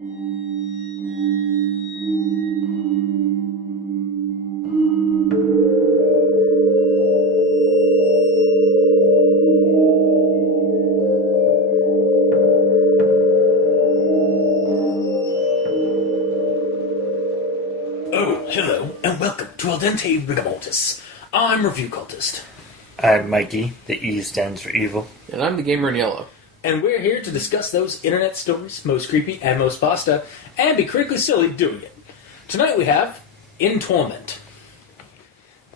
Hello, and welcome to Dente Rigamortis. I'm Review Cultist. I'm Mikey, the E stands for evil. And I'm the gamer in yellow. And we're here to discuss those internet stories, most creepy and most pasta, and be critically silly doing it. Tonight we have In Torment.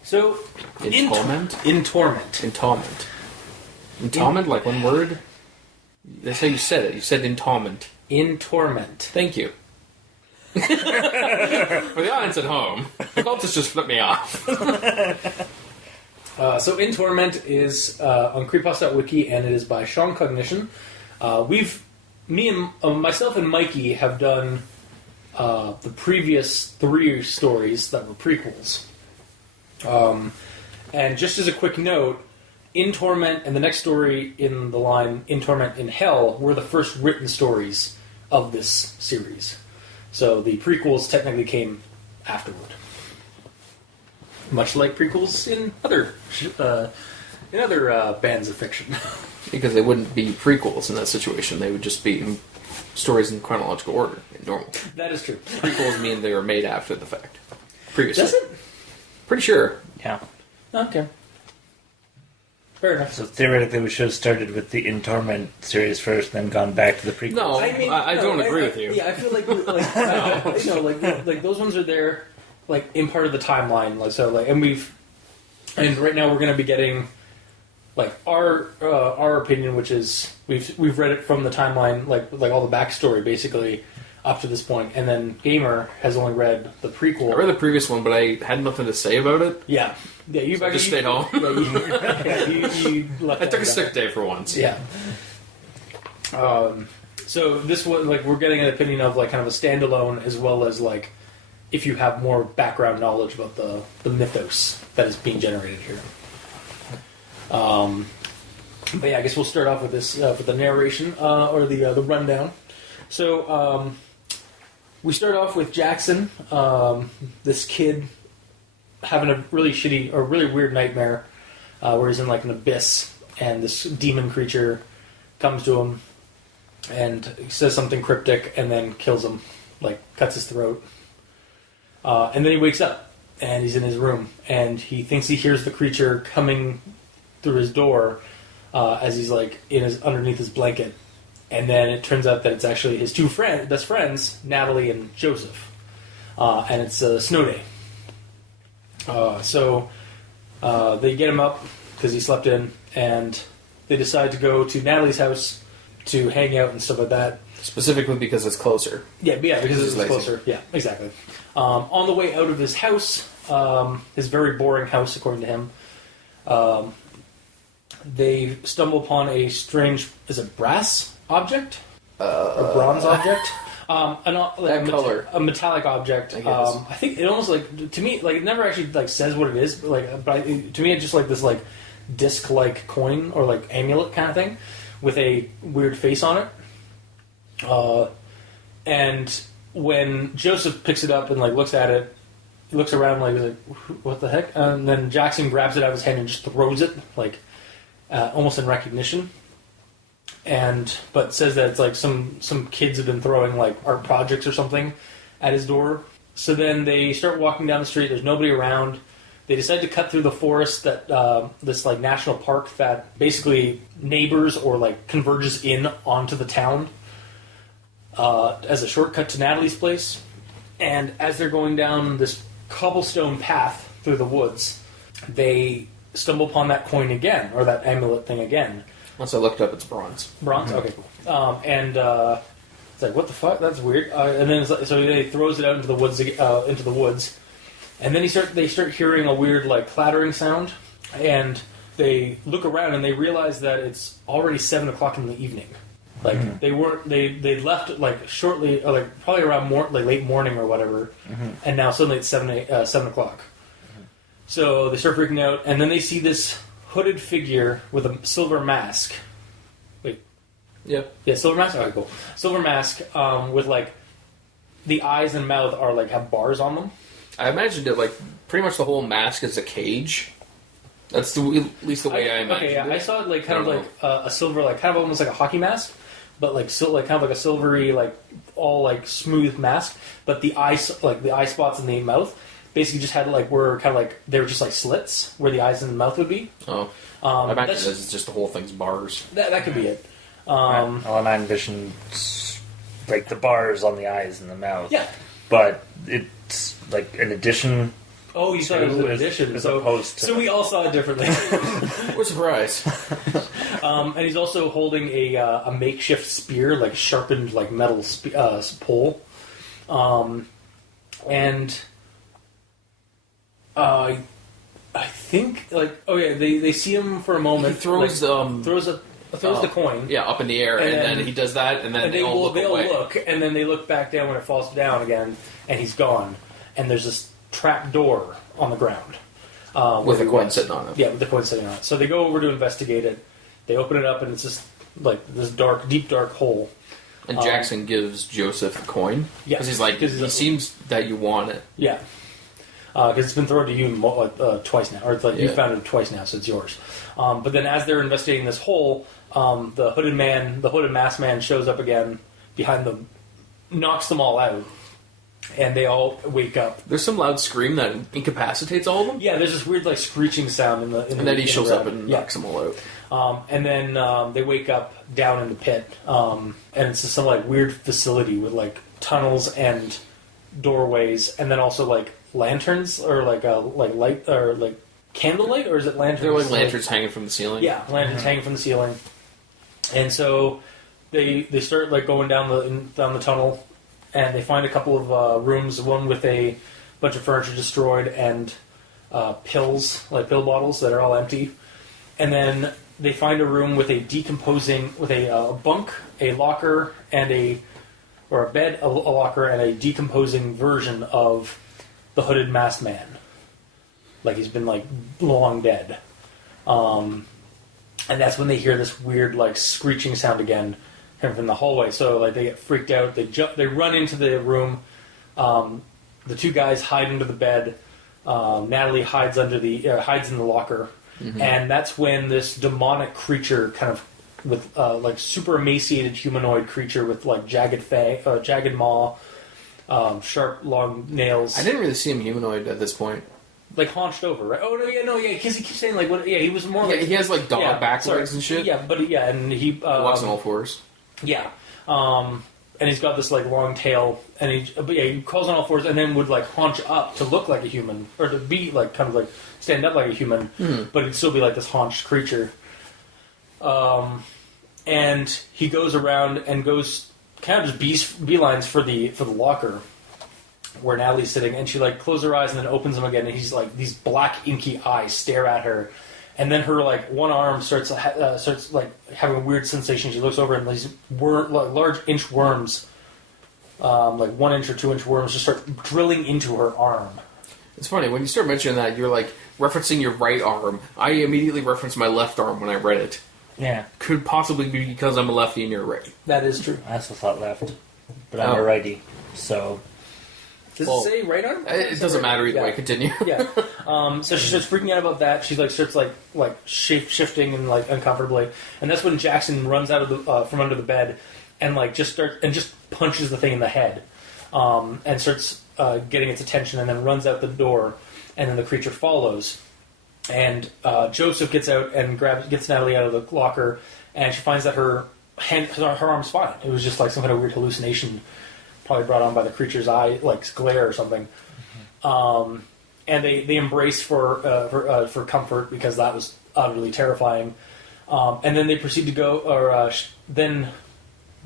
So, In Torment? In Torment. In Torment. In Torment, like one word? That's how you said it. You said In Torment. In Torment. Thank you. For the audience at home, the cultists just flipped me off. So In Torment is on Creepypasta.wikia, and it is by ShawnCognition. Myself and Mikey have done the previous 3 stories that were prequels. And just as a quick note, In Torment and the next story in the line, In Torment in Hell, were the first written stories of this series. So the prequels technically came afterward. Much like prequels in other bands of fiction. Because they wouldn't be prequels in that situation. They would just be stories in chronological order, in normal. That is true. Prequels mean they were made after the fact. Previously. Does it? Pretty sure. Yeah. Okay. Fair enough. So theoretically we should have started with the In Torment series first, then gone back to the prequel. No, I don't agree with you. Yeah, I feel like like those ones are there, like in part of the timeline. Like so, like and right now we're going to be getting like our opinion, which is we've read it from the timeline, like all the backstory basically up to this point, and then Gamer has only read the prequel. I read the previous one, but I had nothing to say about it. Yeah, you've So I just stayed home. You left. I took a sick day for once. Yeah. So this one, like, we're getting an opinion of like kind of a standalone, as well as like if you have more background knowledge about the mythos that is being generated here. But yeah, I guess we'll start off with this with the narration or the rundown. So we start off with Jackson, this kid having a really shitty or really weird nightmare where he's in like an abyss, and this demon creature comes to him and says something cryptic and then kills him, like cuts his throat. And then he wakes up and he's in his room and he thinks he hears the creature coming through his door as he's like underneath his blanket. And then it turns out that it's actually his 2 best friends, Natalie and Joseph. And it's a snow day. So they get him up because he slept in, and they decide to go to Natalie's house to hang out and stuff like that. Specifically because it's closer. Yeah, because it's lazy. closer. Yeah, exactly. On the way out of his house, his very boring house, according to him, they stumble upon a strange, is it brass object? Or bronze object? Color. A metallic object. I guess. I think it almost like, to me, like it never actually like says what it is, but to me it's just like this like disc-like coin or like amulet kind of thing with a weird face on it. And when Joseph picks it up and like looks at it, he looks around like, he's like, what the heck? And then Jackson grabs it out of his hand and just throws it, like almost in recognition. But says that it's like some kids have been throwing like art projects or something at his door. So then they start walking down the street. There's nobody around. They decide to cut through the forest that this like national park that basically neighbors or like converges in onto the town as a shortcut to Natalie's place. And as they're going down this cobblestone path through the woods, they stumble upon that coin again, or that amulet thing again. Once I looked up, it's bronze. Bronze? Okay, cool. It's like, what the fuck? That's weird. And then so he throws it out into the woods, and then they start hearing a weird like clattering sound, and they look around and they realize that it's already 7 o'clock in the evening. Like they left like shortly, like probably around late morning or whatever, and now suddenly it's 7 o'clock. So they start freaking out, and then they see this hooded figure with a silver mask. Wait. Yep. Yeah, silver mask? Okay, cool. Silver mask with, like, the eyes and mouth are like have bars on them. I imagined it like pretty much the whole mask is a cage. That's at least the way I imagined it. I saw it like kind of I like don't a silver, like kind of almost like a hockey mask, but like like kind of like a silvery, like all like smooth mask. But the eyes, like the eye spots in the mouth, basically just had like were kind of like they were just like slits where the eyes and the mouth would be. Oh, I imagine this is just the whole thing's bars. That could be it. Well, and I envisioned like the bars on the eyes and the mouth. Yeah. But it's like an addition. Oh, you thought it was an As- addition. as opposed to- So we all saw it differently. What a surprise! And he's also holding a makeshift spear, like a sharpened like metal pole. And I think like they see him for a moment. He throws throws the coin. Yeah, up in the air, and then he does that, and then they all look away. Look, and then they look back down when it falls down again, and he's gone. And there's this trap door on the ground With the coin sitting on it. Yeah, with the coin sitting on it. So they go over to investigate it. They open it up, and it's just like this deep, dark hole. And Jackson gives Joseph the coin. Yeah. Because he's like, it seems that you want it. Yeah. Because it's been thrown to you twice now, or it's like you found it twice now, so it's yours. But then, as they're investigating this hole, the hooded masked man, shows up again behind them, knocks them all out, and they all wake up. There's some loud scream that incapacitates all of them. Yeah, there's this weird like screeching sound in the. And then he shows up and knocks them all out. And then they wake up down in the pit, and it's just some like weird facility with like tunnels and doorways, and then also like lanterns or like light or like candlelight, or is it lanterns? They're like lanterns hanging from the ceiling. Yeah, lanterns hanging from the ceiling. And so they start like going down the tunnel, and they find a couple of rooms, one with a bunch of furniture destroyed and pills, like pill bottles that are all empty. And then they find a room with a bunk, a locker, and a bed, a locker, and a decomposing version of the hooded masked man. Like he's been like long dead. And that's when they hear this weird like screeching sound again coming from the hallway. So like they get freaked out. They run into the room. The two guys hide under the bed. Natalie hides in the locker. Mm-hmm. And that's when this demonic creature, kind of with like super emaciated humanoid creature with like jagged maw, sharp long nails. I didn't really see him humanoid at this point. Like haunched over, right? Oh no, because he keeps saying like, what? Yeah, he was more like he has like dog back legs and shit. Yeah, but and he walks on all fours. Yeah, and he's got this like long tail, and he crawls on all fours, and then would like haunch up to look like a human, or to be like kind of like stand up like a human, but it'd still be like this haunched creature. And he goes around and goes kind of just beelines for the locker where Natalie's sitting, and she like closes her eyes and then opens them again, and he's like these black inky eyes stare at her, and then her like one arm starts like having a weird sensation. She looks over and these large inch worms, like 1 inch or 2 inch worms, just start drilling into her arm. It's funny when you start mentioning that you're like referencing your right arm. I immediately referenced my left arm when I read it. Yeah. Could possibly be because I'm a lefty and you're a righty. That is true. I also thought left, but I'm a righty, so. Does it say right arm? It doesn't matter either way. Continue. Yeah. So she starts freaking out about that. She like starts like shifting and like uncomfortably, and that's when Jackson runs out of the from under the bed and like just punches the thing in the head, and starts getting its attention, and then runs out the door, and then the creature follows, and Joseph gets out and gets Natalie out of the locker, and she finds that her arm's fine. It was just like some kind of weird hallucination, probably brought on by the creature's eye, like glare or something. Mm-hmm. And they embrace for comfort because that was utterly terrifying. And then they proceed to go, then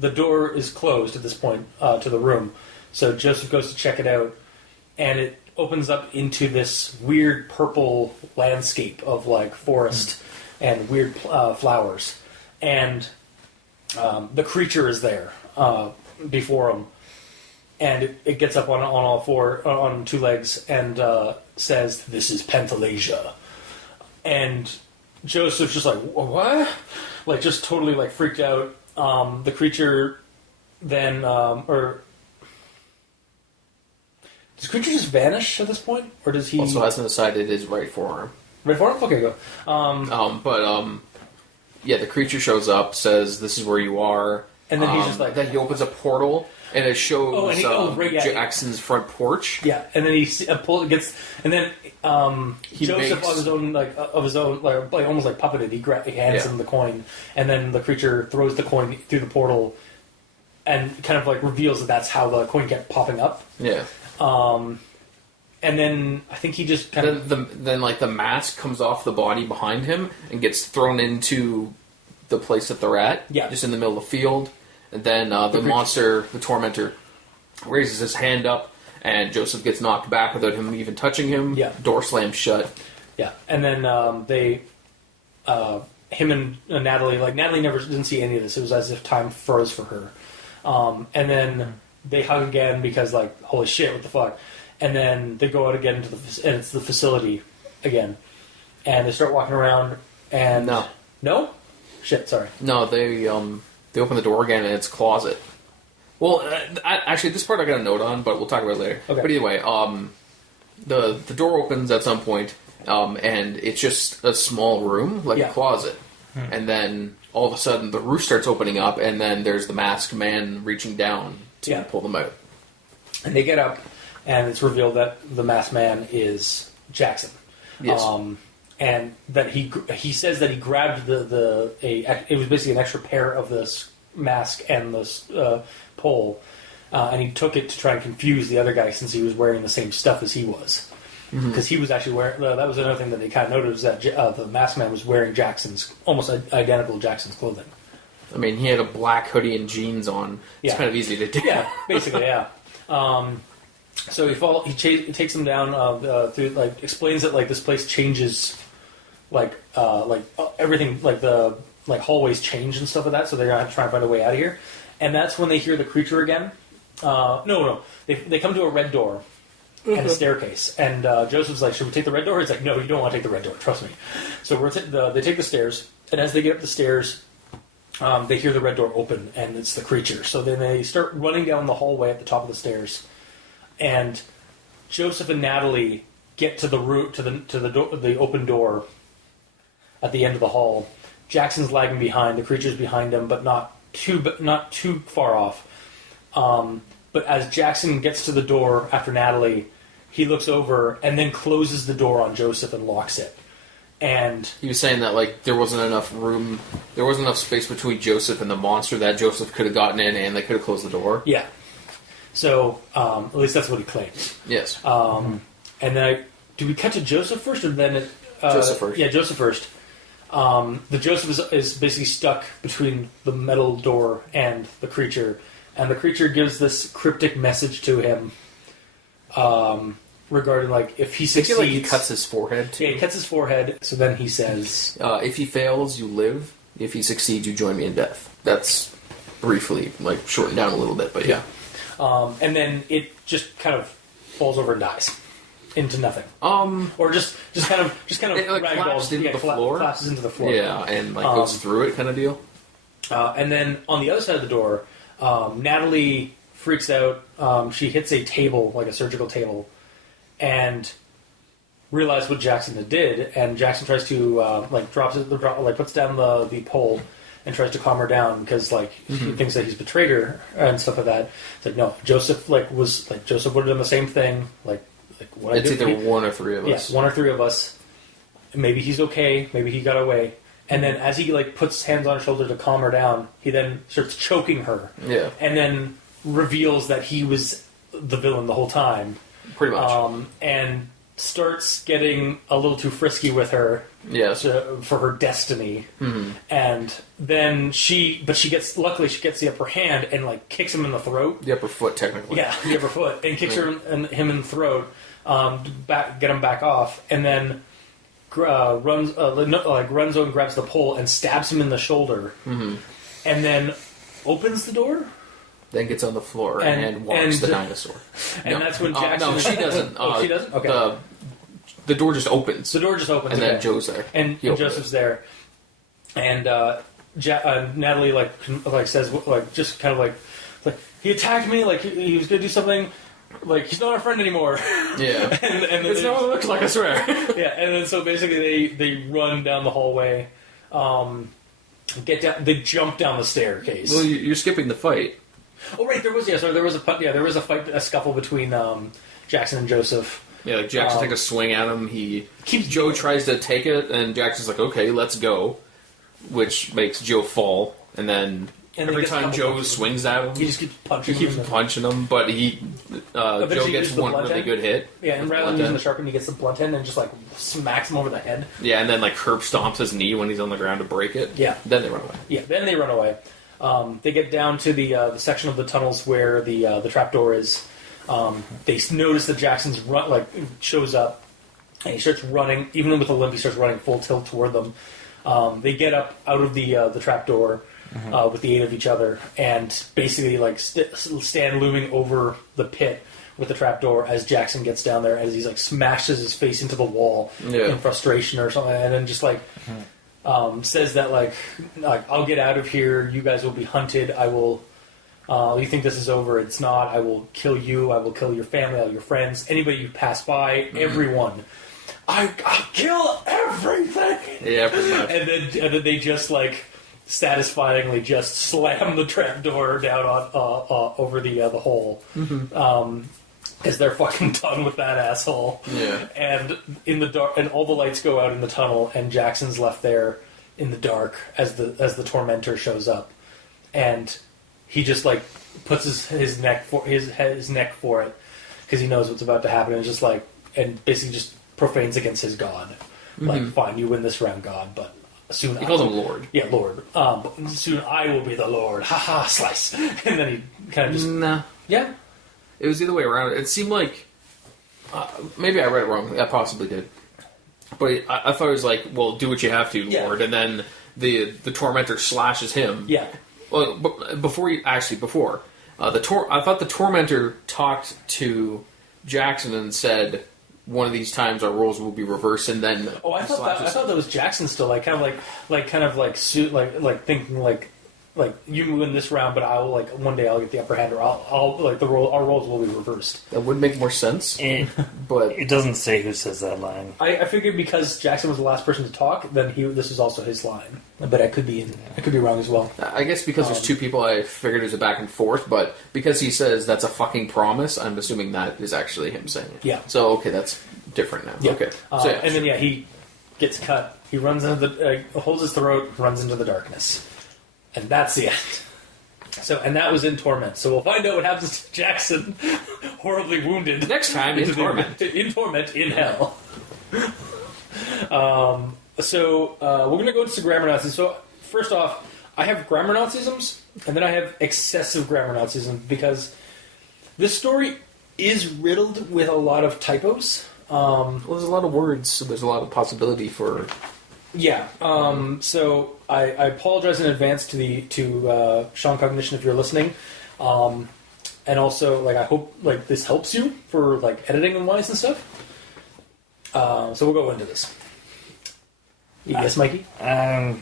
the door is closed at this point to the room. So Joseph goes to check it out, and it opens up into this weird purple landscape of like forest and weird flowers. And the creature is there before him. And it gets up on 2 legs and says, "This is Penthalasia." And Joseph's just like, "What?" Like just totally like freaked out. The creature then, Does the creature just vanish at this point, or does he? Also hasn't decided his right forearm. Right for him? Okay, go. Yeah, the creature shows up, says, "This is where you are," And then he's just like... Then he opens a portal, and it shows Jackson's front porch. Yeah, and then he gets... And then Joseph, makes... of his own, almost like puppeted, he hands him the coin, and then the creature throws the coin through the portal, and kind of like reveals that that's how the coin kept popping up. Yeah. And then I think he just kind of... Then the mask comes off the body behind him and gets thrown into the place that they're at. Yeah. Just in the middle of the field. And then the monster, the tormentor, raises his hand up, and Joseph gets knocked back without him even touching him. Yeah. Door slams shut. Yeah. And then him and Natalie, Natalie never didn't see any of this. It was as if time froze for her. And then they hug again because, holy shit, what the fuck? And then they go out again and it's the facility again. And they start walking around and... No? Shit, sorry. No, they open the door again and it's a closet. Well, actually, this part I got a note on, but we'll talk about it later. Okay. But either way, the door opens at some point, and it's just a small room, a closet. And then all of a sudden the roof starts opening up, and then there's the masked man reaching down to pull them out. And they get up, and it's revealed that the masked man is Jackson. Yes. And that he says that he grabbed it was basically an extra pair of this mask and this pole, and he took it to try and confuse the other guy since he was wearing the same stuff as he was. Because he was actually wearing... that was another thing that they kind of noted, was that the masked man was wearing almost identical Jackson's clothing. I mean, he had a black hoodie and jeans on. It's kind of easy to do. Yeah, basically, yeah. So he takes them down through, explains that this place changes, everything, the hallways change and stuff like that. So they're gonna have to try and find a way out of here. And that's when they hear the creature again. No, they come to a red door and a staircase. And Joseph's like, "Should we take the red door?" He's like, "No, you don't want to take the red door. Trust me." So they take the stairs, and as they get up the stairs, they hear the red door open, and it's the creature. So then they start running down the hallway at the top of the stairs. And Joseph and Natalie get to the the open door at the end of the hall. Jackson's lagging behind. The creature's behind him, but not too far off. But as Jackson gets to the door after Natalie, he looks over and then closes the door on Joseph and locks it. And he was saying that there wasn't enough room, there wasn't enough space between Joseph and the monster that Joseph could have gotten in, and they could have closed the door. Yeah. So at least that's what he claims. Yes. And then do we cut to Joseph first, or then Joseph first? Yeah, Joseph first. The Joseph is basically stuck between the metal door and the creature, and the creature gives this cryptic message to him regarding if he succeeds. He cuts his forehead too. Yeah, he cuts his forehead. So then he says, "If he fails, you live. If he succeeds, you join me in death." That's briefly shortened down a little bit, but yeah. And then it just kind of falls over and dies into nothing. Or just kind of it collapses into the floor. Collapses into the floor. Yeah, and goes through it, kind of deal. And then on the other side of the door, Natalie freaks out. She hits a table, a surgical table, and realizes what Jackson did. And Jackson tries to puts down the pole and tries to calm her down because he thinks that he's betrayed her and stuff like that. It's like, no, Joseph Joseph would have done the same thing. What it's either one or three of us. Yes, one or three of us. Maybe he's okay. Maybe he got away. And then as he puts hands on her shoulder to calm her down, he then starts choking her. Yeah. And then reveals that he was the villain the whole time. Pretty much. And starts getting a little too frisky with her. Yes. For her destiny. Mm-hmm. And then she gets the upper hand and kicks him in the throat. The upper foot, technically. Yeah, the upper foot, and kicks him in the throat. Get him back off, and then runs over and grabs the pole and stabs him in the shoulder, and then opens the door. Then gets on the floor and walks the dinosaur. And that's when Jackson... no, she doesn't. Oh, she doesn't? Okay. The door just opens. The door just opens. And then Joe's there. And Joseph's there. And Natalie says, just kind of he attacked me, he was going to do something. like, he's not our friend anymore. Yeah. and It's not what it looks like, I swear. yeah, and then so basically they run down the hallway, get down, they jump down the staircase. Well, you're skipping the fight. Oh right, there was a fight, a scuffle between Jackson and Joseph. Yeah, like Jackson takes a swing at him. Joe tries to take it, and Jackson's like, "Okay, let's go," which makes Joe fall. And then every time Joe swings at him, he just keeps punching. Him, but Joe gets one really good hit. Yeah, and rather than using the sharp end, he gets the blunt end and just like smacks him over the head. Yeah, and then like curb stomps his knee when he's on the ground to break it. Yeah, then they run away. Yeah, then they run away. They get down to the section of the tunnels where the trapdoor is. They notice that Jackson's shows up, and he starts running. Even with a limp, he starts running full tilt toward them. They get up out of the trapdoor with the aid of each other, and basically like stand looming over the pit with the trapdoor as Jackson gets down there, as he's like smashes his face into the wall in frustration or something, and then just like says that like I'll get out of here. You guys will be hunted. I will. You think this is over? It's not. I will kill you. I will kill your family, all your friends, anybody you pass by, everyone. I'll kill everything. Yeah, pretty much. And then they just like satisfyingly just slam the trapdoor down on over the hole. Because they're fucking done with that asshole. Yeah. And in the dark, and all the lights go out in the tunnel, and Jackson's left there in the dark as the tormentor shows up, and he just like puts his neck for it because he knows what's about to happen, and just like and basically just profanes against his god. Like, fine, you win this round, God, but soon he calls him Lord. Yeah, Lord. But soon I will be the Lord. Ha ha, slice. And then he kind of just yeah. It was the other way around. It seemed like maybe I read it wrong. I possibly did, but I thought it was like, well, do what you have to, Lord, and then the tormentor slashes him. Yeah. Well, before I thought the tormentor talked to Jackson and said, one of these times our roles will be reversed, and then I thought that was Jackson still, like kind of thinking you win this round, but I will like one day I'll get the upper hand, or I'll like our roles will be reversed. That would make more sense, but it doesn't say who says that line. I figured because Jackson was the last person to talk, then this was also his line, but I could be wrong as well. I guess because there's two people, I figured it was a back and forth, but because he says that's a fucking promise, I'm assuming that is actually him saying it. Yeah. So okay, that's different now. Yeah. Okay. And then he gets cut. He runs into holds his throat, runs into the darkness. And that's the end. So, and that was in Torment. So we'll find out what happens to Jackson, horribly wounded. Next time in Torment. In Torment, in Hell. So we're going to go into grammar Nazis. So first off, I have grammar Nazisms, and then I have excessive grammar Nazism, because this story is riddled with a lot of typos. Well, there's a lot of words, so there's a lot of possibility for... Yeah. So I apologize in advance to ShawnCognition if you're listening, and also like I hope like this helps you for like editing and wise and stuff. So we'll go into this. Yes, Mikey. I'm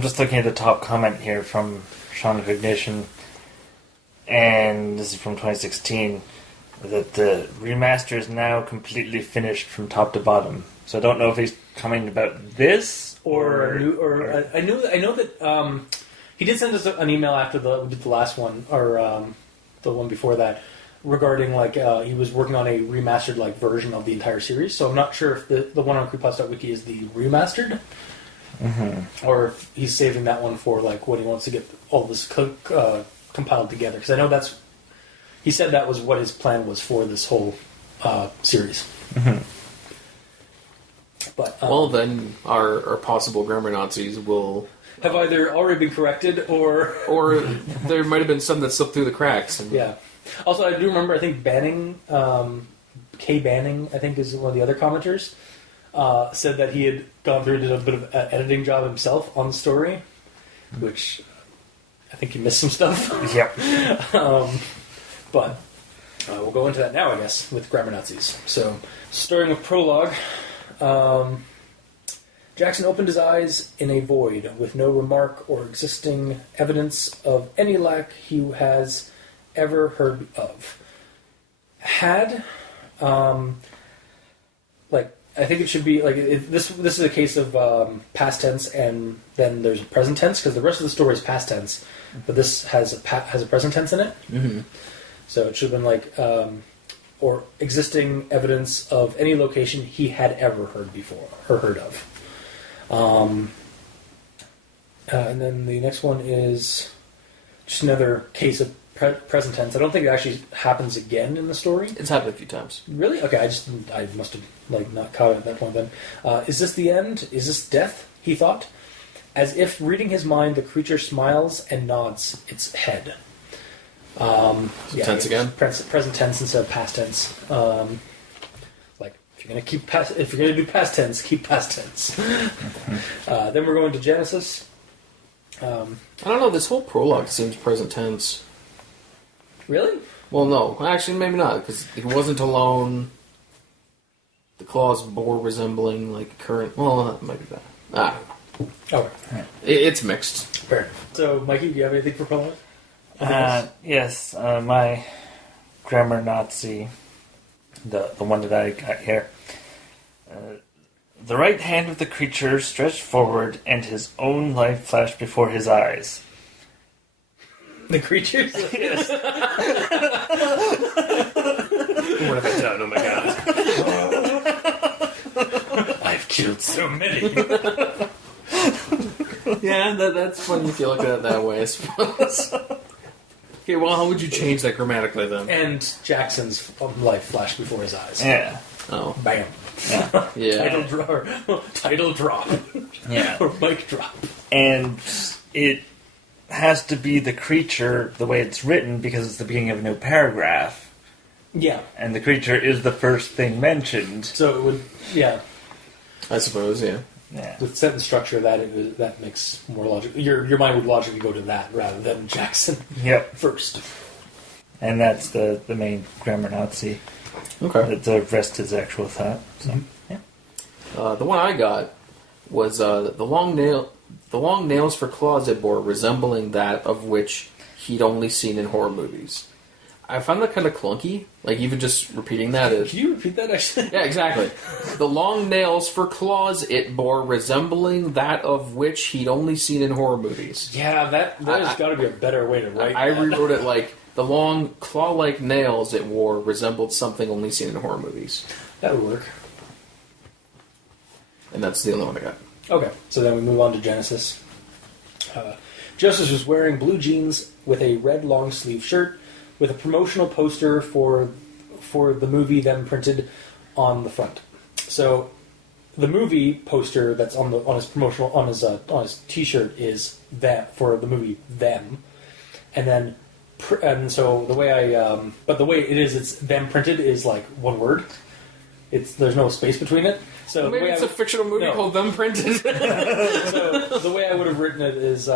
just looking at the top comment here from ShawnCognition, and this is from 2016. That the remaster is now completely finished from top to bottom. So I don't know if he's commenting about this or I know that he did send us an email after we did the last one, or the one before that, regarding like he was working on a remastered like version of the entire series. So I'm not sure if the one on Creepypasta.wikia is the remastered, or if he's saving that one for like when he wants to get all this compiled together. Because I know he said that was what his plan was for this whole series. But well, then our possible grammar Nazis will have either already been corrected, or there might have been some that slipped through the cracks. Yeah. Also, I do remember. I think Banning, K. Banning, I think is one of the other commenters, said that he had gone through and did a bit of an editing job himself on the story, which I think he missed some stuff. Yep. But we'll go into that now, I guess, with grammar Nazis. So, starting with prologue. Jackson opened his eyes in a void with no remark or existing evidence of any lack he has ever heard of. had, I think it should be this is a case of past tense, and then there's present tense, because the rest of the story is past tense, but this has a present tense in it. Mm-hmm. So it should have been or existing evidence of any location he had ever heard before or heard of. And then the next one is just another case of present tense. I don't think it actually happens again in the story. It's happened a few times. Really? Okay, I must have not caught it at that point then. Is this the end? Is this death? He thought. As if reading his mind, the creature smiles and nods its head. Tense again? Present tense instead of past tense. If you're gonna do past tense, keep past tense. Then we're going to Genesis. I don't know, this whole prologue seems present tense. Really? Well, no. Actually, maybe not, because he wasn't alone. The claws bore resembling, current... Well, that might be that. Okay. It's mixed. Fair. So, Mikey, do you have anything for prologue? Yes, my grammar Nazi, the one that I got here. The right hand of the creature stretched forward, and his own life flashed before his eyes. The creatures? Yes. What have I done? Oh my god. I've killed so many. Yeah, that's funny if you look at it that way, I suppose. Okay, well, how would you change that grammatically then? And Jackson's life flashed before his eyes. Yeah. Oh. Bam. Yeah. Yeah. Title drop. Yeah. Or mic drop. And it has to be the creature the way it's written because it's the beginning of a new paragraph. Yeah. And the creature is the first thing mentioned. So it would, yeah. I suppose, yeah. Yeah. With sentence structure, that makes more logic. Your mind would logically go to that rather than Jackson. Yep. First. And that's the main grammar Nazi. Okay. The rest is actual thought. So, yeah. The one I got was the long nails for claws it bore, resembling that of which he'd only seen in horror movies. I found that kind of clunky. Even just repeating that is... Can you repeat that, actually? Yeah, exactly. The long nails for claws it bore, resembling that of which he'd only seen in horror movies. Yeah, there's got to be a better way to write I that. rewrote it the long claw-like nails it wore resembled something only seen in horror movies. That would work. And that's the only one I got. Okay, so then we move on to Genesis. Joseph was wearing blue jeans with a red long-sleeve shirt with a promotional poster for the movie then printed on the front. So the movie poster that's on his promotional on his T-shirt is that for the movie Them, and so the way but the way it is, it's Them printed is one word. There's no space between it. So well, maybe it's a fictional movie called Them Printed. So the way I would have written it is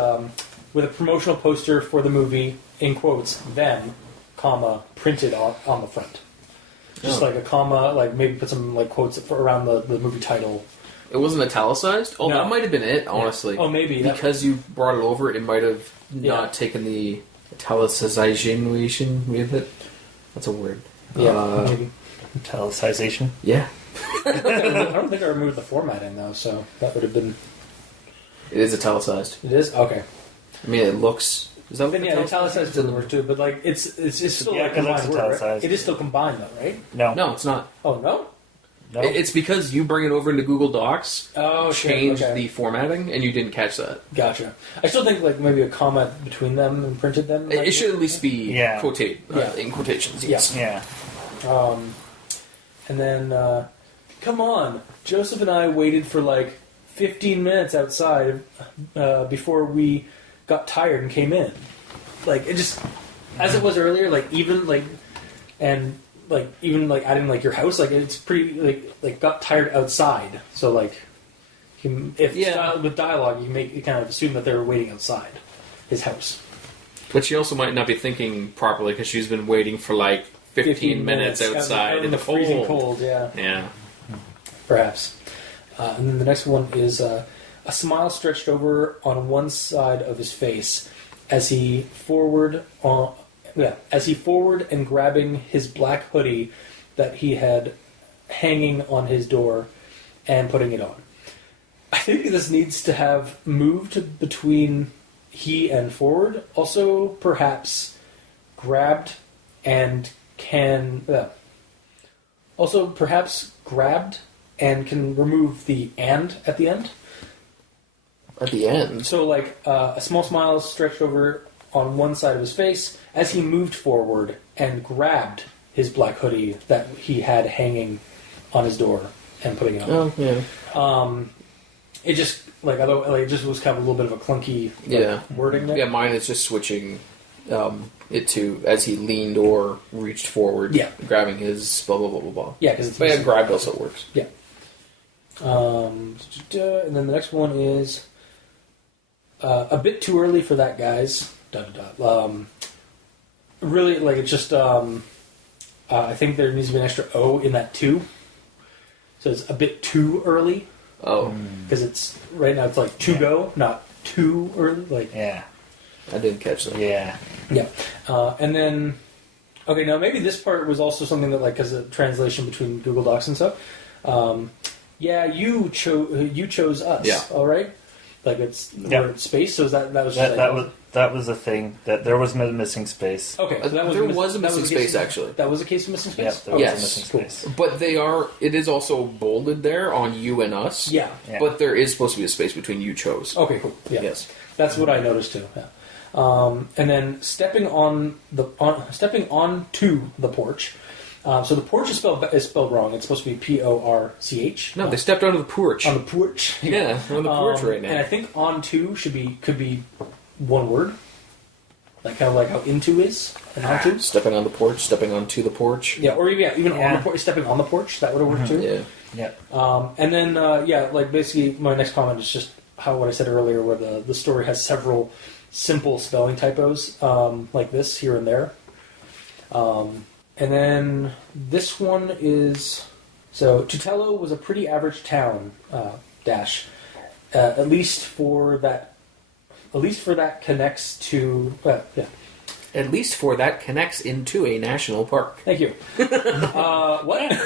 with a promotional poster for the movie in quotes Them, comma printed on the front. Just a comma, maybe put some quotes around the movie title. It wasn't italicized? Oh, No. that might have been it, honestly. Oh, maybe. Because you brought it over, it might have not taken the italicization with it. That's a word. Yeah, maybe. Italicization? Yeah. I don't think I removed the formatting, though, so that would have been... It is italicized. It is? Okay. I mean, it looks... Is that Then, yeah, italicized doesn't work, too, but, it's still Yeah, a combined word, right? italicized. It is still combined, though, right? No. No, it's not. Oh, no? No. It's because you bring it over into Google Docs, Oh, changed okay. the formatting, and you didn't catch that. Gotcha. I still think, maybe a comma between them and printed them. It should at least be Yeah. in quotations. Yes. Yeah. And then, come on, Joseph and I waited for 15 minutes outside before we got tired and came in. It just, as it was earlier, even adding your house, it's pretty, got tired outside. So, with dialogue, you kind of assume that they were waiting outside his house. But she also might not be thinking properly because she's been waiting for 15 minutes outside in the freezing cold. Yeah. Yeah. Perhaps. And then the next one is a smile stretched over on one side of his face as he forward as he forward and grabbing his black hoodie that he had hanging on his door and putting it on. I think this needs to have moved between he and forward. Also, perhaps grabbed and can... also, perhaps grabbed and can remove the "and" at the end. At the end? So, like, a small smile stretched over on one side of his face as he moved forward and grabbed his black hoodie that he had hanging on his door and putting it on. Oh, yeah. It just, like, although it just was kind of a little bit of a clunky wording there. Yeah, mine is just switching it to as he leaned or reached forward, grabbing his blah, blah, blah, blah, blah. Yeah, because it's... But yeah, grabbed also works. Yeah. And then the next one is a bit too early for that, guys. Really, like, it's just... I think there needs to be an extra O in that "too." So it's a bit too early. Oh. Because it's... Right now it's like "to go," not "too early." Like... Yeah. I didn't catch that. Yeah. Yeah. And then... Okay, now maybe this part was also something that, like, because of translation between Google Docs and stuff. You chose us. Yeah. All right. Like we're in space. So that was just that was a thing that there was a missing space. Okay. So there was a missing space actually. That was a case of missing space. Yeah, there was a missing space. But it is also bolded there on you and us. Yeah. But there is supposed to be a space between you chose. Okay. Cool. Yeah. Yes. That's what I noticed too. Yeah. And then stepping onto the porch. So the porch is spelled wrong. It's supposed to be Porch. No, they stepped onto the porch. On the porch. Yeah, we're on the porch right now. And I think "onto" could be one word. Like kind of like how "into" is and "onto." Stepping on the porch, stepping onto the porch. Yeah, or even on the porch, stepping on the porch. That would have worked too. Yeah. And then like basically my next comment is just what I said earlier, where the story has several simple spelling typos like this here and there. And then this one is... So, Tutello was a pretty average town, at least for that connects to... At least for that connects into a national park. Thank you. What?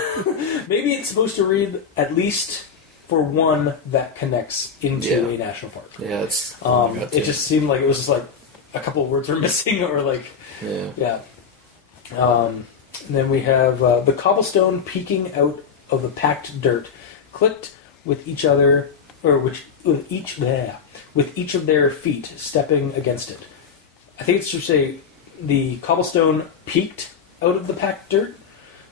Maybe it's supposed to read, at least for one that connects into a national park. Yeah, it's... it just seemed like it was just like a couple of words were missing, or like... Yeah. And then we have the cobblestone peeking out of the packed dirt, clicked with each other, or with each of their feet stepping against it. I think it should say the cobblestone peeked out of the packed dirt.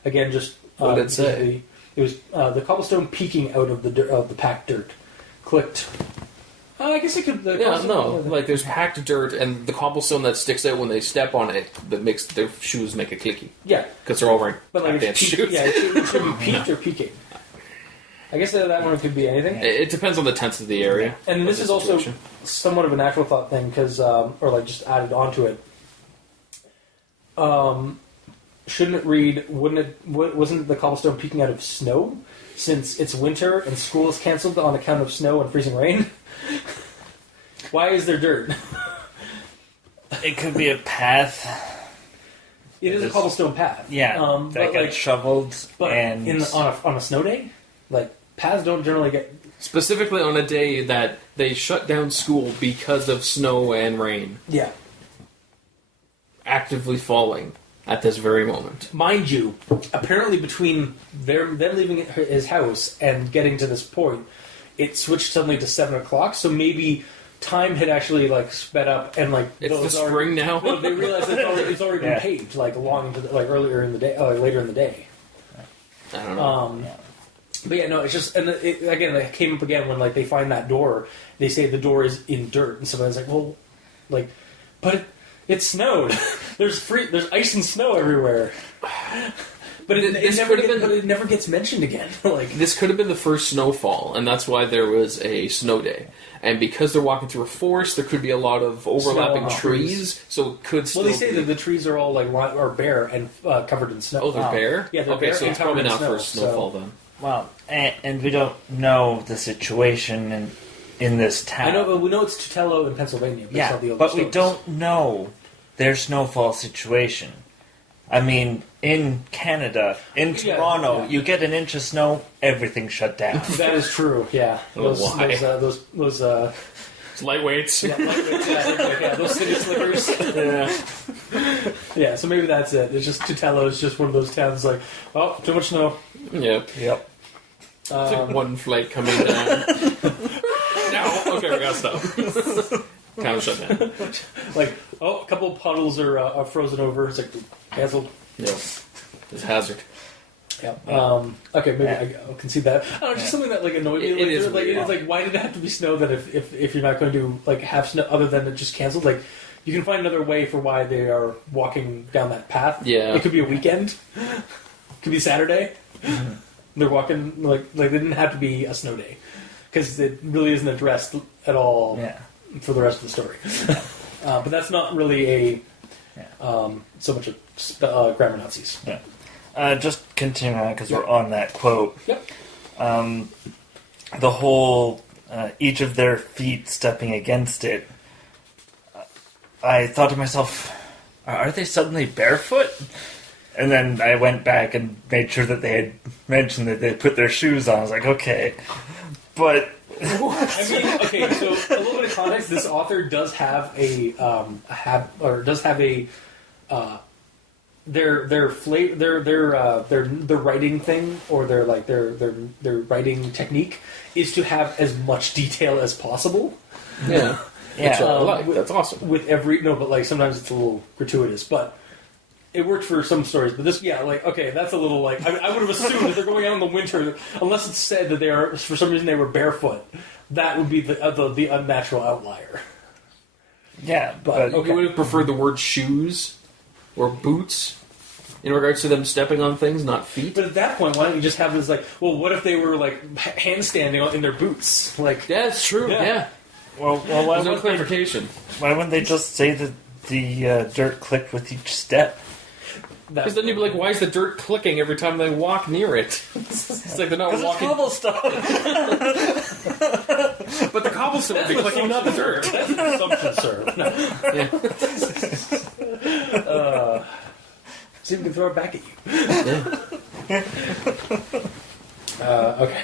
Again, just what did it say? It was the cobblestone peeking out of the packed dirt, clicked. I guess it could... like there's packed dirt and the cobblestone that sticks out when they step on it that makes their shoes make a clicky. Yeah. Because they're all wearing dance shoes. Yeah, it should be peaked or peaking. I guess that one could be anything. It depends on the tense of the area. And this is also somewhat of an actual thought thing, because, or like just added onto it. Shouldn't it read, wasn't the cobblestone peeking out of snow? Since it's winter and school is cancelled on account of snow and freezing rain? Why is there dirt? It could be a path. It is a cobblestone path. Yeah, that got shoveled. But and on a snow day, like paths don't generally get... Specifically on a day that they shut down school because of snow and rain. Yeah. Actively falling at this very moment. Mind you, apparently between them leaving his house and getting to this point, it switched suddenly to 7 o'clock, so maybe time had actually like sped up and like... It's the spring now? No, they realized that it's already been paved, like long into earlier in the day, later in the day. I don't know. But yeah, no, it's just... And again, it came up again when like they find that door, they say the door is in dirt, and somebody's like, well, like, but it snowed. There's ice and snow everywhere. But it never gets mentioned again. Like this could have been the first snowfall, and that's why there was a snow day. And because they're walking through a forest, there could be a lot of overlapping trees, so it could still... Well, they say that the trees are all are bare and covered in snow. Oh, they're bare? Yeah, they're okay, bare. So it's probably not for a snowfall then. Well, and we don't know the situation in this town. I know, we know it's Tutello in Pennsylvania. But yeah, it's not the but we don't know their snowfall situation. I mean, in Canada, in Toronto, you get an inch of snow, everything shut down. That is true. Yeah, those lightweights. Yeah, those city slickers. Yeah. So maybe that's it. It's just Tutelo is just one of those towns like, oh, too much snow. Yep. It's like one flight coming down. No. Okay, we gotta stop. Kind of shut down. Like, oh, a couple of puddles are frozen over. It's like canceled. Yeah. It's a hazard. Yeah. Okay, maybe I'll concede that. I don't know, just something that like annoyed me. It is like, it's like, why did it have to be snow? That if you're not going to like have snow, other than it just canceled, like you can find another way for why they are walking down that path. Yeah. It could be a weekend. It could be Saturday. Mm-hmm. They're walking like they didn't have to be a snow day because it really isn't addressed at all for the rest of the story. But that's not really so much of grammar Nazis. Yeah. Just continuing on, because we're on that quote. Yep. The whole, each of their feet stepping against it, I thought to myself, are they suddenly barefoot? And then I went back and made sure that they had mentioned that they put their shoes on. I was like, okay. But... I mean, okay, so a little bit of context, this author does have their writing thing, or their writing technique is to have as much detail as possible. Yeah. Yeah. That's awesome. With but like sometimes it's a little gratuitous, but it worked for some stories. But this, okay, that's a little like I would have assumed that they're going out in the winter, unless it's said that they are for some reason they were barefoot. That would be the unnatural outlier. Yeah, but okay. You would have preferred the word shoes or boots in regards to them stepping on things, not feet. But at that point, why don't you just have this like, well, what if they were like handstanding in their boots? Like, yeah, that's true. Yeah. Well, why there's no clarification. Why wouldn't they just say that the dirt clicked with each step? Because then you'd be like, why is the dirt clicking every time they walk near it? It's like they're not walking. It's cobblestone. But the cobblestone would be clicking, not the dirt. That's an assumption, sir. No. Yeah. See if we can throw it back at you. Yeah. Okay.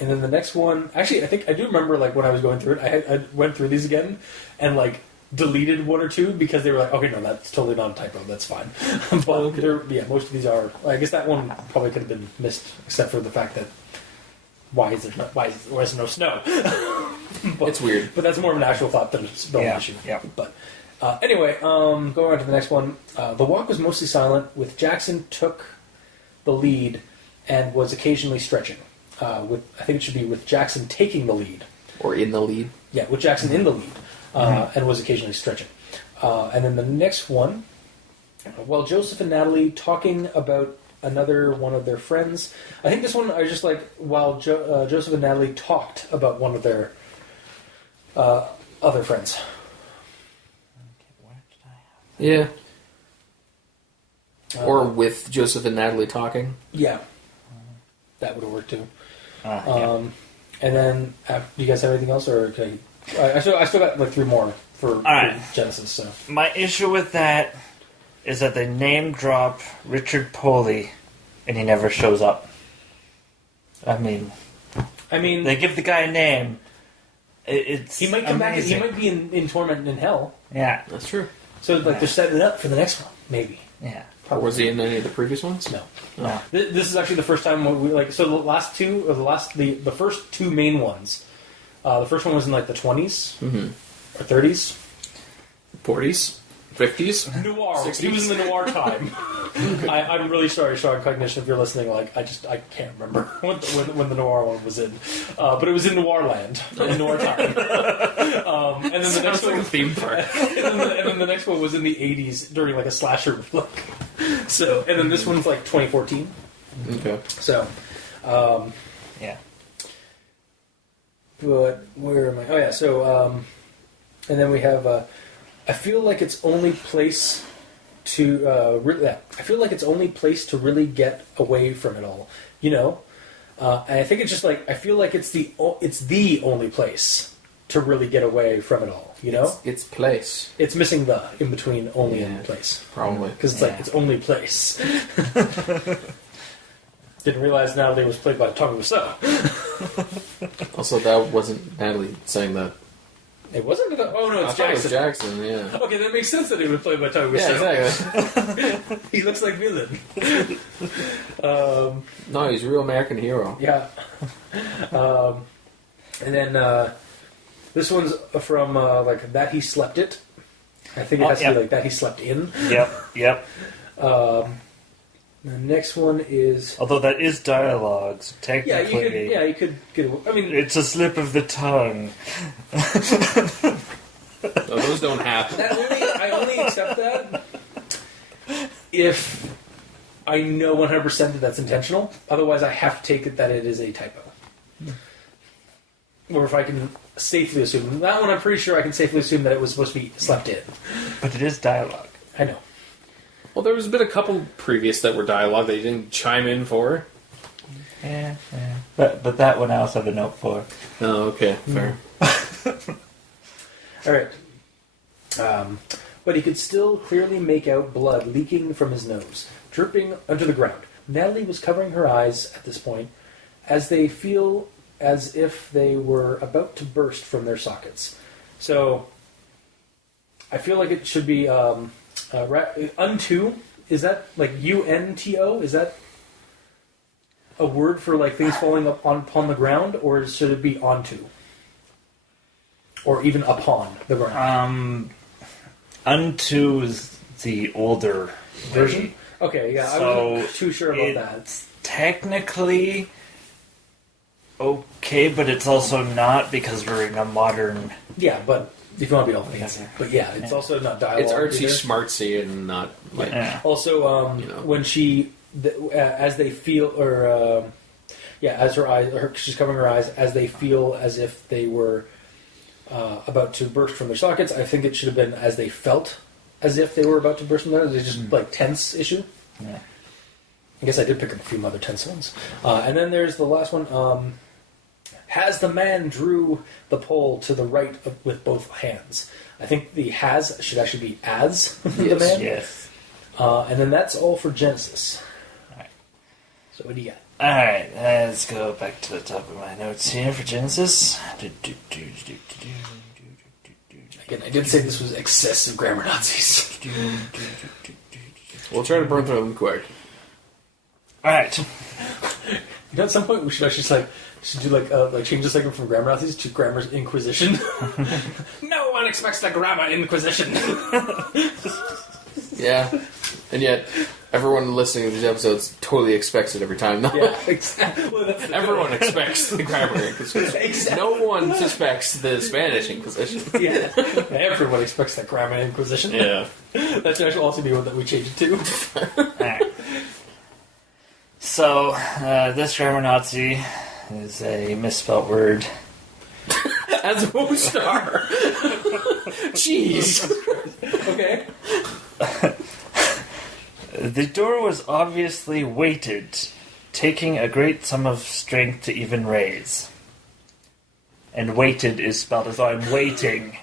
And then the next one, actually, I think I do remember like when I was going through it, I went through these again and like deleted one or two because they were like, okay, no, that's totally not a typo. That's fine. But most of these are. I guess that one probably could have been missed, except for the fact that why is there no snow? But, it's weird. But that's more of an actual thought than a spelling issue. Yeah. But anyway, going on to the next one. The walk was mostly silent, with Jackson took the lead and was occasionally stretching. I think it should be with Jackson taking the lead. Or in the lead. Yeah, with Jackson in the lead. And was occasionally stretching. And then the next one, while Joseph and Natalie talking about another one of their friends. I think this one I just like while Joseph and Natalie talked about one of their other friends. Yeah. Or with Joseph and Natalie talking. Yeah. That would have worked too. Yeah. And then, do you guys have anything else, or okay? I still got like three more for Genesis. So my issue with that is that they name drop Richard Poley, and he never shows up. I mean, they give the guy a name. He might come back. He might be in Torment in Hell. Yeah, that's true. So like they're setting it up for the next one, maybe. Yeah. Or was he in any of the previous ones? No. This is actually the first time we like. So the last two, or the first two main ones. The first one was in like the 20s or 30s, 40s, 50s, noir. 60s. He was in the noir time. I'm really sorry, ShawnCognition, if you're listening. Like I can't remember when the noir one was in, but it was in Noir Land, in noir time. And then the next one, like a theme park. and then the next one was in the 80s during like a slasher look. So, and then this one's like 2014. Okay. So, yeah. But where am I? Oh yeah. So, and then we have. I feel like it's only place to I feel like it's only place to really get away from it all. You know, and I think it's just like I feel like it's the only place to really get away from it all. You know, It's place. it's missing the in between only Yeah. in place Probably. because it's like it's only place. Didn't realize Natalie was played by Tommy Wiseau. Also, that wasn't Natalie saying that. It wasn't. Oh no, I it's thought it was Jackson. Jackson, yeah. Okay, that makes sense that he was played by Tommy Yeah, Wiseau. exactly. He looks like villain. No, he's a real American hero. Yeah. And then this one's from like That He Slept It. I think it has to be like That He Slept In. Yep. The next one is Although that is dialogue, so technically... you could get. I mean, It's a slip of the tongue. No, those don't happen. I only accept that if I know 100% that that's intentional. Otherwise, I have to take it that it is a typo. Or if I can safely assume. That one, I'm pretty sure I can safely assume that it was supposed to be slept in. But it is dialogue. I know. Well, there was been a couple previous that were dialogue that you didn't chime in for. Yeah. But that one I also have a note for. Oh, okay. Fair. All right. But he could still clearly make out blood leaking from his nose, dripping onto the ground. Natalie was covering her eyes at this point, as they feel as if they were about to burst from their sockets. So, I feel like it should be unto. Is that like UNTO? Is that a word for like things falling upon the ground, or should it be onto? Or even upon the ground? Unto is the older Version? way. Okay, yeah, So I wasn't too sure about that. It's technically okay, but it's also not because we're in a modern... Yeah, but if you want to be all fancy. But yeah, it's also not dialogue. It's artsy, either. smartsy, and not like. Yeah. Also, when she, as they feel, or as her eyes, she's covering her eyes, as they feel as if they were about to burst from their sockets. I think it should have been as they felt as if they were about to burst from their. It's just like tense issue. Yeah. I guess I did pick up a few other tense ones. And then there's the last one. Has the man drew the pole to the right with both hands? I think the has should actually be as the man. Yes. And then that's all for Genesis. Alright. So what do you got? Alright, let's go back to the top of my notes here for Genesis. Again, I did say this was excessive grammar Nazis. We'll try to burn through them quick. Alright. You know, at some point we should actually do change the segment from grammar Nazis to grammar's Inquisition. No one expects the grammar Inquisition. Yeah, and yet everyone listening to these episodes totally expects it every time. No, Yeah, exactly. Well, everyone expects the grammar Inquisition. Exactly. No one suspects the Spanish Inquisition. Yeah, everyone expects that grammar Inquisition. Yeah. That should also be one that we change it to. Alright. So, this grammar Nazi is a misspelt word. As a star. Jeez. Okay. The door was obviously weighted, taking a great sum of strength to even raise. And weighted is spelled as though I'm waiting.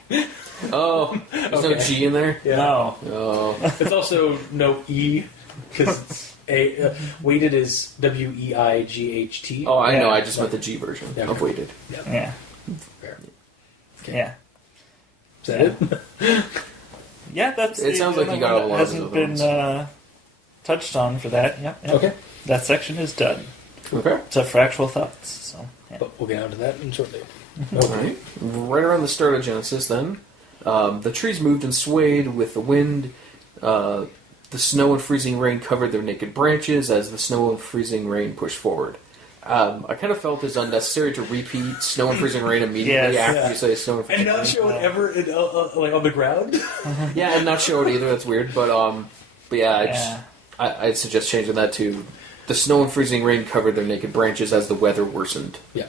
Oh, there's no Okay. G in there? Yeah. No. Oh. It's also no E because it's weighted is WEIGHT. Oh, I know. Yeah. I just meant the G version Yeah, of okay. weighted. Yeah. Fair. Okay. Yeah. Is that it? Yeah, that's It the sounds like you only got one a that lot of hasn't those been touched on for that. Yeah. Okay. That section is done. Okay. So for actual thoughts. So yeah. But we'll get on to that in shortly. Alright. Right around the start of Genesis, then, the trees moved and swayed with the wind. The snow and freezing rain covered their naked branches as the snow and freezing rain pushed forward. I kind of felt it's unnecessary to repeat snow and freezing rain immediately Yes. after you say snow and freezing And not rain. show it ever like on the ground. Yeah, and not show it either. That's weird. But yeah, I'd suggest changing that to the snow and freezing rain covered their naked branches as the weather worsened. Yeah.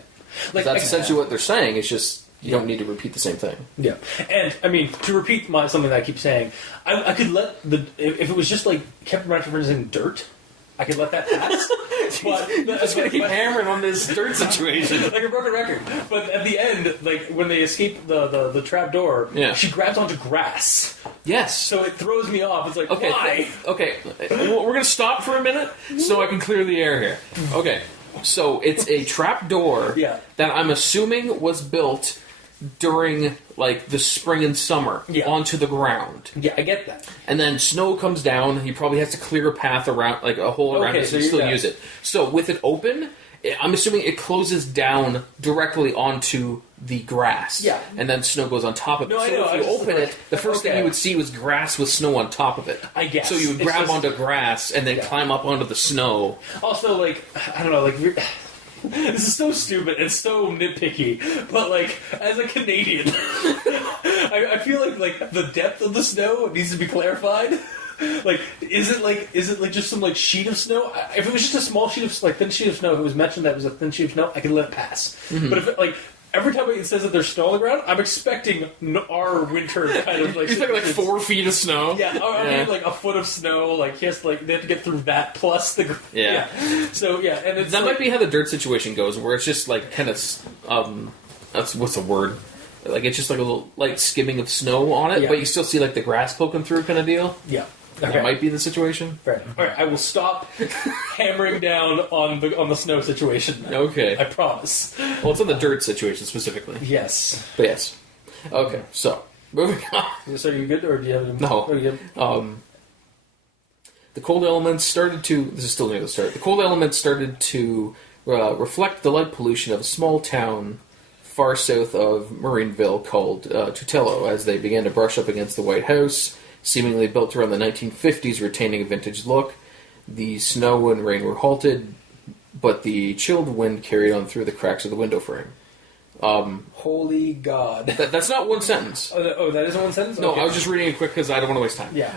'Cause that's essentially what they're saying. It's just you don't need to repeat the same thing. Yeah, and I mean to repeat something that I keep saying, I could let if it was just like kept referencing dirt, I could let that pass. But Just gonna keep hammering on this dirt situation. like a broken record. But at the end, like when they escape the trap door, Yeah. she grabs onto grass. Yes. So it throws me off. It's like, Okay. why? Okay. We're gonna stop for a minute so I can clear the air here. Okay. So it's a trap door Yeah. that I'm assuming was built during like the spring and summer onto the ground. Yeah, I get that. And then snow comes down, he probably has to clear a path around, like a hole around Okay, it so to still yeah. use it. So with it open, I'm assuming it closes down directly onto the grass. Yeah. And then snow goes on top of it. No, so I know, if I you just open like- it, the first thing okay. you would see was grass with snow on top of it. I guess. So you would It's grab just- onto grass and then Yeah. climb up onto the snow. Also, like, I don't know, like, this is so stupid and so nitpicky, but, like, as a Canadian, I feel like the depth of the snow needs to be clarified. Like, is it just some, like, sheet of snow? If it was just a small sheet of, like, thin sheet of snow, if it was mentioned that it was a thin sheet of snow, I could let it pass. Mm-hmm. But if it, like, every time it says that there's snow on the ground, I'm expecting our winter kind of, like... You're thinking like 4 feet of snow? Yeah, or I mean, like a foot of snow. Like, yes, like they have to get through that plus the. Yeah. So yeah, and it's That like, might be how the dirt situation goes, where it's just like kind of, that's what's the word? Like it's just like a little light skimming of snow on it, Yeah. but you still see like the grass poking through, kind of deal. Yeah. That Okay. might be the situation. Fair enough. All right, I will stop hammering down on the snow situation. Now. Okay. I promise. Well, it's on the dirt situation specifically. Yes. But yes. Okay, so moving on. So are you good, or do you have any? No. Are you good? The cold elements started to. This is still near the start. The cold elements started to reflect the light pollution of a small town far south of Marineville called Tutello as they began to brush up against the White House, seemingly built around the 1950s, retaining a vintage look. The snow and rain were halted, but the chilled wind carried on through the cracks of the window frame. Holy God. That's not one sentence. Oh, that isn't one sentence? No, Okay. I was just reading it quick because I don't want to waste time. Yeah.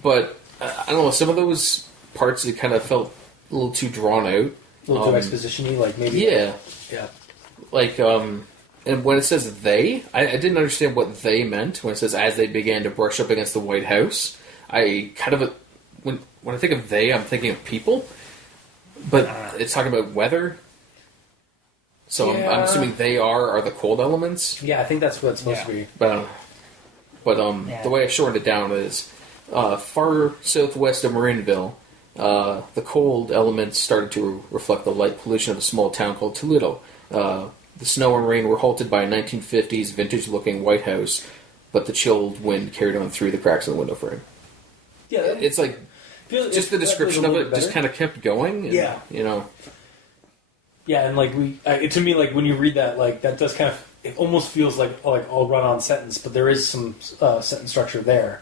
But I don't know, some of those parts it kind of felt a little too drawn out. A little too exposition-y, like maybe. Yeah. Yeah. Like, and when it says they, I didn't understand what they meant when it says as they began to brush up against the White House. I kind of, when I think of they, I'm thinking of people, but it's talking about weather. So Yeah. I'm assuming they are the cold elements. Yeah, I think that's what it's supposed to be. But the way I shortened it down is far southwest of Marineville, the cold elements started to reflect the light pollution of a small town called Toledo. The snow and rain were halted by a 1950s vintage-looking White House, but the chilled wind carried on through the cracks of the window frame. Yeah, It's like just the description of it just kind of kept going. And, Yeah. you know. Yeah, and like to me, like when you read that, like that does kind of, it almost feels like all run-on sentence, but there is some sentence structure there.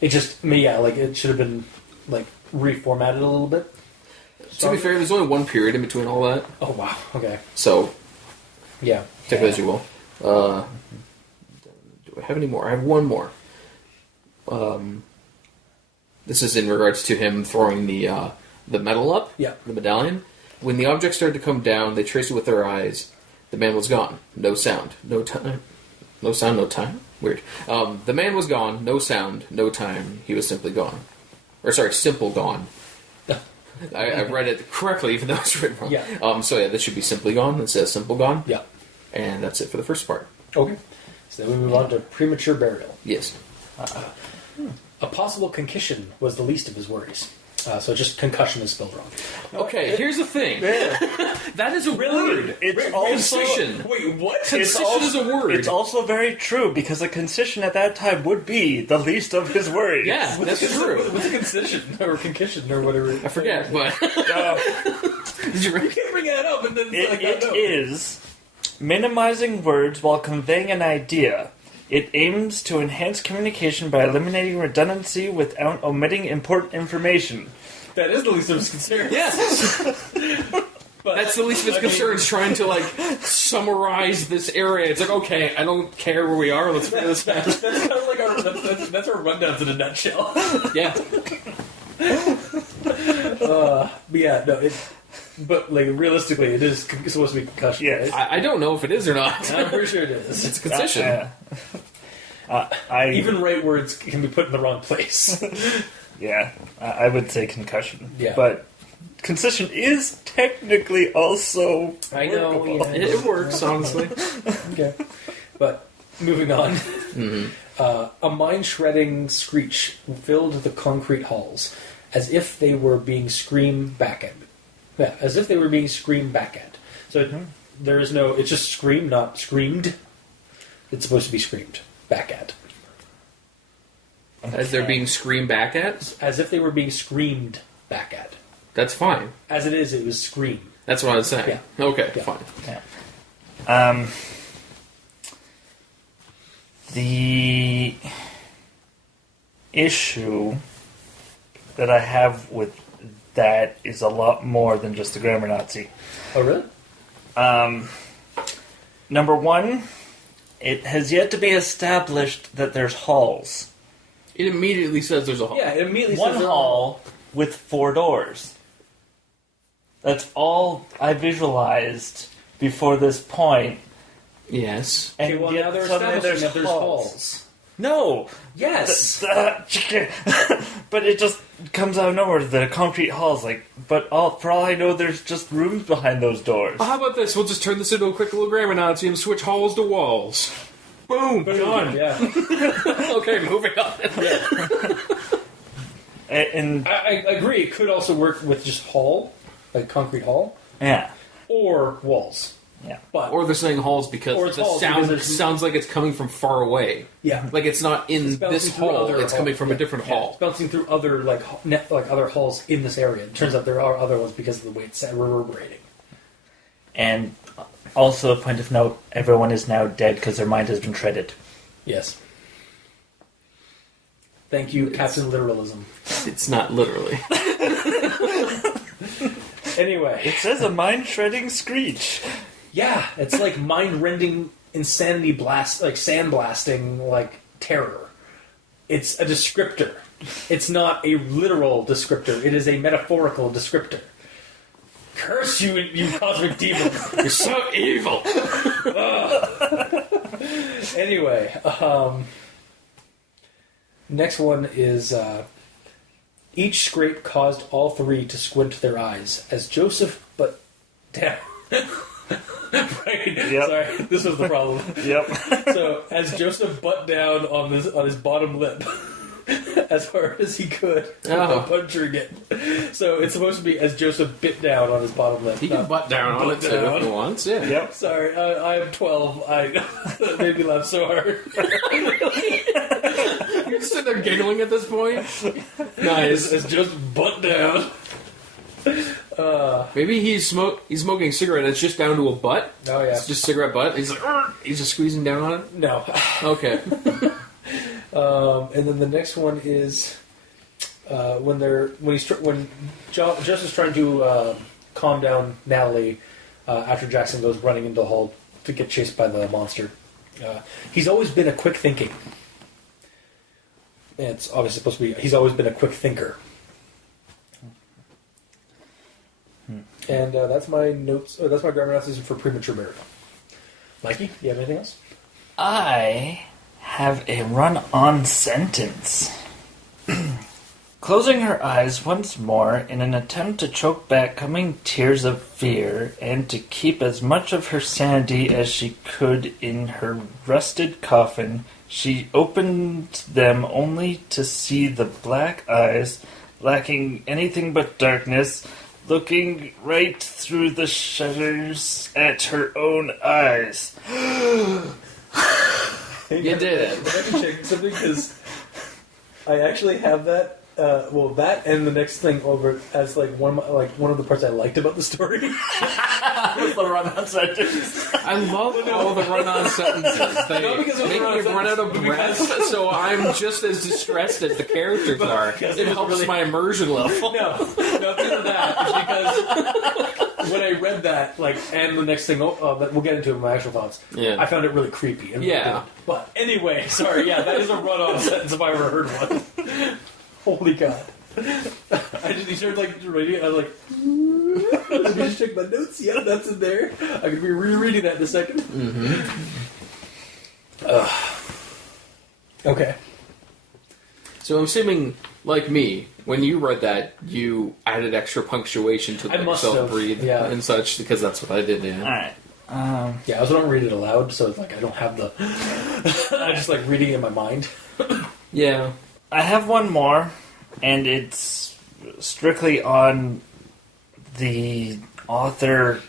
It just, like it should have been like reformatted a little bit. To be fair, there's only one period in between all that, Oh wow, okay, so yeah. take it as you will. Do I have any more? I have one more. This is in regards to him throwing the medal up, Yeah. the medallion. When the object started to come down, they traced it with their eyes. The man was gone. No sound. No time. No sound, no time? Weird. The man was gone. No sound. No time. He was simply gone. Or, sorry, simple gone. I read it correctly, even though it's written wrong. Yeah. So, yeah, this should be simply gone. It says simple gone. Yeah. And that's it for the first part. Okay. So then we move on to premature burial. Yes. A possible concussion was the least of his worries. So just concussion is spelled wrong. Okay, here's the thing. That is a word. It's also Concision. Wait, what? Concision is a word. It's also very true because a concision at that time would be the least of his worries. Yeah, that's true. What's a concussion or concussion or whatever? I forget, but did you read? You can't bring that up and then it's like, It no. is minimizing words while conveying an idea. It aims to enhance communication by eliminating redundancy without omitting important information. That is the least of his concerns. Yes, But, that's the least of his I mean, concerns. Trying to like summarize this area. It's like, okay, I don't care where we are. Let's figure this out. That's kind of like that's our rundowns in a nutshell. Yeah, But yeah, no, but like realistically, it is supposed to be concussion. Yes. Right? I don't know if it is or not. I'm pretty sure it is. It's a concession. Even right words can be put in the wrong place. I would say concussion. Yeah. But Concision is technically also I know, workable. yeah. It works, honestly. Okay. But moving on. A mind-shredding screech filled the concrete halls, as if they were being screamed back at. Yeah, as if they were being screamed back at. So there is no... It's just scream, not screamed. It's supposed to be screamed back at. As they're being screamed back at? As if they were being screamed back at. That's fine. As it is, it was scream. That's what I was saying. Yeah. Okay, Yeah. fine. Yeah. The issue that I have with that is a lot more than just the grammar Nazi. Oh, really? Number one, it has yet to be established that there's halls. It immediately says there's a hall. Yeah, it immediately One says... hall with 4 doors. That's all I visualized before this point. Yes. Okay, And well, yet now they're suddenly establishing that there's halls. halls. No! Yes! But it just comes out of nowhere, the concrete halls, but for all I know, there's just rooms behind those doors. Well, how about this? We'll just turn this into a quick little grammar Nazi and switch halls to walls. Boom! Done. Yeah. Okay, moving on. And I agree. It could also work with just hall, like concrete hall, yeah. or walls. Yeah. But Or they're saying halls because Or it's the halls sound because there's- sounds like it's coming from far away. yeah, Like it's not in It's bouncing this through hall, other it's coming from a different yeah, hall. it's bouncing through other other halls in this area. It turns out there are other ones because of the way it's reverberating. And also, a point of note, everyone is now dead because their mind has been shredded. Yes. Thank you, Captain Literalism. It's not literally. Anyway, It says a mind-shredding screech. yeah, it's like mind-rending insanity blast, like sandblasting, like terror. It's a descriptor. It's not a literal descriptor. It is a metaphorical descriptor. Curse you, you cosmic demon! You're so evil! Anyway, next one is each scrape caused all 3 to squint their eyes as Joseph, but damn. Right. Yep. Sorry, this was the problem. Yep. So as Joseph butt down on his bottom lip as hard as he could, Oh. puncturing it. So it's supposed to be as Joseph bit down on his bottom lip. He can not butt down on it butt too if down. he wants, yeah. Yep. Sorry, I'm 12. That made me laugh so hard. You're sitting there giggling at this point? Nice. It's just butt down. Maybe he's smoking a cigarette and it's just down to a butt? Oh yeah. It's just cigarette butt? He's like, "Arr!" He's just squeezing down on it? No. Okay. And then the next one is when Joseph's trying to calm down Natalie after Jackson goes running into the hall to get chased by the monster. He's always been a quick thinking. And it's obviously supposed to be. He's always been a quick thinker. And that's my notes. That's my grammar analysis for premature burial. Mikey, you have anything else? I have a run-on sentence. Closing her eyes once more in an attempt to choke back coming tears of fear and to keep as much of her sanity as she could in her rusted coffin, she opened them only to see the black eyes, lacking anything but darkness, looking right through the shutters at her own eyes. You did it. I can check something because I actually have that. That and the next thing over as one of the parts I liked about the story. With the run-on sentence. I love all the run-on sentences. They Not because of make run-on me run out of sentence, breath, so I'm just as distressed as the characters are. because It it was helps really- my immersion level. No, because of that. It's because when I read that, and the next thing that we'll get into in my actual thoughts, Yeah. I found it really creepy. And Yeah. weird. But anyway, sorry. Yeah, that is a run-on sentence if I ever heard one. Holy God. He started reading it, I was like, let me just check my notes. Yeah, that's in there. I'm going to be rereading that in a second. Okay. So I'm assuming, like me, when you read that, you added extra punctuation to let yourself breathe and such, because that's what I did, yeah. Alright. Yeah, I also don't read it aloud, so it's like I don't have the... I just like reading it in my mind. Yeah. I have one more, and it's strictly on the author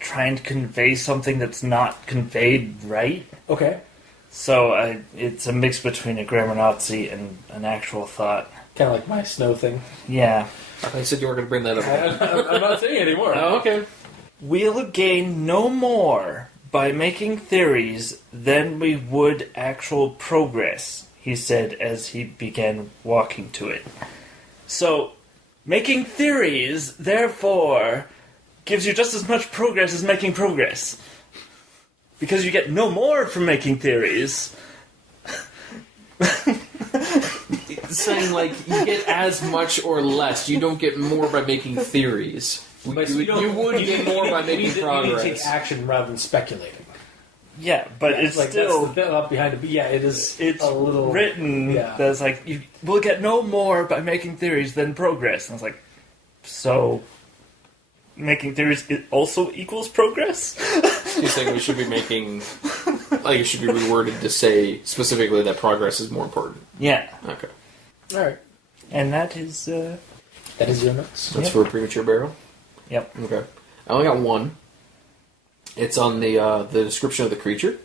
trying to convey something that's not conveyed right. Okay. So it's a mix between a grammar Nazi and an actual thought. Kind of like my snow thing. Yeah. I said you weren't going to bring that up. I'm not saying anymore. Oh, okay. We'll gain no more by making theories than we would actual progress, he said as he began walking to it. So, making theories, therefore, gives you just as much progress as making progress. Because you get no more from making theories. It's saying, like, you get as much or less. You don't get more by making theories. You would get more by making progress. You need to take action rather than speculating. Yeah, but it's like, still... that's the bit up behind it. But yeah, it's a little... written that's like, we'll get no more by making theories than progress. And I was like, so... making theories also equals progress? You're saying we should be making... like, it should be reworded to say specifically that progress is more important. Yeah. Okay. Alright. And that is... that is your notes? That's for a premature burial? Yep. Okay. I only got one. It's on the description of the creature.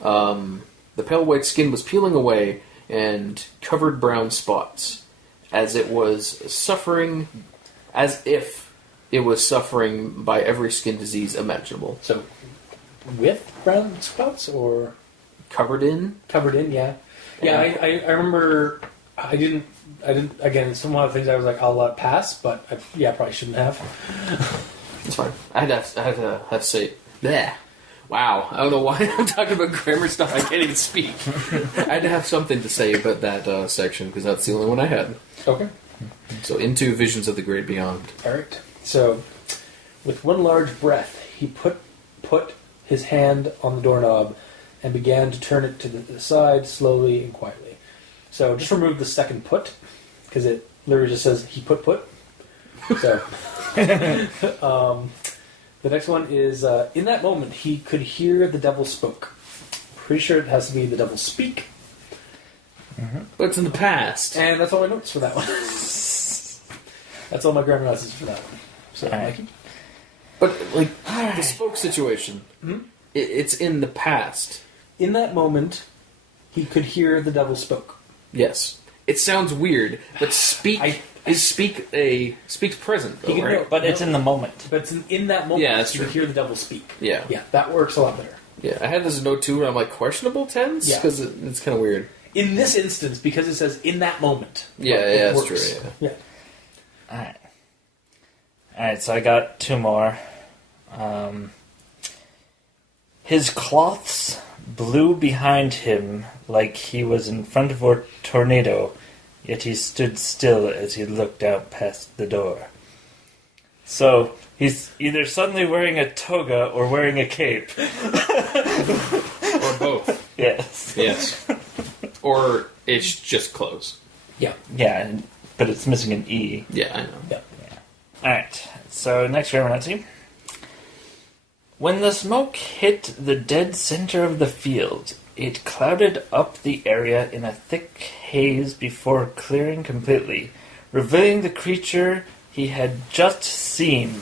The pale white skin was peeling away and covered brown spots, as if it was suffering by every skin disease imaginable. So, with brown spots or covered in? Covered in, yeah. Yeah, I remember. I didn't. Again, some of the things I was like, I'll let pass, but I probably shouldn't have. It's fine. I had to say, bleh. Wow, I don't know why I'm talking about grammar stuff I can't even speak. I had to have something to say about that section, because that's the only one I had. Okay. So, into Visions of the Great Beyond. Alright. So, with one large breath, he put his hand on the doorknob and began to turn it to the side slowly and quietly. So, just remove the second put, because it literally just says he put. So, the next one is, in that moment, he could hear the devil spoke. Pretty sure it has to be the devil speak. Mm-hmm. But it's in the past. And that's all my notes for that one. That's all my grammar notes for that one. So, Mikey? But, like, the spoke situation, it's in the past. In that moment, he could hear the devil spoke. Yes. It sounds weird, but speak present, though, right? But it's in the moment. But it's in that moment, yeah, that's you true. can hear the devil speak. Yeah. Yeah, that works a lot better. Yeah, I had this note, too, and I'm like, questionable tense? Yeah. Because it's kind of weird. In this instance, because it says in that moment. Yeah, that's works. true, Yeah. Alright, so I got two more. His cloths blew behind him like he was in front of a tornado, yet he stood still as he looked out past the door. So, he's either suddenly wearing a toga or wearing a cape. Or both. Yes. Yes. Or it's just clothes. Yeah. Yeah, but it's missing an E. Yeah, I know. Yeah. Alright, so next grammar Nazi. When the smoke hit the dead center of the field, it clouded up the area in a thick haze before clearing completely, revealing the creature he had just seen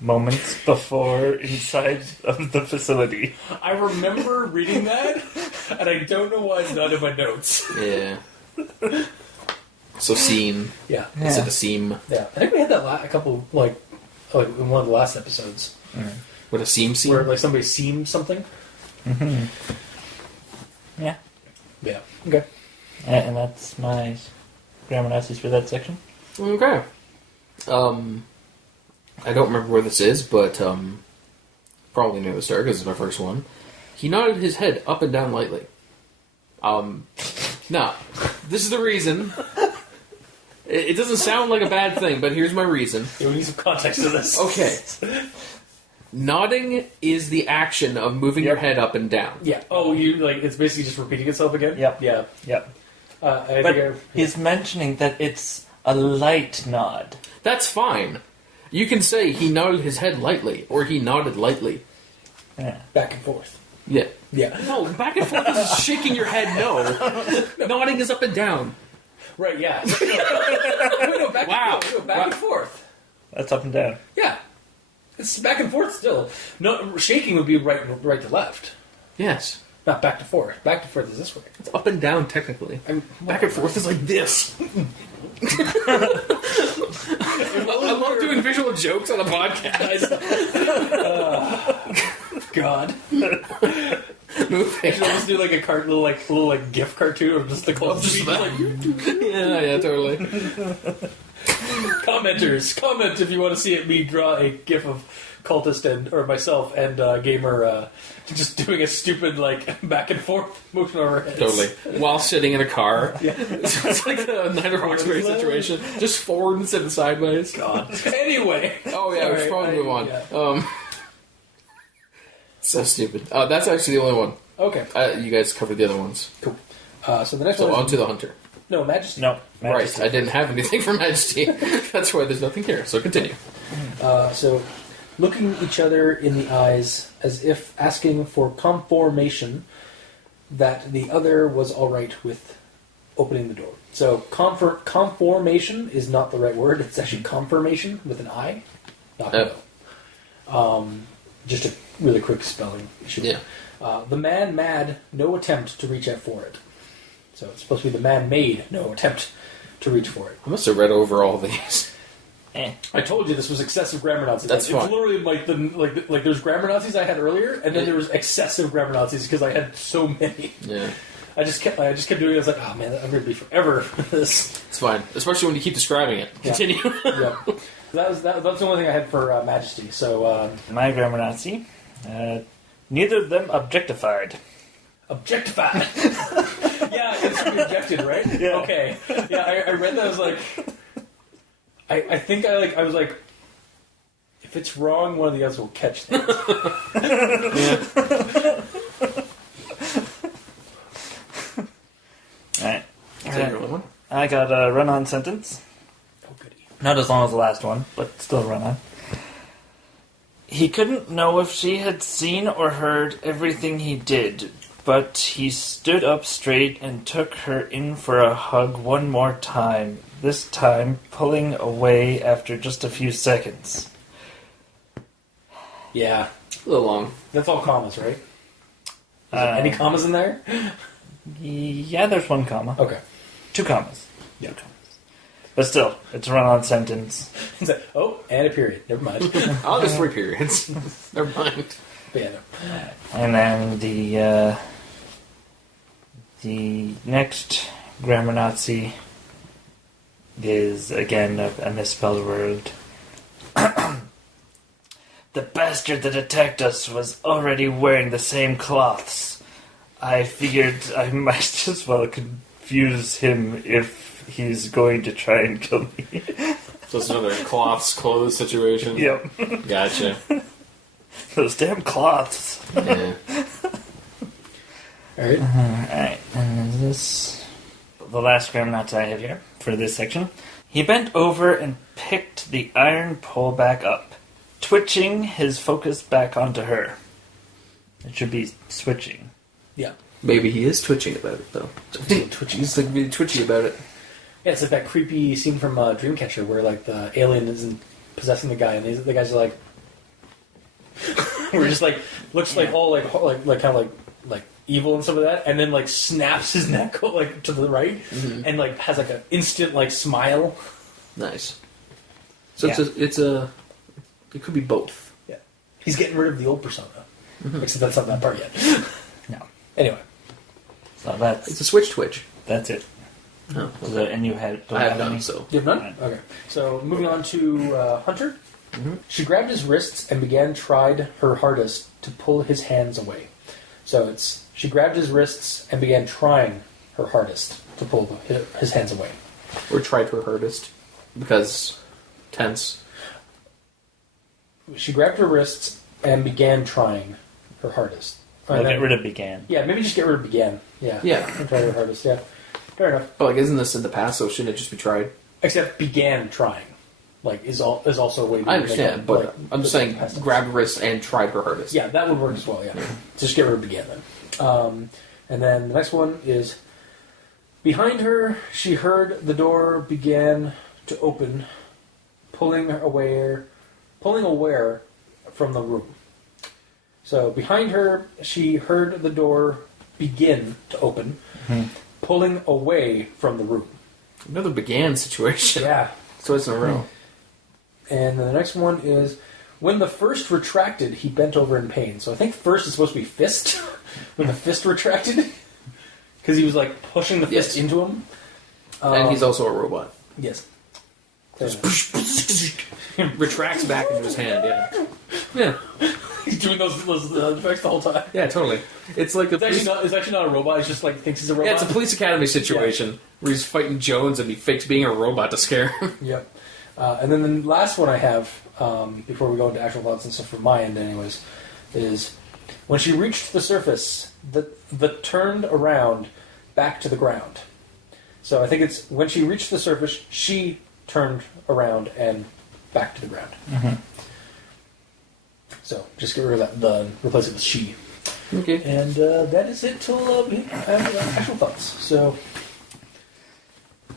moments before inside of the facility. I remember reading that, and I don't know why it's not in my notes. Yeah. So seam. Yeah. Instead of seam. Yeah. I think we had that a couple, like in one of the last episodes. What, a seam? Where, like, somebody seamed something. Mm-hmm. Yeah. Yeah. Okay. And that's my grammar Nazis for that section. Okay. I don't remember where this is, but probably near the start because it's my first one. He nodded his head up and down lightly. Now, this is the reason. It doesn't sound like a bad thing, but here's my reason. Yeah, we need some context to this. Okay. Nodding is the action of moving your head up and down. Yeah. Oh, it's basically just repeating itself again? Yep. Yeah. Yep. I But think he's mentioning that it's A light nod. That's fine. You can say he nodded his head lightly, or he nodded lightly. Yeah. Back and forth. Yeah. Yeah. No, back and forth is shaking your head no. Nodding is up and down. Right, yeah. No, back Wow. and forth. No, back and forth. That's up and down. Yeah. It's back and forth still. No, shaking would be right to left. Yes. Not back to forth. Back to forth is this way. It's up and down, technically. Back and forth is like this. I love doing visual jokes on a podcast. God. Should I just do like a little GIF cartoon of just the closest just like, yeah, totally. Commenters, comment if you want to see me draw a GIF of cultist or myself and gamer just doing a stupid back and forth motion over our heads. Totally. While sitting in a car. Yeah. It's like a Night of Roxbury situation. Just forward instead of sideways. God. Anyway. Oh yeah, we should probably move on. Yeah. So stupid. That's actually the only one. Okay. You guys covered the other ones. Cool. So the next So one on is... to the Hunter. No, Majesty. No. Right, I didn't have anything for Majesty. That's why there's nothing here. So continue. So, looking each other in the eyes as if asking for confirmation that the other was alright with opening the door. So, confirmation is not the right word. It's actually confirmation with an I, not an O. Just a really quick spelling issue. Yeah. The man mad, no attempt to reach out for it. So it's supposed to be the man made, no attempt to reach for it. I must have read over all these. I told you this was excessive grammar Nazis. That's it's fine. literally like there's grammar Nazis I had earlier, and then there was excessive grammar Nazis because I had so many. Yeah. I just kept doing it. I was like, oh man, I'm going to be forever for this. It's fine. Especially when you keep describing it. Yeah. Continue. Yeah. That's the only thing I had for Majesty. So My grammar Nazi. Neither of them objectified. objectified. Yeah, it's to be objected, right? Yeah. Okay. Yeah, I read that. I was like, I think I was like, if it's wrong, one of the others will catch that. Alright. Is that your only one? I got a run-on sentence. Oh, goody. Not as long as the last one, but still run-on. He couldn't know if she had seen or heard everything he did, but he stood up straight and took her in for a hug one more time, this time pulling away after just a few seconds. Yeah, A little long. that's all commas, right? Is there any commas in there? Yeah, there's one comma. Okay. 2 commas. Yeah. 2 commas. But still, it's a run-on sentence. It's like, oh, and a period. Never mind. Oh, there's 3 periods. Never mind. But yeah, no. And then the next grammar Nazi is, again, a misspelled word. The bastard that attacked us was already wearing the same cloths. I figured I might as well confuse him if he's going to try and kill me. So it's another cloths, clothes situation. Yep. Gotcha. Those damn cloths. Yeah. All right. Alright, and is this the last grammar Nazi I have here for this section? He bent over and picked the iron pole back up, twitching his focus back onto her. It should be switching. Yeah. Maybe he is twitching about it, though. Twitchy. He's like really twitchy about it. Yeah, it's like that creepy scene from Dreamcatcher where like the alien isn't possessing the guy, and the guys are like, we're just like looks like all like kind of like evil and stuff like that, and then like snaps his neck like to the right, and like has like an instant like smile. Nice. So Yeah. it could be both. Yeah, he's getting rid of the old persona, except that's not that part yet. No. Anyway, So that's It's a switch twitch. it. Oh, So, and you had don't I have any? none, so. you have none. Right. Okay, so moving on to Hunter. She grabbed his wrists and tried her hardest to pull his hands away. So she grabbed his wrists and began trying her hardest to pull his hands away. Or tried her hardest. Because tense. She grabbed her wrists and began trying her hardest. Well, get rid of began. Yeah, maybe just get rid of began. Yeah. Yeah. And try her hardest, yeah. Fair enough. But like, isn't this in the past, so shouldn't it just be tried? except began trying. Like, is also a way to I understand, but like, I'm just saying, grabbed her wrist and tried her hardest. Yeah, that would work as well, yeah. Just get rid of began then. And then the next one is, behind her, she heard the door began to open, pulling away from the room. So behind her, she heard the door begin to open, pulling away from the room. Another began situation. Yeah. So it's in a row. And then the next one is, when the first retracted, he bent over in pain. So I think first is supposed to be fist. When the fist retracted. Because he was like pushing the fist into him. And he's also a robot. Yes. Retracts back into his hand, yeah. Yeah. He's doing those effects the whole time. Yeah, totally. It's like It's actually not a robot. He's just like thinks he's a robot. Yeah, it's a Police Academy situation where he's fighting Jones and he fakes being a robot to scare him. Yep. And then the last one I have, before we go into actual thoughts and stuff from my end anyways, is when she reached the surface, the turned around back to the ground. So I think it's when she reached the surface, she turned around and back to the ground. Mm-hmm. So just get rid of that, replace it with she. Okay. And that is it till actual thoughts. So,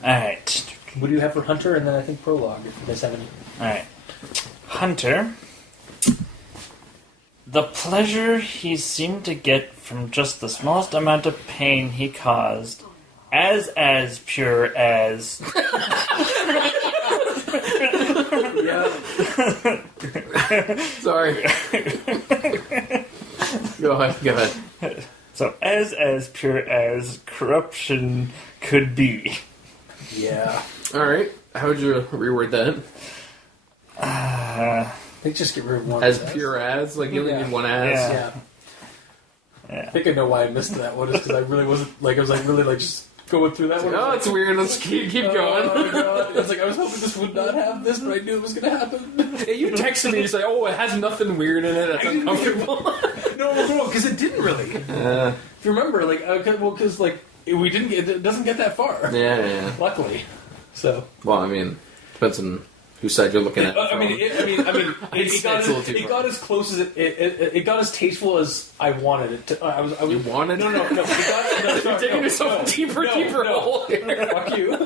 Alright. what do you have for Hunter? And then I think Prologue, if you guys have any. Alright. Hunter. The pleasure he seemed to get from just the smallest amount of pain he caused, as pure as... Sorry. Go ahead. So, as pure as corruption could be. Yeah. Alright. How would you reword that? I think just get rid of one. As pure as? Like, you only need one as? Yeah. Yeah. I think I know why I missed that one, is because I really wasn't, like, I was like, really, like, just going through that one. Oh, it's weird. Let's keep going. Oh my god. It's like, I was hoping this would not have this, but I knew it was going to happen. Yeah, you texted me, you're like, oh, it has nothing weird in it. That's uncomfortable. No, because it didn't really. If you remember, like, okay, well, because, like, it doesn't get that far. Yeah. Luckily. So. Well, I mean, depends on whose side you're looking at. It got as close as it got as tasteful as I wanted it to. You wanted? No. You're taking yourself a deeper hole here. Fuck you.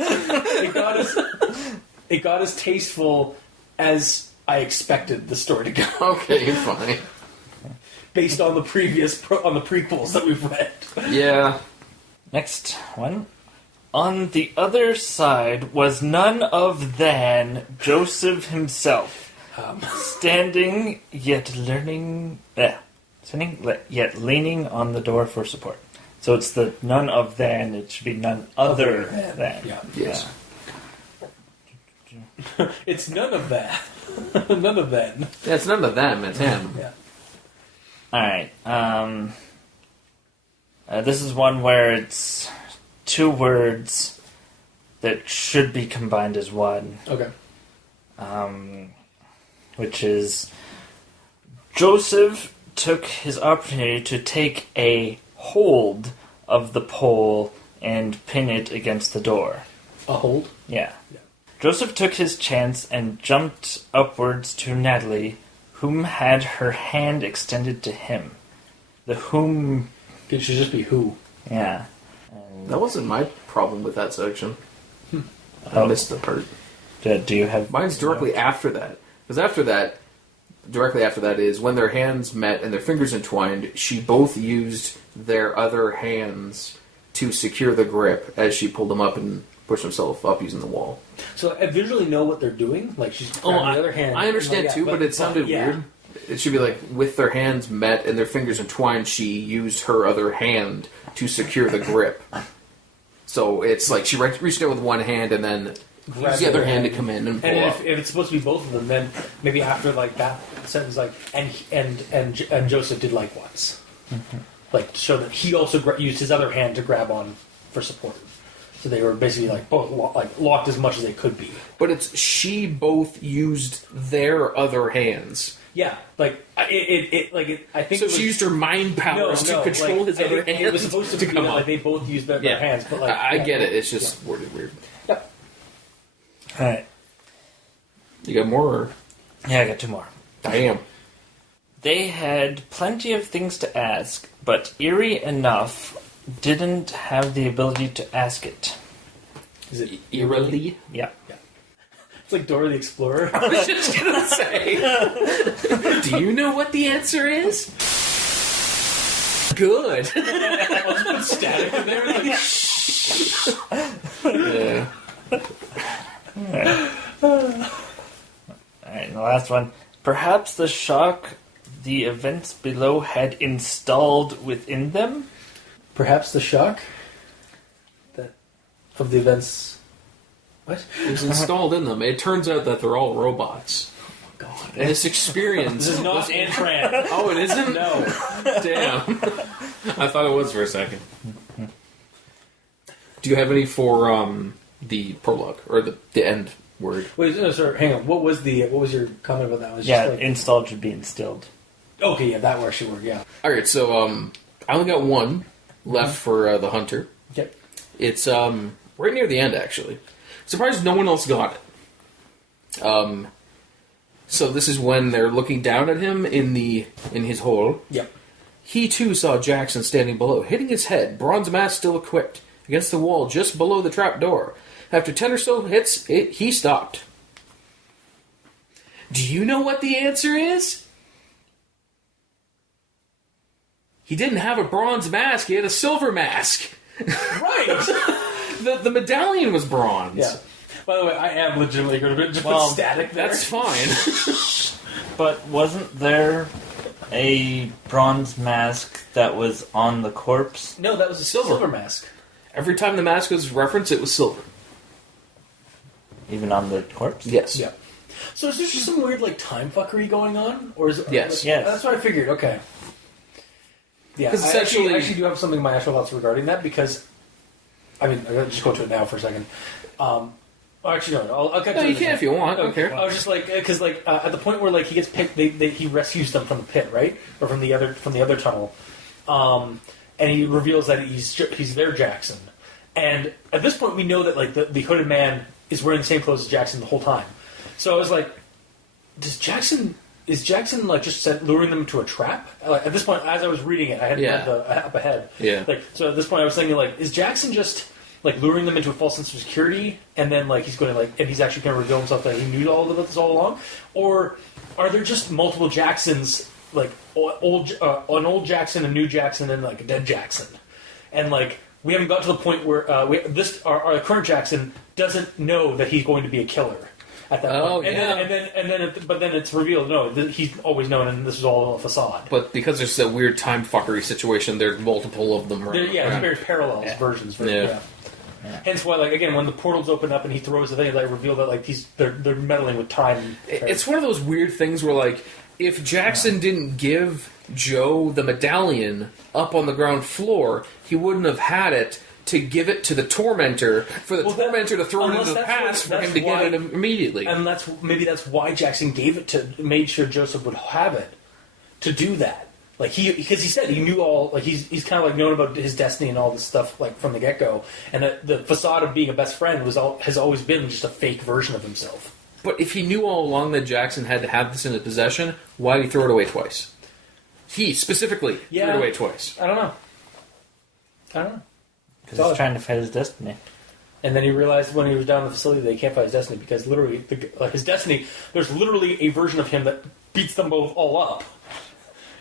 It got as tasteful as I expected the story to go. Okay, fine. Based on the prequels that we've read. Yeah. Next one. On the other side was none other than Joseph himself, standing yet leaning on the door for support. So it's the none of than. It should be none other than. Yeah. Yes. It's none of that. None of that. Yeah, it's none of them. It's him. Yeah. All right. This is one where it's two words that should be combined as one. Okay. Which is Joseph took his opportunity to take a hold of the pole and pin it against the door. A hold? Yeah. Joseph took his chance and jumped upwards to Natalie, whom had her hand extended to him. The whom... It should just be who. Yeah. That wasn't my problem with that section. I missed the part. Do you have... Mine's directly after that. Because directly after that is when their hands met and their fingers entwined, she both used their other hands to secure the grip as she pulled them up and pushed herself up using the wall. So I visually know what they're doing. Like she's grabbing the other hand. I understand too, but it sounded weird. It should be like, with their hands met and their fingers entwined, she used her other hand to secure the grip. So it's like she reached out with one hand and then used the other hand to come in and pull up. If it's supposed to be both of them, then maybe after like that sentence, like and Joseph did likewise, like to show that he also used his other hand to grab on for support. So they were basically like both locked as much as they could be. But it's she both used their other hands. Yeah, I think so. She used her mind powers to control his other hands. It was supposed to come up. Like they both used their hands, but I get it. It's just worded weird. Yep. Alright. You got more? Or? Yeah, I got 2 more. Damn. They had plenty of things to ask, but eerie enough didn't have the ability to ask it. Is it Eerily? Yeah. It's like Dora the Explorer. I was just gonna say. Do you know what the answer is? Good. I'll just put static in there. Like, Yeah. Alright, the last one. Perhaps the shock the events below had installed within them? perhaps the shock of the events. What? It was installed in them. It turns out that they're all robots. Oh, God. And this experience... This is not Antran. Oh, it isn't? No. Damn. I thought it was for a second. Do you have any for the prologue or the end word? Wait, no, sorry, hang on. What was your comment about that? It was Yeah, just like, installed should be instilled. okay, yeah, that actually worked. Yeah. All right, so I only got one left for the hunter. Okay. It's right near the end, actually. Surprised no one else got it. So this is when they're looking down at him in his hole. Yep. He too saw Jackson standing below, hitting his head, bronze mask still equipped, against the wall just below the trap door. After 10 or so hits, he stopped. Do you know what the answer is? He didn't have a bronze mask, he had a silver mask. Right. The medallion was bronze. Yeah. By the way, I am legitimately going to just put static there. That's fine. But wasn't there a bronze mask that was on the corpse? No, that was a silver mask. Every time the mask was referenced, it was silver. Even on the corpse? Yes. Yeah. So is there just some weird like time fuckery going on, or is it? Yes. Yes. That's what I figured. Okay. Yeah, 'Cause it's I actually- actually do have something in my actual thoughts regarding that because, I mean, I'm gonna just go to it now for a second. Actually, no, I'll catch No, it you in a can second. if you want. I don't care. I was just like, because like at the point where like he gets picked, he rescues them from the pit, right, or from the other tunnel, and he reveals that he's their Jackson, and at this point we know that like the hooded man is wearing the same clothes as Jackson the whole time. So I was like, is Jackson like just luring them into a trap? Like, at this point, as I was reading it, I had read up ahead. Yeah. Like, so at this point, I was thinking like, is Jackson just like luring them into a false sense of security, and then like he's going to and he's actually going to reveal himself that he knew all of this all along, or are there just multiple Jacksons, like an old Jackson, a new Jackson, and like a dead Jackson, and like we haven't got to the point where our current Jackson doesn't know that he's going to be a killer at that point. But then it's revealed he's always known, and this is all a facade. But because there's a weird time fuckery situation, there's multiple of them. There's versions. Yeah. Hence why, like again, when the portals open up and he throws the thing, like reveal that like they're meddling with time. It's one of those weird things where like if Jackson didn't give Joe the medallion up on the ground floor, he wouldn't have had it to give it to the Tormentor for the Tormentor to throw it into the past for him to get it immediately. And that's why Jackson gave it made sure Joseph would have it to do that. Like because he said he knew all, like he's kind of like known about his destiny and all this stuff like from the get go, and the facade of being a best friend has always been just a fake version of himself. But if he knew all along that Jackson had to have this in his possession, why did he throw it away twice? He specifically threw it away twice. I don't know. Because he's trying to fight his destiny. And then he realized when he was down in the facility that he can't fight his destiny because literally, his destiny, there's literally a version of him that beats them both all up,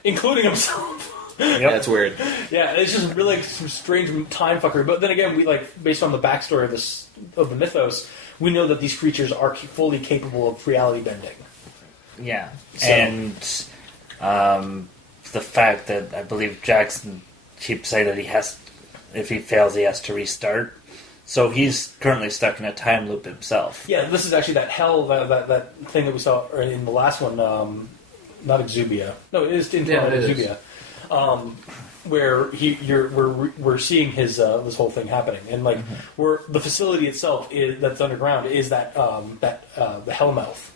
including himself. Yep. That's weird. Yeah, it's just really some strange time fuckery. But then again, we based on the backstory of the mythos, we know that these creatures are fully capable of reality bending. Yeah, So- and the fact that I believe Jackson keeps saying that if he fails, he has to restart. So he's currently stuck in a time loop himself. Yeah, this is actually that thing that we saw in the last one. Not Exubia. No, it is in Exubia. Where we're seeing his this whole thing happening, and like where the facility itself that's underground is the Hellmouth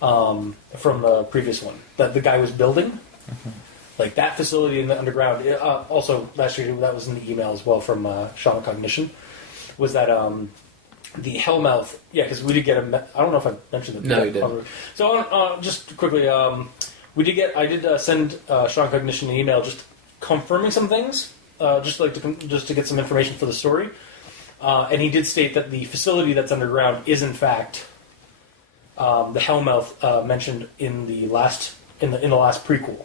from the previous one that the guy was building. Like that facility in the underground. Also, last year that was in the email as well from ShawnCognition. Was that the Hellmouth. Yeah, because we did get I don't know if I mentioned it. No, you didn't. So just quickly, we did get. I did send ShawnCognition an email just confirming some things, just to get some information for the story. And he did state that the facility that's underground is in fact the Hellmouth mentioned in the last prequel,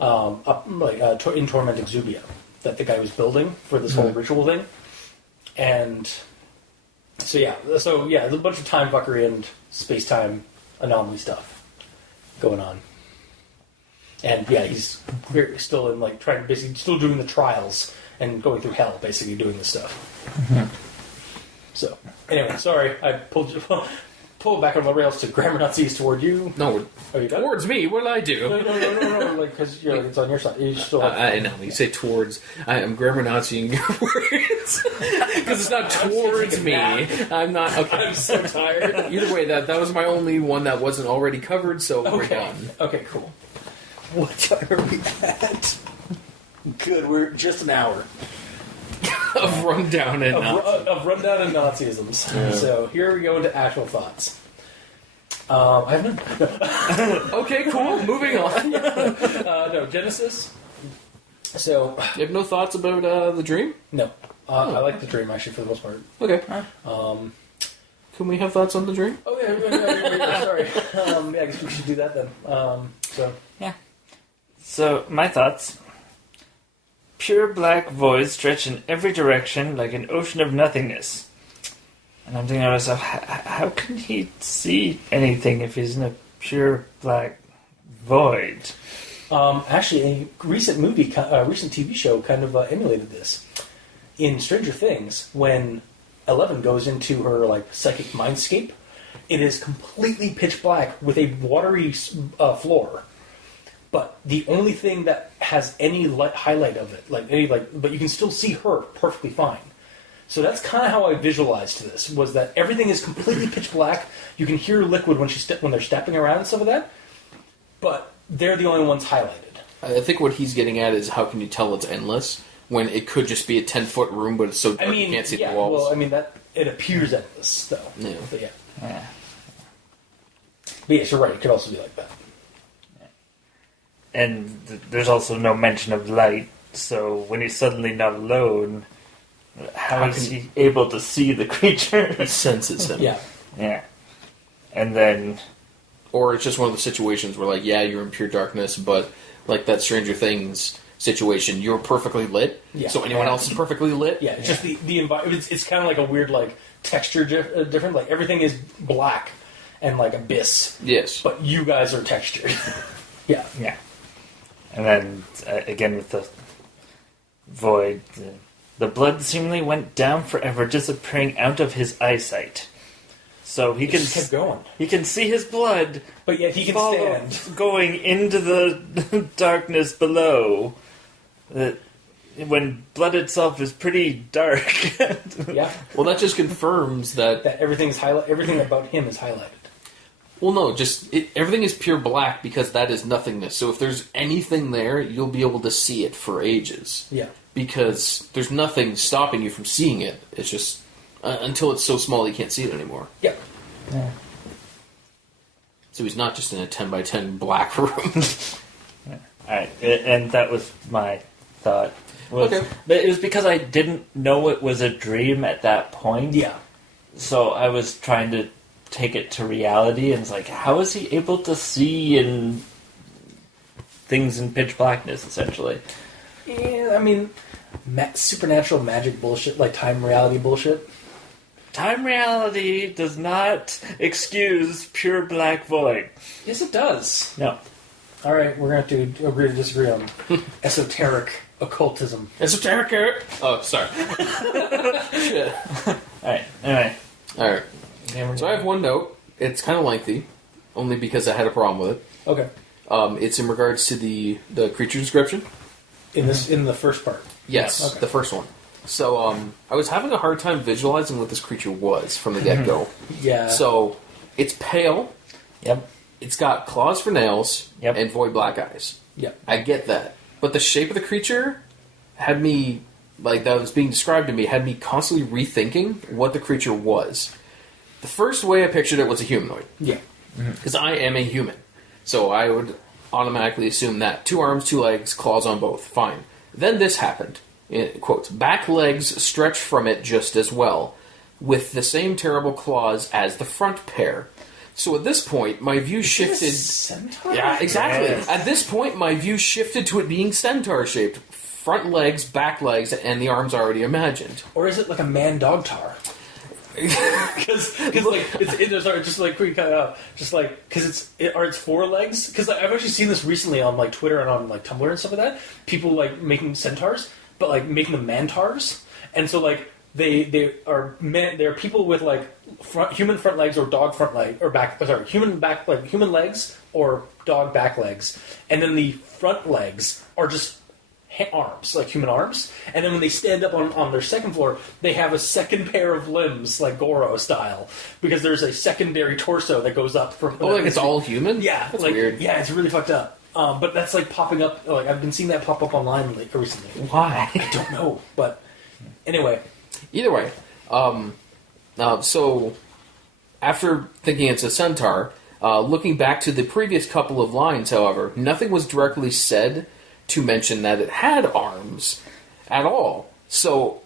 in Torment Exubia, that the guy was building for this whole ritual thing. And so there's a bunch of time fuckery and space-time anomaly stuff going on. And he's still in basically still doing the trials and going through hell, basically doing this stuff. Mm-hmm. So anyway, sorry, I pulled back on the rails to grammar Nazis toward you. No, towards me. What did I do? No, because it's on your side. You still I know. You say towards. I am grammar Naziing your words because it's not towards me. I'm not. Okay, I'm so tired. Either way, that was my only one that wasn't already covered. So we're done. Okay, cool. What time are we at? Good. We're just an hour of rundown and rundown and Nazisms. Yeah. So here we go into actual thoughts. I have none. Okay, cool. Moving on. No, Genesis. So you have no thoughts about the dream? No. I like the dream actually for the most part. Okay. Can we have thoughts on the dream? Oh yeah. Sorry. I guess we should do that then. So my thoughts. Pure black void stretched in every direction like an ocean of nothingness. And I'm thinking to myself, how can he see anything if he's in a pure black void? Actually, a recent TV show kind of emulated this. In Stranger Things, when Eleven goes into her psychic mindscape, it is completely pitch black with a watery floor. But the only thing that has any highlight of it, but you can still see her perfectly fine. So that's kind of how I visualized this, was that everything is completely pitch black. You can hear Liquid when they're stepping around and stuff like that, but they're the only ones highlighted. I think what he's getting at is how can you tell it's endless when it could just be a 10-foot room, but it's so dark you can't see the walls. Well, that it appears endless, though. Yeah. But yes, you're right. It could also be like that. And there's also no mention of light, so when he's suddenly not alone, how is he able to see the creature? He senses him. Yeah. And then... Or it's just one of the situations where, you're in pure darkness, but, that Stranger Things situation, you're perfectly lit, so anyone else is perfectly lit? Yeah, it's just the environment. It's kind of like a weird, texture different. Everything is black and, abyss. Yes. But you guys are textured. Yeah. And then, again, with the void, the blood seemingly went down forever, disappearing out of his eyesight. So he can kept going. He can see his blood, but yet he can stand going into the darkness below. When blood itself is pretty dark. Yeah. Well, that just confirms that everything about him is highlighted. Well, no, everything is pure black because that is nothingness. So if there's anything there, you'll be able to see it for ages. Yeah. Because there's nothing stopping you from seeing it. It's just until it's so small you can't see it anymore. Yeah. So he's not just in a 10 by 10 black room. Alright, and that was my thought. Okay. But it was because I didn't know it was a dream at that point. Yeah. So I was trying to take it to reality, and it's how is he able to see in things in pitch blackness, essentially? Yeah, supernatural magic bullshit, time reality bullshit. Time reality does not excuse pure black void. Yes, it does. No. All right, we're going to have to agree to disagree on esoteric occultism. Esoteric? Oh, sorry. Shit. Alright, anyway. Alright. So I have one note. It's kind of lengthy, only because I had a problem with it. Okay. It's in regards to the creature description. In the first part? Yes, okay. The first one. So, I was having a hard time visualizing what this creature was from the get-go. Yeah. So, it's pale. Yep. It's got claws for nails. Yep. And void black eyes. Yep. I get that. But the shape of the creature had me like that was being described to me had me constantly rethinking what the creature was. The first way I pictured it was a humanoid. Yeah. Because I am a human. So I would automatically assume that. 2 arms, 2 legs, claws on both. Fine. Then this happened. In quotes, back legs stretch from it just as well, with the same terrible claws as the front pair. So at this point, my view shifted... centaur? Yeah, exactly. Yes. At this point, my view shifted to it being centaur-shaped. Front legs, back legs, and the arms already imagined. Or is it like a man-dog tar? Because like it's just like quick cut out, just like because it's 4 legs. Because I've actually seen this recently on like Twitter and on like Tumblr and stuff like that. People like making centaurs, but like making them mantars, and so like they are people with like human front legs or dog front leg or back. Sorry, human legs or dog back legs, and then the front legs are just arms, like human arms, and then when they stand up on their second floor, they have a second pair of limbs, like Goro style, because there's a secondary torso that goes up from. Oh, like it's all human? Yeah, that's like, weird. Yeah, it's really fucked up. But that's like popping up. Like I've been seeing that pop up online recently. Why? I don't know, but anyway. Either way, so after thinking it's a centaur, looking back to the previous couple of lines, however, nothing was directly said to mention that it had arms at all. So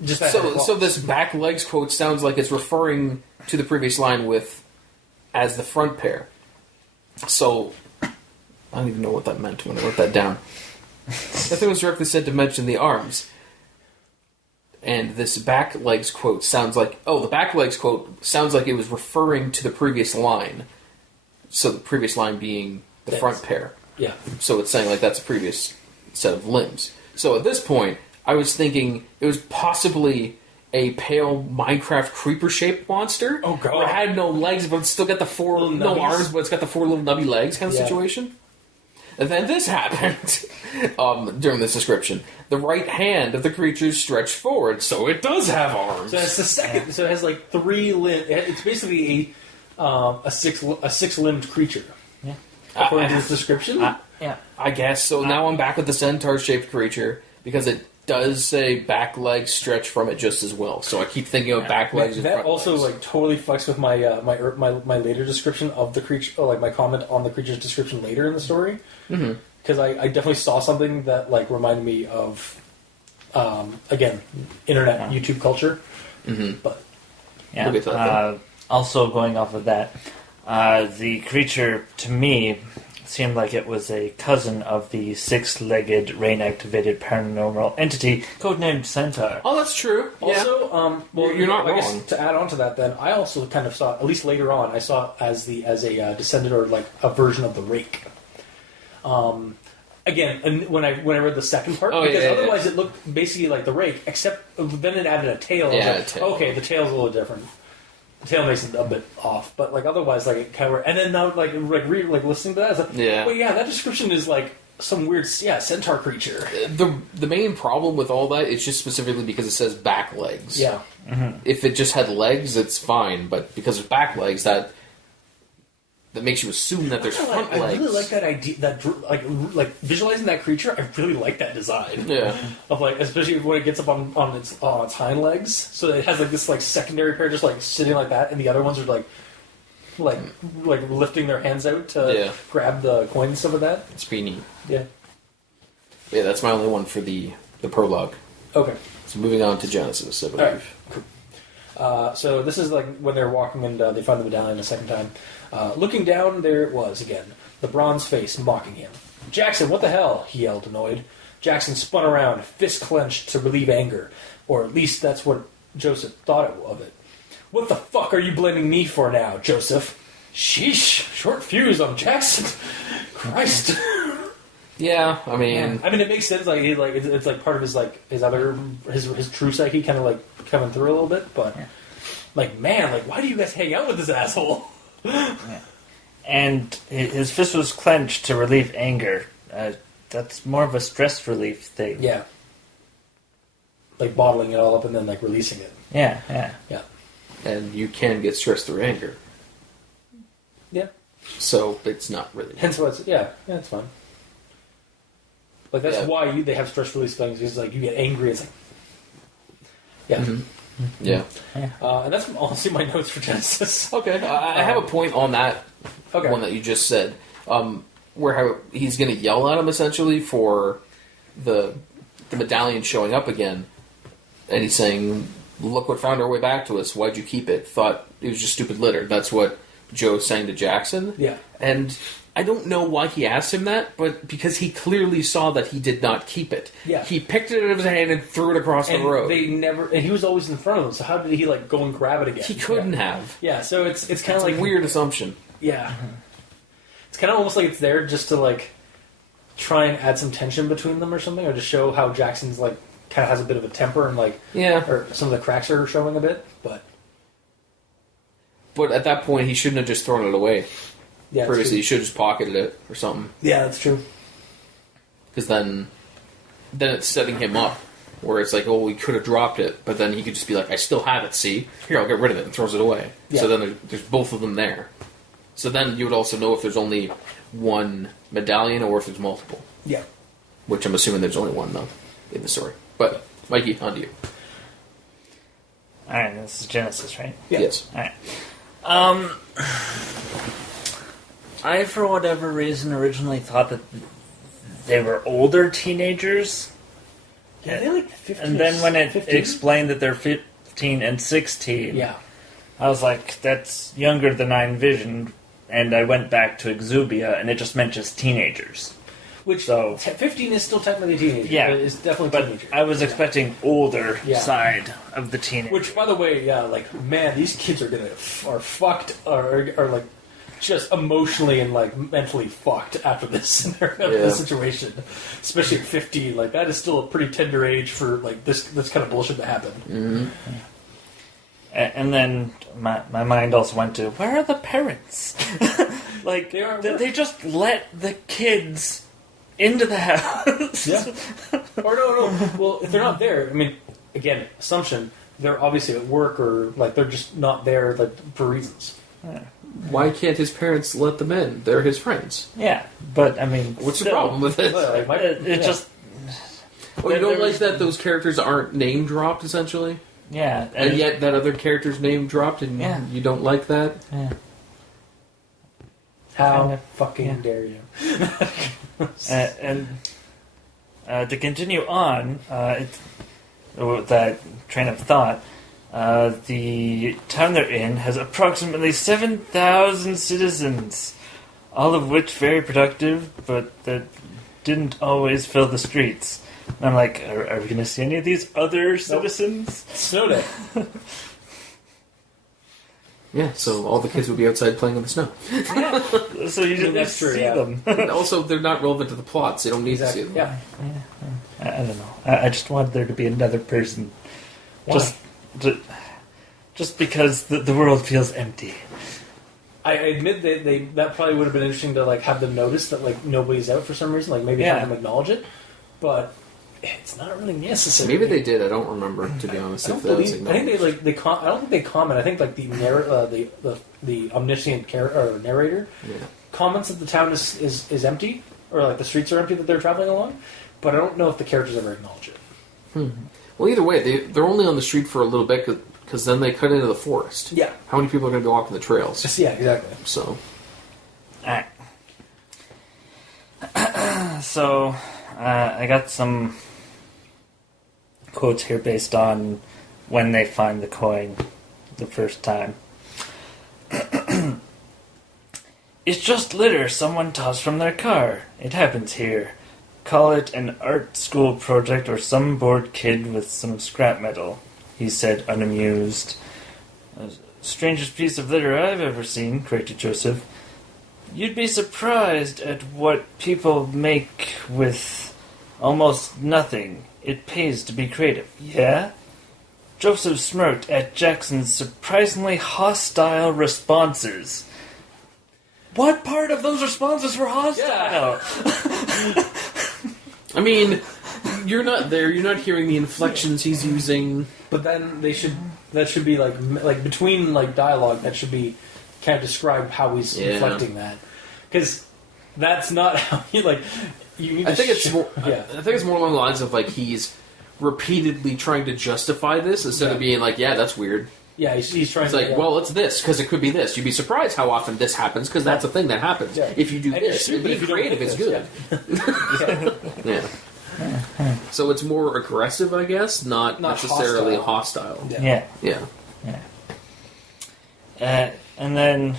so this back legs quote sounds like it's referring to the previous line with as the front pair. So I don't even know what that meant when I wrote that down. Nothing was directly said to mention the arms. And this back legs quote sounds like the back legs quote sounds like it was referring to the previous line. So the previous line being the front pair. Yeah. So it's saying like that's a previous set of limbs. So at this point, I was thinking it was possibly a pale Minecraft creeper-shaped monster. Oh god! Where it had no legs, but it's still got the 4 no arms, but it's got the 4 little nubby legs kind of situation. And then this happened during this description. The right hand of the creature stretched forward, so it does have arms. So it's the second. Yeah. So it has like 3 limbs. It's basically a 6-limbed creature. Yeah. According to this description? Yeah. I guess. So now I'm back with the centaur-shaped creator, because it does say back legs stretch from it just as well. So I keep thinking of back legs and that front also legs. like totally fucks with my later description of the creature, like my comment on the creature's description later in the story. Because I definitely saw something that like reminded me of, again, internet YouTube culture. But Yeah. We'll get to that also going off of that, the creature to me seemed like it was a cousin of the 6-legged rain-activated paranormal entity codenamed Centaur. Oh, that's true. also, well, You're not I guess wrong. to add on to that, then I also kind of saw, at least later on, I saw it as a descendant or like a version of the rake. Again, and when I read the second part, because otherwise it looked basically like the rake, except then it added a tail. Yeah, I was like, a tail. okay, the tail's a little different. The tail makes it a bit off, but like otherwise, like it kind of. And then now, like listening to that, I was like, well, yeah, that description is like some weird, centaur creature. The main problem with all that is just specifically because it says back legs. Yeah. If it just had legs, it's fine, but because of back legs, that makes you assume that there's front legs. I really like that idea. That like visualizing that creature, I really like that design. Yeah. Of like, especially when it gets up on its hind legs, so it has like this like secondary pair just like sitting like that, and the other ones are like lifting their hands out to grab the coin and stuff like that. It's pretty neat. Yeah. Yeah, that's my only one for the prologue. Okay. So moving on to Genesis, I believe. All right. Cool. So this is like when they're walking and they find the medallion a second time. Looking down, there it was again, the bronze face mocking him. "Jackson, what the hell?" he yelled, annoyed. Jackson spun around, fist clenched to relieve anger, or at least that's what Joseph thought of it. "What the fuck are you blaming me for now, Joseph?" "Sheesh, short fuse on Jackson." "Christ." Yeah, I mean, it makes sense. Like, it's like part of his true psyche, kind of like coming through a little bit. But like, man, like, why do you guys hang out with this asshole? Yeah. And his fist was clenched to relieve anger. That's more of a stress relief thing. Yeah. Like bottling it all up and then like releasing it. Yeah. and you can get stressed through anger. Yeah. So it's not really. Hence why it's it's fine. Like that's why they have stress release things. It's like you get angry. It's like, yeah, Yeah. and that's honestly my notes for Genesis. Okay, I have a point on that one that you just said, where he's going to yell at him essentially for the medallion showing up again, and he's saying, "Look what found our way back to us. Why'd you keep it? Thought it was just stupid litter." That's what Joe's saying to Jackson. Yeah, and I don't know why he asked him that, but because he clearly saw that he did not keep it. Yeah. He picked it out of his hand and threw it across the road. And he was always in front of them, so how did he like go and grab it again? He couldn't have. Yeah, so it's kind of like a weird assumption. Yeah. It's kind of almost like it's there just to like try and add some tension between them or something, or to show how Jackson's like kind of has a bit of a temper and like or some of the cracks are showing a bit, but at that point he shouldn't have just thrown it away. Yeah, previously, you should have just pocketed it or something. Yeah, that's true. Because then it's setting him up, where it's like, oh, we could have dropped it, but then he could just be like, I still have it, see? Here, I'll get rid of it, and throws it away. Yeah. So then there's both of them there. So then you would also know if there's only one medallion or if there's multiple. Yeah. Which I'm assuming there's only one, though, in the story. But, Mikey, on to you. Alright, this is Genesis, right? Yeah. Yes. Alright. I, for whatever reason, originally thought that they were older teenagers. Yeah, they're like 15. And then when it 15? explained that they're 15 and 16, yeah, I was like, that's younger than I envisioned. And I went back to Exubia, and it just meant just teenagers. Which, 15 is still technically a teenager. Yeah. It's definitely a teenager. I was expecting older Yeah. side of the teenager. Which, by the way, yeah, like, man, these kids are fucked, are like, just emotionally and, like, mentally fucked after this, after this situation. Especially at 15, like, that is still a pretty tender age for, like, this kind of bullshit to happen. Mm-hmm. And then my mind also went to, where are the parents? Like, they just let the kids into the house. Yeah. Or no. Well, if they're not there, I mean, again, assumption, they're obviously at work or, like, they're just not there, like, for reasons. Yeah. Why can't his parents let them in? They're his friends. Yeah, but, I mean... What's the problem with it? It just... Well, you don't like that those characters aren't name dropped, essentially? Yeah. And yet that other character's name dropped, and you don't like that? Yeah. How fucking dare you? And to continue on, that train of thought, the town they're in has approximately 7,000 citizens, all of which very productive, but that didn't always fill the streets. And I'm like, are we going to see any of these other citizens? Snow day. Yeah, so all the kids would be outside playing in the snow. So you didn't see them. And also, they're not relevant to the plots. You don't need to see them. Yeah. I don't know. I just wanted there to be another person. Why? Just because the world feels empty. I admit that probably would have been interesting to like have them notice that like nobody's out for some reason, like maybe have them acknowledge it, but it's not really necessary. Maybe they did. I don't remember, to be honest. I don't think they I don't think they comment. I think like the omniscient narrator comments that the town is empty, or like the streets are empty that they're traveling along, but I don't know if the characters ever acknowledge it. Well, either way, they're only on the street for a little bit because then they cut into the forest. Yeah. How many people are going to be walking the trails? Yeah, exactly. So. Alright. So, I got some quotes here based on when they find the coin the first time. It's just litter someone tossed from their car. It happens here. Call it an art school project or some bored kid with some scrap metal, he said, unamused. Strangest piece of litter I've ever seen, corrected Joseph. You'd be surprised at what people make with almost nothing. It pays to be creative, yeah? Joseph smirked at Jackson's surprisingly hostile responses. What part of those responses were hostile? Yeah. I mean, you're not there. You're not hearing the inflections he's using. But then that should be like between like dialogue, that should be kind of describe how he's inflecting that, because that's not how he like. You need I to think it's more. Yeah. I think it's more along the lines of like he's repeatedly trying to justify this instead of being like, yeah, that's weird. Yeah, he's trying It's to... like, well, it's this, because it could be this. You'd be surprised how often this happens, because that's a thing that happens. Yeah. If you do And this, you're and be stupid if you creative, don't it's think good. Yeah. So it's more aggressive, I guess, not necessarily hostile. Yeah. Yeah. And then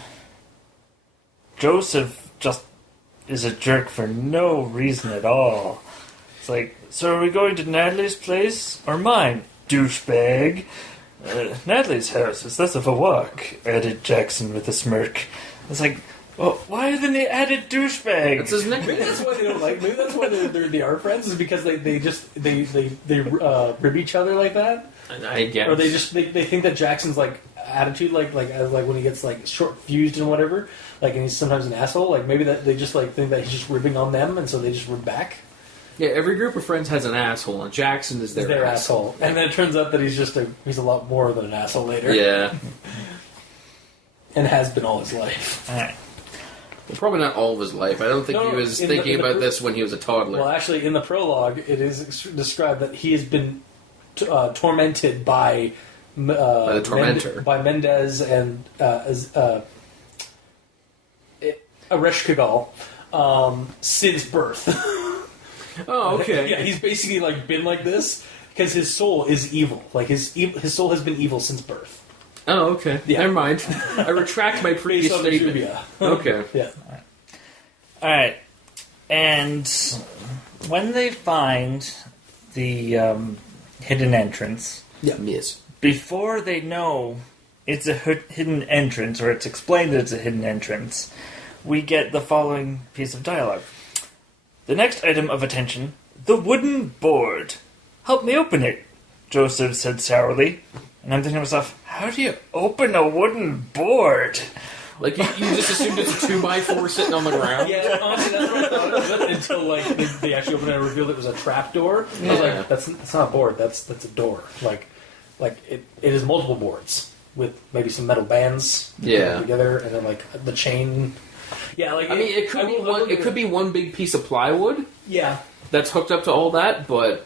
Joseph just is a jerk for no reason at all. It's like, so are we going to Natalie's place or mine, douchebag? Natalie's house is less of a walk, added Jackson with a smirk. It's like, well, why are they added douchebag? That's his nickname. Maybe that's why they don't like. Maybe that's why they are friends. Is because they rib each other like that, I guess. or they think that Jackson's like attitude like when he gets like short fused and whatever, like and he's sometimes an asshole. Like maybe that they just like think that he's just ribbing on them, and so they just rib back. Yeah, every group of friends has an asshole, and Jackson is their asshole. And then it turns out that he's a lot more than an asshole later. Yeah. And has been all his life. All right. Well, probably not all of his life. I don't think he was thinking about this when he was a toddler. Well, actually, in the prologue, it is described that he has been tormented by the tormentor. by Mendez and Ereshkigal since birth. Oh, okay. Yeah, he's basically like been like this because his soul is evil. Like his soul has been evil since birth. Oh, okay. Yeah. Never mind. I retract my previous Based on the statement. trivia. Okay. Yeah. All right. And when they find the hidden entrance, Yes. before they know it's a hidden entrance, or it's explained that it's a hidden entrance, we get the following piece of dialogue. The next item of attention, the wooden board. Help me open it, Joseph said sourly. And I'm thinking to myself, how do you open a wooden board? Like, you just assumed it's a 2x4 sitting on the ground? Yeah, honestly, that's what I thought of it until like they actually opened it and revealed it was a trap door. I was like, that's not a board, that's a door. Like it is multiple boards with maybe some metal bands together, and then like the chain. Yeah, like I mean, it could be one big piece of plywood. Yeah, that's hooked up to all that, but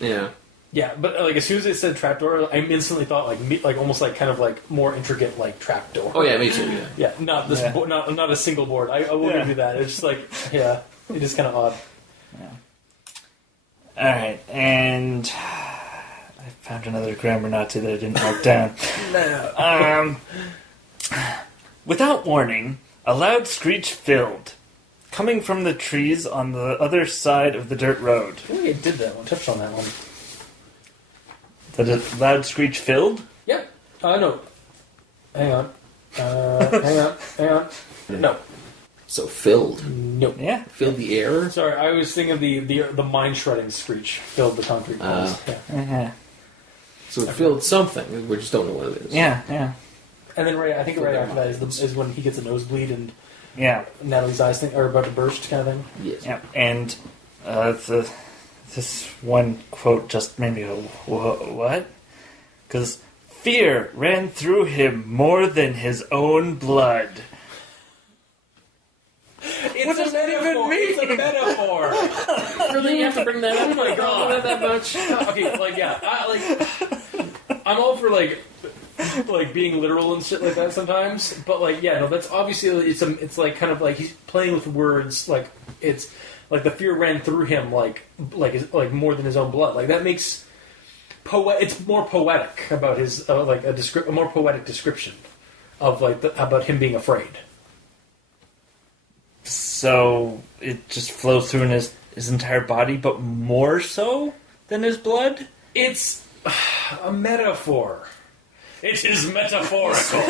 yeah. Yeah, but like as soon as it said trapdoor, I instantly thought like almost like kind of like more intricate like trapdoor. Oh yeah, me too. Yeah, yeah, not this, not a single board. I will give you that. It's just like it is kind of odd. Yeah. All right, and I found another grammar Nazi that I didn't mark down. No. Without warning, a loud screech filled, coming from the trees on the other side of the dirt road. I think I did that one. Touched on that one. That a loud screech filled? Yep. No. Hang on. Hang on. No. So filled. Nope. Yeah. Filled the air. Sorry, I was thinking of the mine shredding screech filled the concrete walls. Uh-huh. So it filled something. We just don't know what it is. Yeah, yeah. And then right after that is when he gets a nosebleed and Natalie's eyes are about to burst, kind of thing. Yes. Yeah. And this one quote just made me go, what? Because fear ran through him more than his own blood. What does that even mean? It's a metaphor. Really, you have to bring that up? Oh my god, that much. Okay, I'm all for like being literal and shit like that sometimes, but that's obviously it's like kind of like he's playing with words. Like it's like the fear ran through him like more than his own blood. Like that makes it's more poetic about his a more poetic description of about him being afraid. So it just flows through in his entire body, but more so than his blood? It's a metaphor. It is metaphorical.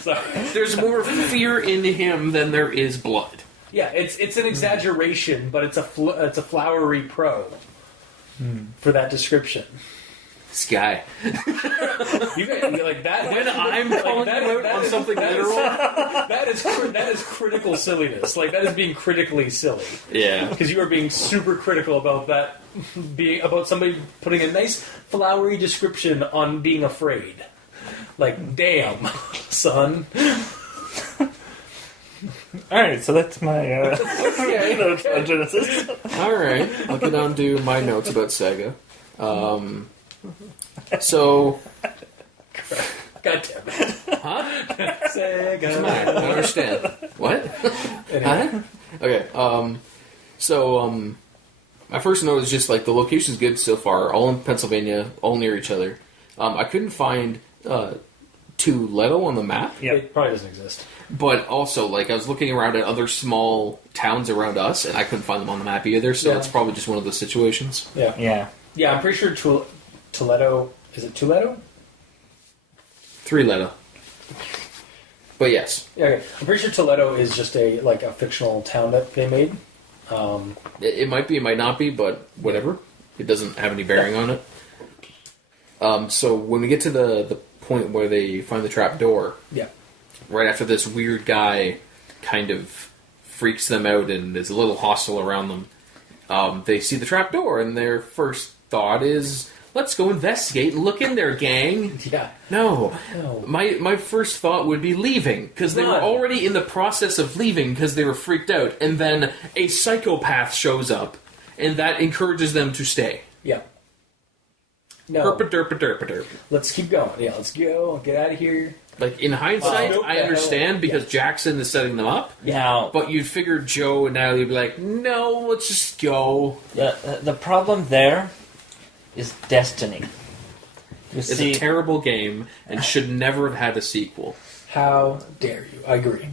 Sorry. There's more fear in him than there is blood. Yeah, it's an exaggeration, but it's a flowery pro for that description. This guy. You guys, like that. When I'm calling you out on something literal, that is critical silliness. Like that is being critically silly. Yeah. Because you are being super critical about that, about somebody putting a nice flowery description on being afraid. Like, damn, son. Alright, so that's my Okay. notes on Genesis. All right, I'll get on to my notes about Sega. So, God damn it. huh? Sega. Come on, I don't understand. What? Anyway. Huh? Okay. My first note is just like the location's good so far. All in Pennsylvania, all near each other. I couldn't find Tuledo on the map, Yep. It probably doesn't exist. but also like I was looking around at other small towns around us, and I couldn't find them on the map either. So Yeah. it's probably just one of those situations. Yeah. Yeah. Yeah, I'm pretty sure Toledo... Is it Toledo? 3 letter. But yes, Yeah, okay. I'm pretty sure Toledo is just a fictional town that they made. it might be, it might not be, but whatever. It doesn't have any bearing on it. So when we get to the point where they find the trap door, Yeah. right after this weird guy kind of freaks them out and is a little hostile around them, they see the trap door, and their first thought is, let's go investigate and look in there, gang. Yeah. No. No. My first thought would be leaving, because they were Run. already in the process of leaving because they were freaked out, and then a psychopath shows up, and that encourages them to stay. Yeah. No. Derp. Let's keep going. Yeah, let's go. Get out of here. Like, in hindsight, Nope, I the understand hell- because yes. Jackson is setting them up, Now, but you'd figure Joe and Natalie would be like, no, let's just go. the problem there is destiny. You It's see, a terrible game and should never have had a sequel. How dare you? I agree.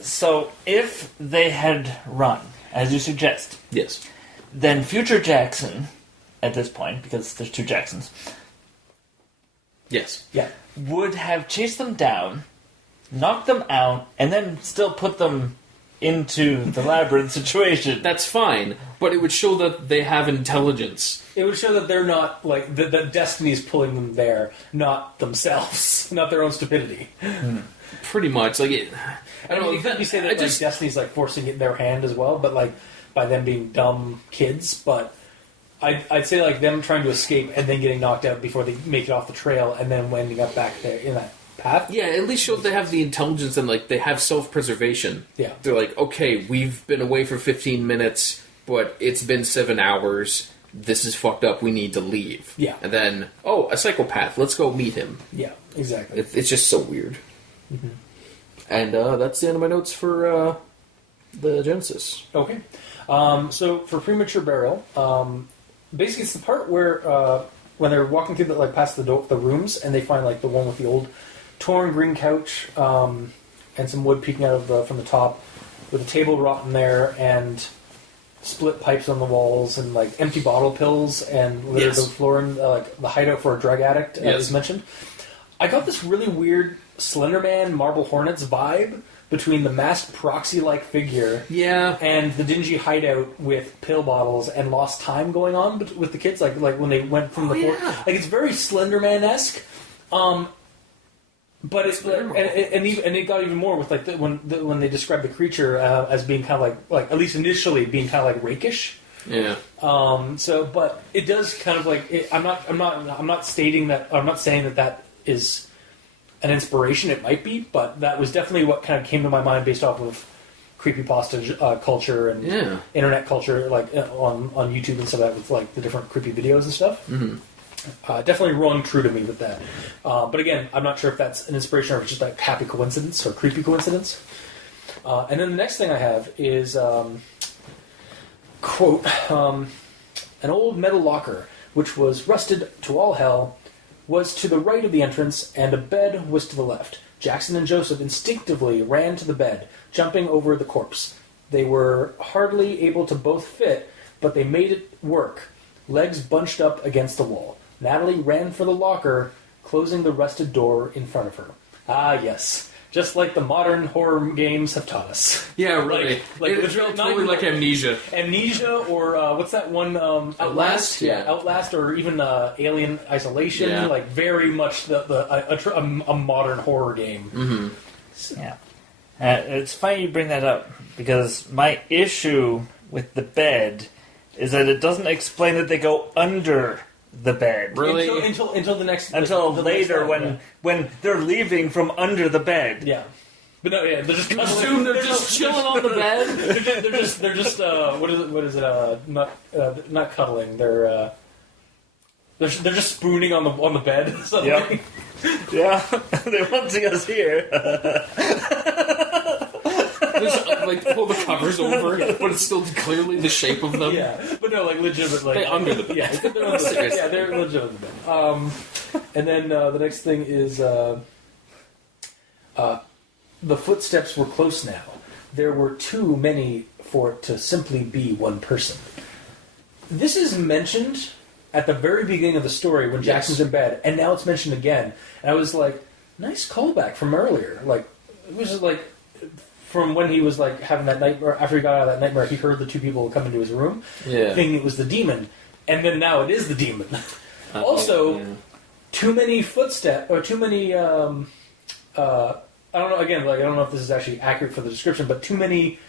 so if they had run, as you suggest, Yes. then future Jackson, at this point, because there's 2 Jacksons, Yes. Yeah. would have chased them down, knocked them out, and then still put them into the labyrinth situation. That's fine, but it would show that they have intelligence. It would show that they're not, that destiny's pulling them there, not themselves, not their own stupidity. Pretty much. Like, it... I don't know. You could say that I just... destiny's, forcing it in their hand as well, but, by them being dumb kids, but... I'd say, them trying to escape and then getting knocked out before they make it off the trail and then ending up back there in that path. Yeah, at least shows they have the intelligence and, they have self-preservation. Yeah. They're like, okay, we've been away for 15 minutes, but it's been 7 hours. This is fucked up. We need to leave. Yeah. And then, a psychopath. Let's go meet him. Yeah, exactly. It's just so weird. Mm-hmm. And that's the end of my notes for the Genesis. Okay. So, for Premature Burial, basically it's the part where when they're walking through past the rooms and they find the one with the old torn green couch and some wood peeking out of from the top with a table rotten there and split pipes on the walls and empty bottle pills and littered Yes. the floor and the hideout for a drug addict Yes. as mentioned. I got this really weird Slenderman Marble Hornets vibe between the masked proxy-like figure Yeah. and the dingy hideout with pill bottles and lost time going on with the kids, like when they went from the Oh, fort. yeah. It's very Slenderman-esque, but it's and it got even more with when they described the creature as being kind of like at least initially being kind of rakish. Yeah. But it does kind of I'm not stating that. I'm not saying that is an inspiration. It might be, but that was definitely what kind of came to my mind based off of creepypasta culture and Yeah. internet culture, on YouTube and stuff like that, with the different creepy videos and stuff. Mm-hmm. Definitely rung true to me with that. But again, I'm not sure if that's an inspiration or if it's just a happy coincidence or creepy coincidence. And then the next thing I have is quote an old metal locker which was rusted to all hell was to the right of the entrance, and a bed was to the left. Jackson and Joseph instinctively ran to the bed, jumping over the corpse. They were hardly able to both fit, but they made it work, legs bunched up against the wall. Natalie ran for the locker, closing the rusted door in front of her. Ah, yes. Just like the modern horror games have taught us. Yeah, really. It felt totally like Amnesia. Amnesia, or what's that one? Outlast? Yeah, Yeah. Outlast, or even Alien Isolation. Yeah. Very much a modern horror game. Mm-hmm. Yeah. It's funny you bring that up, because my issue with the bed is that it doesn't explain that they go under the bed. Really? Until the next... Until the later next one, when they're leaving from under the bed. Yeah. But no, yeah, they're just Assume they're just chilling on the bed. they're just what is it? Not cuddling. They're just spooning on the bed. Yep. Yeah, they want to see us here. Just, like pull the covers over, but it's still clearly the shape of them. Yeah, but no, like legitimate, like They under the bed. Yeah, they're under the bed. Yeah, they're legitimate. And then the next thing is the footsteps were close now. There were too many for it to simply be one person. This is mentioned at the very beginning of the story when Jackson's in bed, and now it's mentioned again. And I was like, nice callback from earlier. Like, it was just like from when he was like having that nightmare. After he got out of that nightmare, he heard the two people come into his room, thinking it was the demon, and then now it is the demon. Too many footsteps or too many. I don't know. Again, like I don't know if this is actually accurate for the description, but too many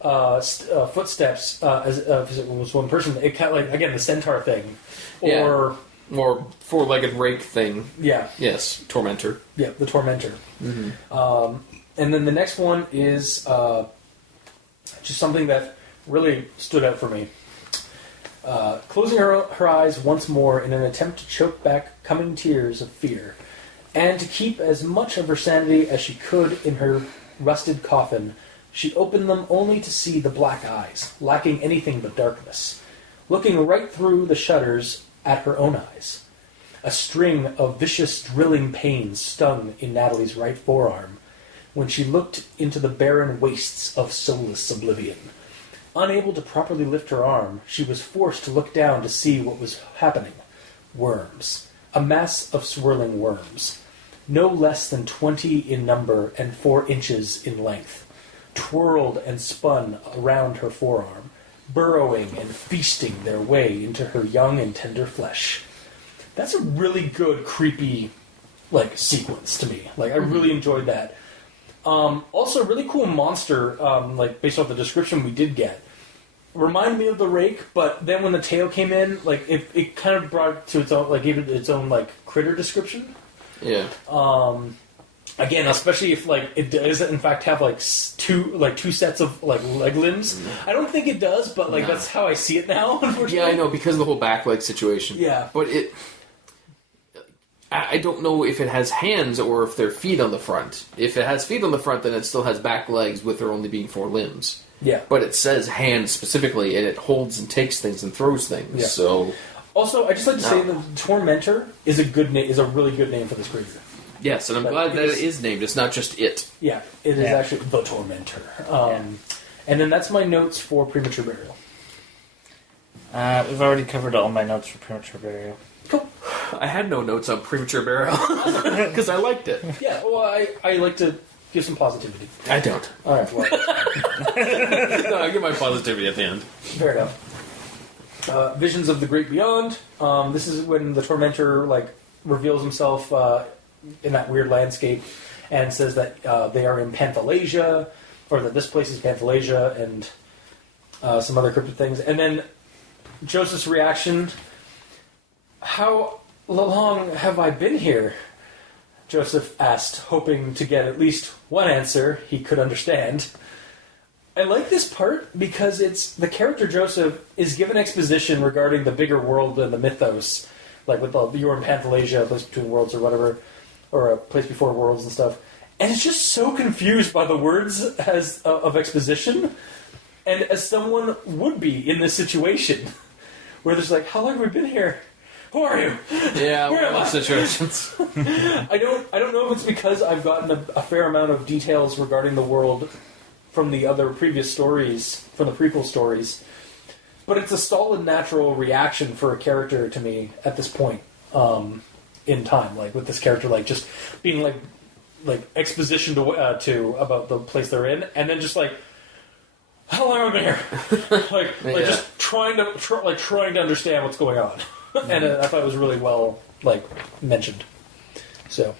footsteps as if it was one person. It kind of like again the centaur thing, or four-legged rake thing. Yeah. Yes, tormentor. Yeah, the tormentor. Mm-hmm. And then the next one is just something that really stood out for me. Closing her eyes once more in an attempt to choke back coming tears of fear, and to keep as much of her sanity as she could in her rusted coffin, she opened them only to see the black eyes, lacking anything but darkness, looking right through the shutters at her own eyes. A string of vicious drilling pains stung in Natalie's right forearm when she looked into the barren wastes of soulless oblivion. Unable to properly lift her arm, she was forced to look down to see what was happening. Worms. A mass of swirling worms. No less than 20 in number and 4 inches in length, twirled and spun around her forearm, burrowing and feasting their way into her young and tender flesh. That's a really good, creepy, sequence to me. I really enjoyed that. Also, a really cool monster, based off the description we did get. Reminded me of the rake, but then when the tail came in, it kind of brought it to its own, gave it its own, critter description. Yeah. Again, especially if it does in fact have two sets of leg limbs. I don't think it does, but that's how I see it now. Unfortunately, yeah, I know because of the whole back leg situation. Yeah, but I don't know if it has hands or if they're feet on the front. If it has feet on the front, then it still has back legs with there only being 4 limbs. Yeah, but it says hands specifically, and it holds and takes things and throws things. Yeah. So. Also, I just like to say that Tormentor is a good name. Is a really good name for this creature. Yes, and I'm glad that it is named. It's not just it. Yeah, it is actually the Tormentor. And then that's my notes for Premature Burial. We've already covered all my notes for Premature Burial. Cool. I had no notes on Premature Burial because I liked it. Yeah, well, I like to give some positivity. I don't. All right. Well, no, I give my positivity at the end. Fair enough. Visions of the Great Beyond. This is when the Tormentor reveals himself in that weird landscape and says that they are in Panthalasia, or that this place is Panthalasia, and some other cryptic things. And then Joseph's reaction: "How long have I been here?" Joseph asked, hoping to get at least one answer he could understand. I like this part because it's the character Joseph is given exposition regarding the bigger world and the mythos, with you're in Panthalasia, a place between worlds or whatever, or a place before worlds and stuff, and it's just so confused by the words of exposition, and as someone would be in this situation, where there's how long have we been here? Who are you? Yeah, we're in lots of situations. I don't know if it's because I've gotten a fair amount of details regarding the world from the other previous stories, from the prequel stories. But it's a solid, natural reaction for a character to me at this point in time. With this character, just being exposition to about the place they're in, and then just how long have I been here? Just trying to understand what's going on. And I thought it was really well mentioned. So,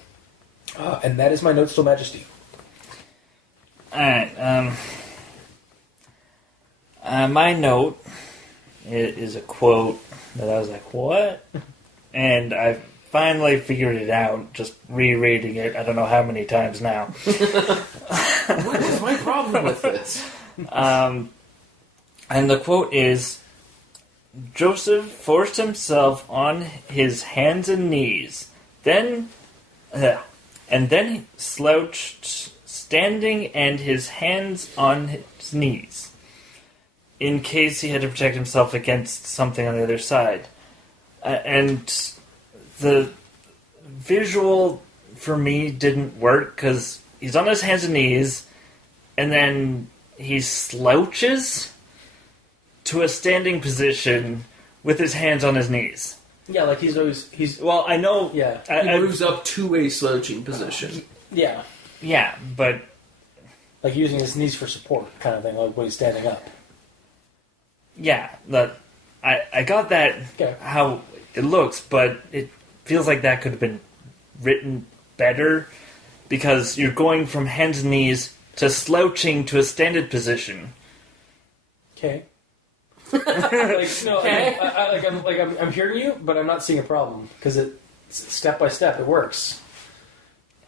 and that is my notes to Majesty. Alright, my note is a quote that I was like, what? And I finally figured it out, just rereading it. I don't know how many times now. What is my problem with this? And the quote is, Joseph forced himself on his hands and knees, then slouched, standing and his hands on his knees, in case he had to protect himself against something on the other side. And the visual, for me, didn't work, because he's on his hands and knees, and then he slouches to a standing position with his hands on his knees. Yeah, like he's Well, I know... yeah. He moves up to a slouching position. Yeah. Yeah, but... Like using his knees for support kind of thing, like when he's standing up. Yeah, I got that, Okay. how it looks, but it feels like that could have been written better, because you're going from hands and knees to slouching to a standing position. Okay. Like, no, Okay. I'm hearing you, but I'm not seeing a problem because it's step by step. It works.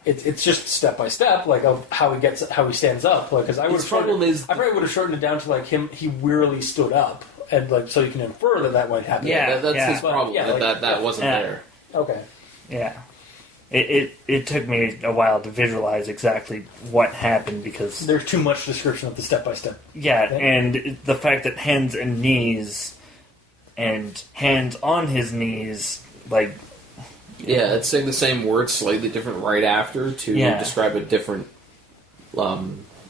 It's just step by step, like of how he stands up. Like, because I would probably would have shortened it down to like he wearily stood up, and like so you can infer that might happen. Yeah. That's his problem. Yeah, like, that wasn't there. Okay. Yeah. It took me a while to visualize exactly what happened, because... There's too much description of the step by step. Yeah, and the fact that hands and knees, and hands on his knees, like... Yeah, it's saying the same word slightly different right after to describe a different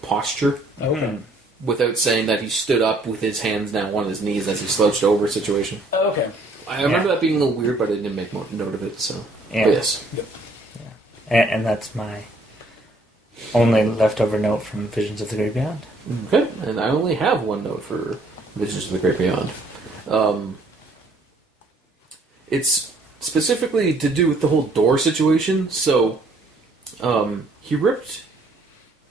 posture. Okay. Without saying that he stood up with his hands now on his knees as he slouched over situation. Okay. I remember that being a little weird, but I didn't make note of it, so... Yeah. But yes. Yep. And that's my only leftover note from Visions of the Great Beyond. Okay, and I only have one note for Visions of the Great Beyond. It's specifically to do with the whole door situation. So, he ripped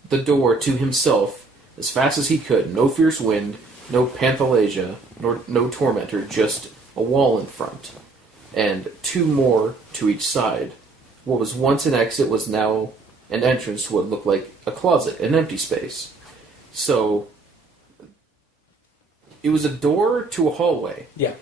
the door to himself as fast as he could. No fierce wind, no panthalasia, no tormentor, just a wall in front. And two more to each side. What was once an exit was now an entrance to what looked like a closet, an empty space. So, it was a door to a hallway. Yeah.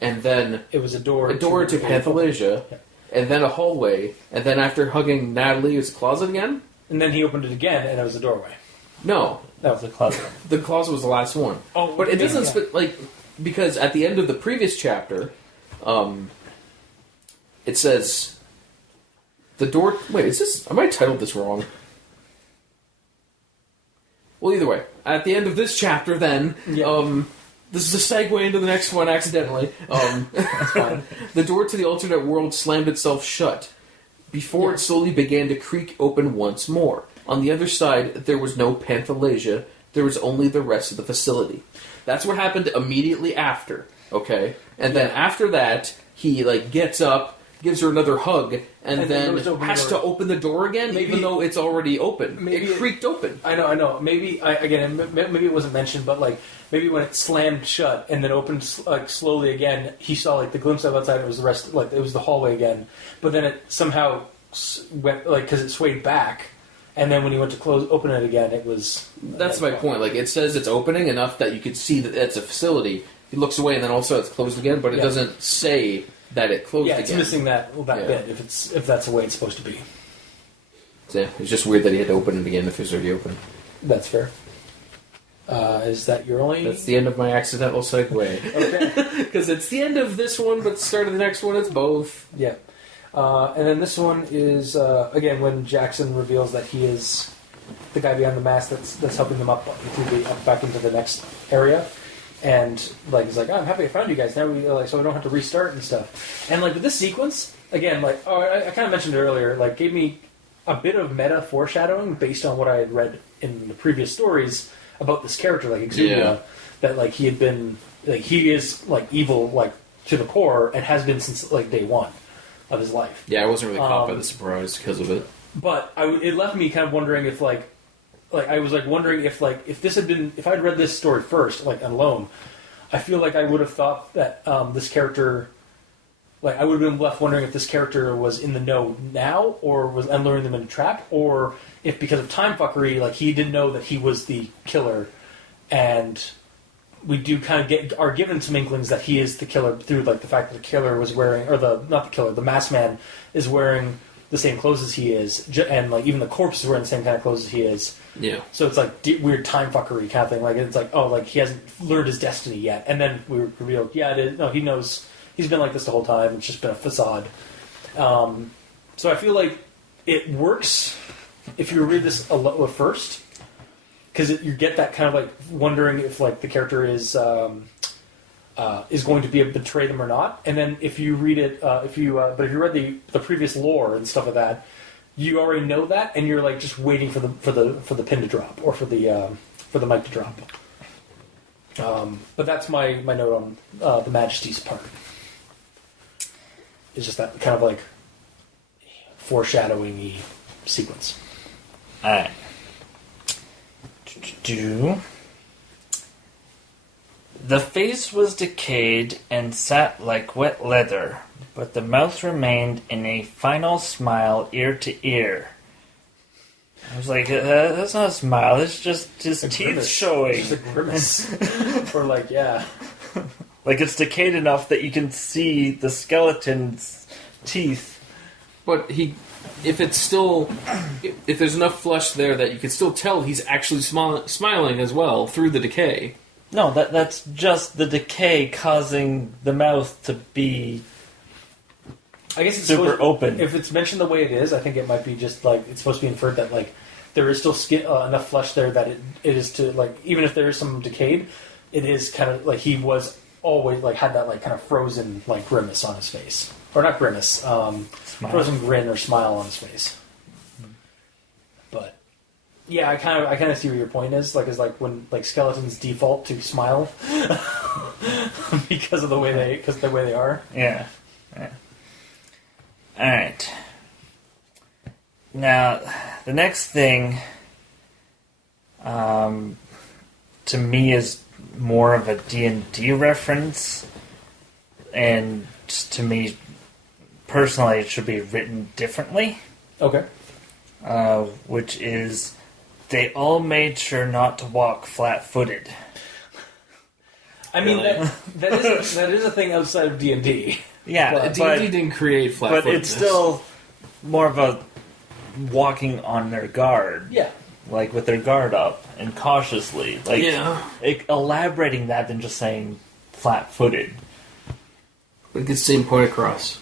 And then It was a door. to Panthalasia, Yeah. and then a hallway, and then after hugging Natalie, it was a closet again? And then he opened it again, and it was a doorway. No. That was the closet. The closet was the last one. Oh, But it doesn't... yeah. Because at the end of the previous chapter, it says... The door... Wait, is this... I might have titled this wrong. Well, either way. At the end of this chapter, then... Yeah. This is a segue into the next one, accidentally. That's fine. The door to the alternate world slammed itself shut, before it slowly began to creak open once more. On the other side, there was no Panthalasia. There was only the rest of the facility. That's what happened immediately after, okay? And then after that, he, gets up, gives her another hug, and then has to open the door again, even though it's already open. It creaked open. I know. Maybe maybe it wasn't mentioned, but maybe when it slammed shut and then opened slowly again, he saw the glimpse of outside. It was the rest, it was the hallway again. But then it somehow went because it swayed back, and then when he went to open it again, it was. That's my point. It says it's opening enough that you could see that it's a facility. He looks away, and then also it's closed again, but it doesn't say that it closed again. Yeah, it's missing that bit if that's the way it's supposed to be. So, yeah, it's just weird that he had to open it again if it was already open. That's fair. Is that your only... That's the end of my accidental segue. Okay. Because it's the end of this one, but the start of the next one, it's both. Yeah. And then this one is, again, when Jackson reveals that he is the guy behind the mask that's helping them up back into the next area. And he's like, oh, I'm happy I found you guys now. So we don't have to restart and stuff. And with this sequence, again, I kind of mentioned it earlier. Gave me a bit of meta foreshadowing based on what I had read in the previous stories about this character, Exudia, that he had been he is evil to the core and has been since day one of his life. Yeah, I wasn't really caught by the surprise because of it. But it left me kind of wondering if I was wondering if if I'd read this story first alone, I feel like I would have thought that this character like I would have been left wondering if this character was in the know now, or was and luring them in a trap, or if because of time fuckery, like he didn't know that he was the killer, and we do kind of are given some inklings that he is the killer through like the fact that the killer was wearing, or the masked man is wearing the same clothes as he is, and like even the corpse is wearing the same kind of clothes as he is. Yeah. So it's like weird time fuckery kind of thing. Like it's like, oh, like he hasn't learned his destiny yet, and then we revealed, yeah, it is. No, he knows. He's been like this the whole time. It's just been a facade. So I feel like it works if you read this first, because you get that kind of like wondering if like the character is going to betray them or not. And then if you read it, but if you read the previous lore and stuff like that, you already know that, and you're like just waiting for the pin to drop or for the mic to drop. But that's my note on the Majesty's part. It's just that kind of like foreshadowing-y sequence. Alright. The face was decayed and sat like wet leather, but the mouth remained in a final smile ear to ear. I was like, that's not a smile, it's just his teeth grimace. showing. It's just a grimace. Or like, yeah. Like it's decayed enough that you can see the skeleton's teeth. But if there's enough flesh there that you can still tell he's actually smiling as well through the decay. No, that's just the decay causing the mouth to be I guess it's super open. If it's mentioned the way it is, I think it might be just like it's supposed to be inferred that like there is still enough flesh there that it is to like even if there is some decayed, it is kind of like he was always like had that like kind of frozen like grimace on his face, or not grimace, frozen grin or smile on his face. But yeah, I kind of see where your point is. Like, is like when like skeletons default to smile because the way they are. Yeah. All right. Now, the next thing, to me, is more of a D&D reference, and to me, personally, it should be written differently. Okay. Which is, they all made sure not to walk flat-footed. I mean, that is a thing outside of D&D. Yeah, D&D didn't create flat-footedness. But it's still more of a walking on their guard. Yeah. Like with their guard up and cautiously. Like elaborating that than just saying flat-footed. But it gets the same point across.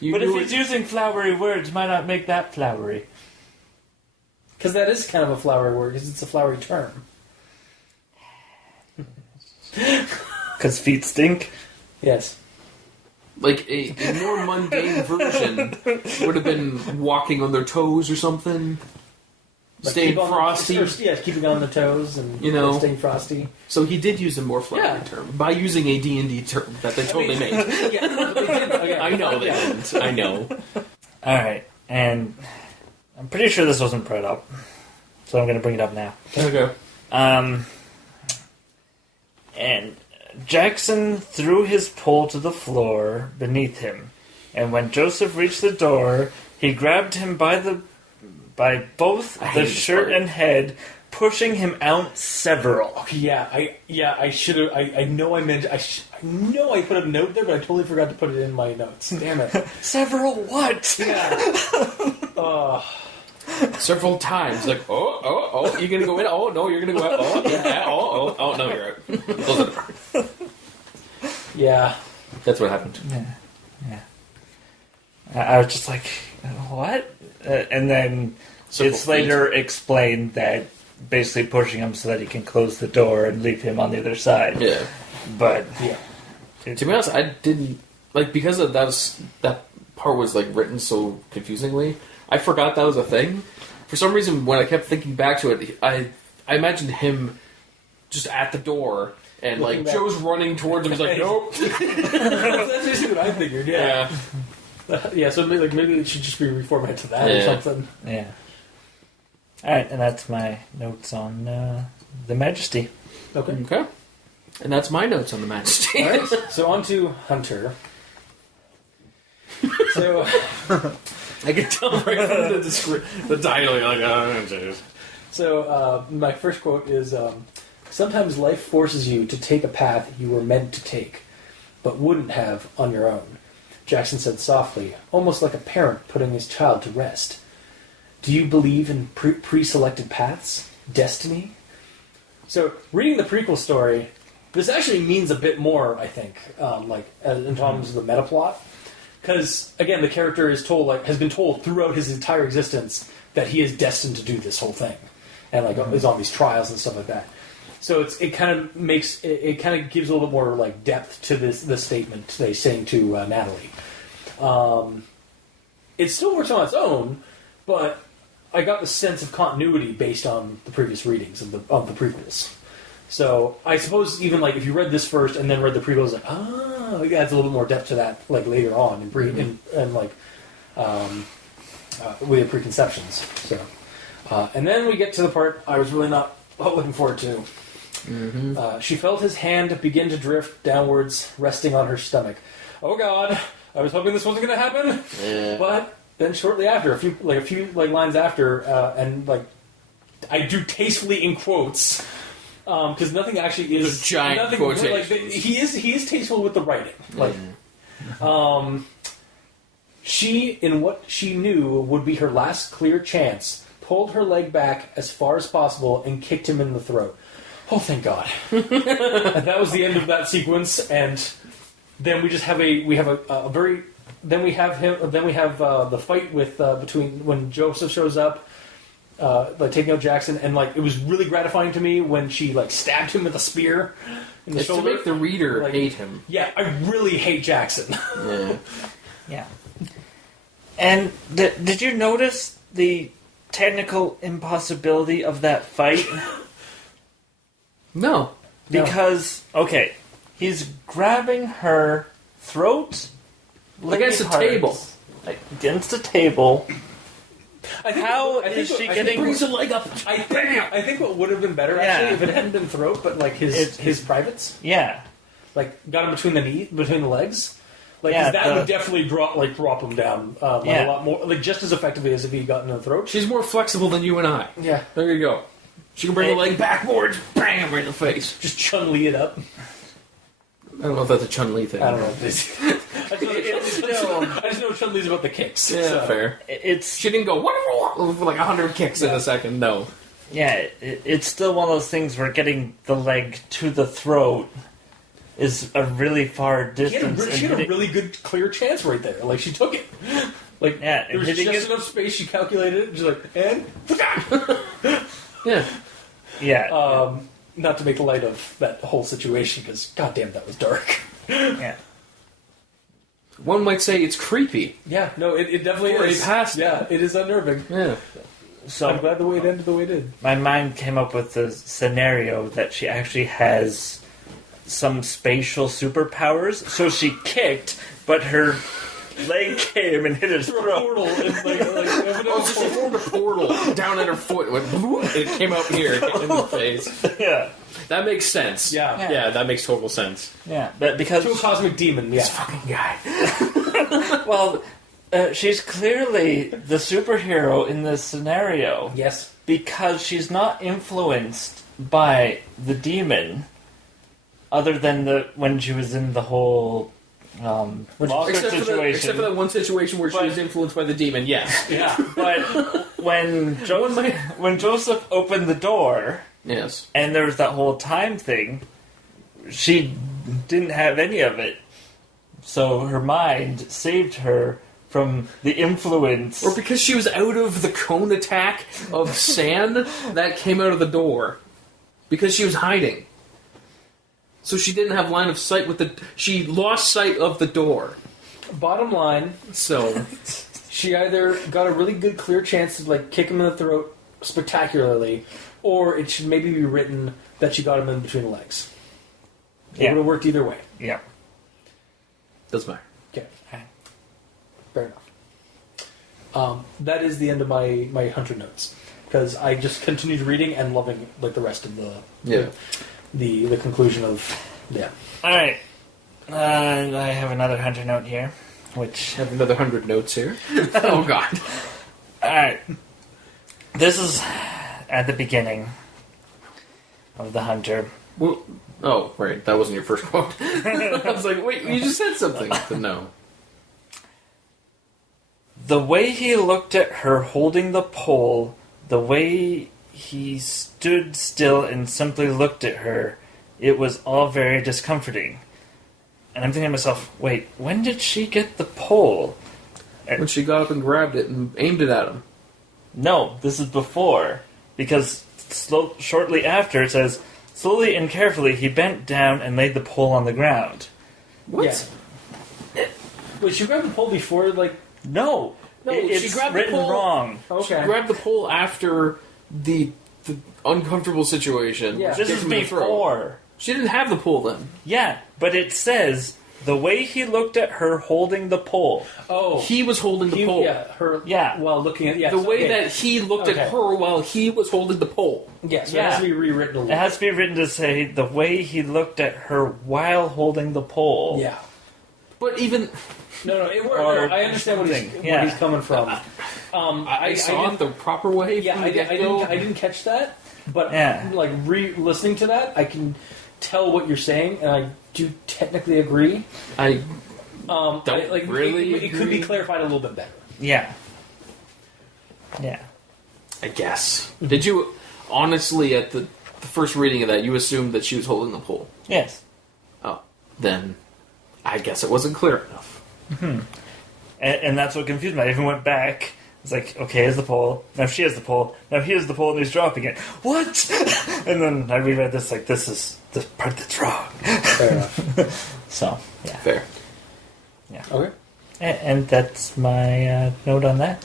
But if he's using flowery words, might not make that flowery. Because that is kind of a flowery word, because it's a flowery term. Because feet stink? Yes. Like a more mundane version would have been walking on their toes or something. Like staying frosty. Keeping on the toes and staying frosty. So he did use a more flowery term by using a D&D term that they totally made. Yeah, they did. Okay. I know they didn't. I know. Alright, and I'm pretty sure this wasn't brought up, so I'm going to bring it up now. Okay. And Jackson threw his pole to the floor beneath him, and when Joseph reached the door, he grabbed him by both the shirt and head, pushing him out several. Okay, I should have. I know I meant. I know I put a note there, but I totally forgot to put it in my notes. Damn it! Several what? Yeah. Several times, like you're gonna go in. Oh no, you're gonna go out. Oh yeah. Oh no, you're out. Close the door. Yeah. That's what happened. Yeah. I was just like, what? And then it's later explained that basically pushing him so that he can close the door and leave him on the other side. Yeah. But to be honest, I didn't like because of that part was like written so confusingly. I forgot that was a thing. For some reason, when I kept thinking back to it, I imagined him just at the door and looking like back. Joe's running towards him. He's like, nope. That's basically what I figured. Yeah. Yeah. So maybe it should just be reformatted to that or something. Yeah. All right, and that's my notes on the Majesty. Okay. And that's my notes on the Majesty. All right. So on to Hunter. So I can tell right from the title. You're like, oh, jeez. So my first quote is, sometimes life forces you to take a path you were meant to take, but wouldn't have on your own. Jackson said softly, almost like a parent putting his child to rest. Do you believe in pre-selected paths? Destiny? So, reading the prequel story, this actually means a bit more, I think, in terms of the meta plot. Because, again, the character is has been told throughout his entire existence that he is destined to do this whole thing. And, is on these trials and stuff like that. So it kind of makes it kind of gives a little bit more depth to this statement they saying to Natalie. It still works on its own, but I got the sense of continuity based on the previous readings of the prequels. So I suppose even if you read this first and then read the prequels, it adds a little bit more depth to that later on with the preconceptions. So and then we get to the part I was really not looking forward to. Mm-hmm. She felt his hand begin to drift downwards, resting on her stomach. Oh God! I was hoping this wasn't going to happen. Yeah. But then, shortly after, a few lines after, I do tastefully in quotes because nothing actually is the giant quotation. He is tasteful with the writing. She, in what she knew would be her last clear chance, pulled her leg back as far as possible and kicked him in the throat. Oh, thank God! And that was the end of that sequence, and then we just have the fight with between when Joseph shows up, taking out Jackson, and it was really gratifying to me when she stabbed him with a spear in the shoulder to make the reader hate him. Yeah, I really hate Jackson. Yeah. And did you notice the technical impossibility of that fight? No. Because, okay, he's grabbing her throat against the table. Against the table. How is she getting... brings her leg up. I think what would have been better, actually, if it hadn't been throat, but his privates. Yeah. Got him between the legs. That would definitely drop him down a lot more, just as effectively as if he got in the throat. She's more flexible than you and I. Yeah. There you go. She can bring the leg backwards, bam, right in the face. Just Chun-Li it up. I don't know if that's a Chun-Li thing. I don't know. I just know Chun-Li's about the kicks. Yeah, so. Fair. She didn't go with 100 kicks in a second, no. Yeah, it's still one of those things where getting the leg to the throat is a really far distance. She had a really good, clear chance right there. She took it. There was just enough space, she calculated it, and she's and... Yeah. Yeah. Not to make light of that whole situation, because goddamn, that was dark. Yeah. One might say it's creepy. Yeah, no, it definitely is. Yeah, it is unnerving. Yeah. So I'm glad the way it ended the way it did. My mind came up with the scenario that she actually has some spatial superpowers. So she kicked, but her leg came and hit his throat. Portal. She formed a portal down at her foot. It came up here in the face. Yeah. That makes sense. Yeah, that makes total sense. Yeah, but because... To a cosmic demon, This fucking guy. Well, she's clearly the superhero in this scenario. Yes. Because she's not influenced by the demon, other than when she was in the whole... except for that one situation where she was influenced by the demon, yes. Yeah. But when Joseph opened the door, yes, and there was that whole time thing, she didn't have any of it. So her mind saved her from the influence. Or because she was out of the cone attack of sand that came out of the door. Because she was hiding. So she didn't have line of sight she lost sight of the door. Bottom line, so she either got a really good clear chance to kick him in the throat spectacularly, or it should maybe be written that she got him in between the legs. It would have worked either way. Yeah. Doesn't matter. Okay. Fair enough. That is the end of my hunter notes. Because I just continued reading and loving the rest of the conclusion of... Yeah. Alright. I have another hunter note here. which... Have another 100 notes here. Oh, God. Alright. This is at the beginning of the Hunter. Well, oh, right. That wasn't your first quote. I was like, wait, you just said something. But no. The way he looked at her holding the pole, the way he stood still and simply looked at her, it was all very discomforting. And I'm thinking to myself, wait, when did she get the pole? When she got up and grabbed it and aimed it at him. No, this is before. Because shortly after it says, slowly and carefully he bent down and laid the pole on the ground. What? Yeah. Wait, she grabbed the pole before, like... No, she it's grabbed written the pole. wrong. She Okay. grabbed the pole after the uncomfortable situation. Yeah. This is before. She didn't have the pole then. Yeah, but it says, the way he looked at her holding the pole. Oh. He was holding the pole. Yeah, her... Yeah. While looking at... Yeah, The way that he looked at her while he was holding the pole. Yeah, so it has to be rewritten a little It has to be written to say, the way he looked at her while holding the pole. Yeah. But even... No, it worked. Or I understand what something. where he's coming from. I saw it the proper way. Yeah, from I the get-go. didn't catch that, but Yeah. like listening to that, I can tell what you're saying, and I do technically agree. I Don't really It could be agree. clarified a little bit better. Yeah. Yeah. I guess. Did you honestly, at the first reading of that, you assumed that she was holding the pole? Yes. Oh, then I guess it wasn't clear enough. And that's what confused me. I even went back. It's like, okay, here's the pole. Now she has the pole. Now here's the pole, and he's dropping it. What? And then I reread this, like, this is the part that's wrong. Fair enough. So, yeah. Fair. Yeah. Okay. And that's my note on that.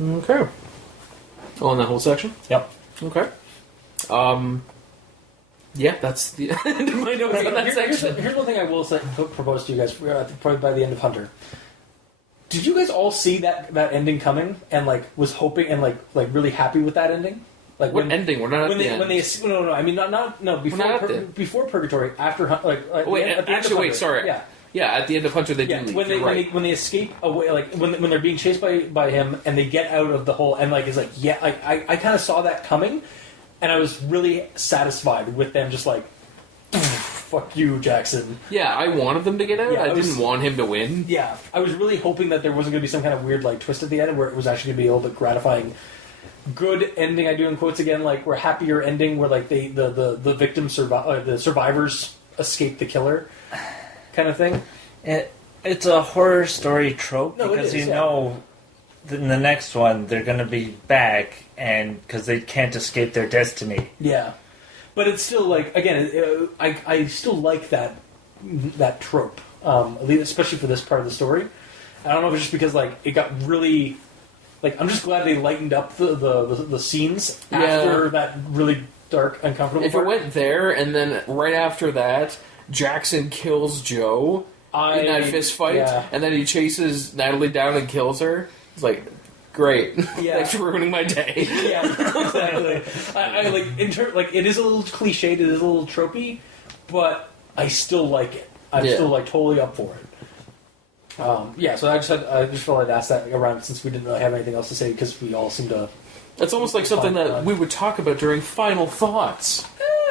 Okay. Oh, in that whole section? Yep. Okay. Yeah, that's the end of my notes on that section. Here's one thing I will propose to you guys, probably by the end of Hunter. Did you guys all see that ending coming and like was hoping and like really happy with that ending? Like What ending? We're not at the end. No. I mean not before not at the- before Purgatory after Sorry. Yeah. Yeah, at the end of Hunter, they Yeah, do leave. when they escape away, like when they're being chased by him and they get out of the hole and like is like I kind of saw that coming, and I was really satisfied with them just like fuck you, Jackson. Yeah, I wanted them to get out. Yeah, I didn't want him to win. Yeah, I was really hoping that there wasn't going to be some kind of weird like twist at the end where it was actually going to be a little bit gratifying. Good ending. I do in quotes again, like we're happier ending where like the victims survive, the survivors escape the killer, kind of thing. It's a horror story trope because it is, know in the next one they're going to be back and because they can't escape their destiny. Yeah, but it's still like again, I still like that trope, especially for this part of the story. I don't know if it's just because like it got really. Like, I'm just glad they lightened up the scenes after that really dark, uncomfortable If part. it went there, and then right after that, Jackson kills Joe in that fist fight, and then he chases Natalie down and kills her, it's like, great. Yeah. Thanks for ruining my day. Yeah, exactly. I like, it is a little cliched, it is a little tropey, but I still like it. I'm still, like, totally up for it. So I just felt I'd ask that around since we didn't really have anything else to say because we all seem to. It's almost like something that we would talk about during final thoughts.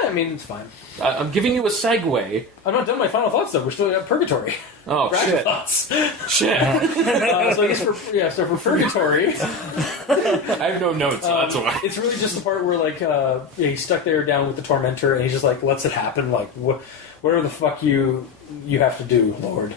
I mean, it's fine. I'm giving you a segue. I'm not done my final thoughts though. We're still at Purgatory. Oh Rapid shit! thoughts. Shit! So I guess for Purgatory, I have no notes. So that's why. it's really just the part where like he's stuck there down with the tormentor and he's just like lets it happen. Like whatever the fuck you have to do, Lord.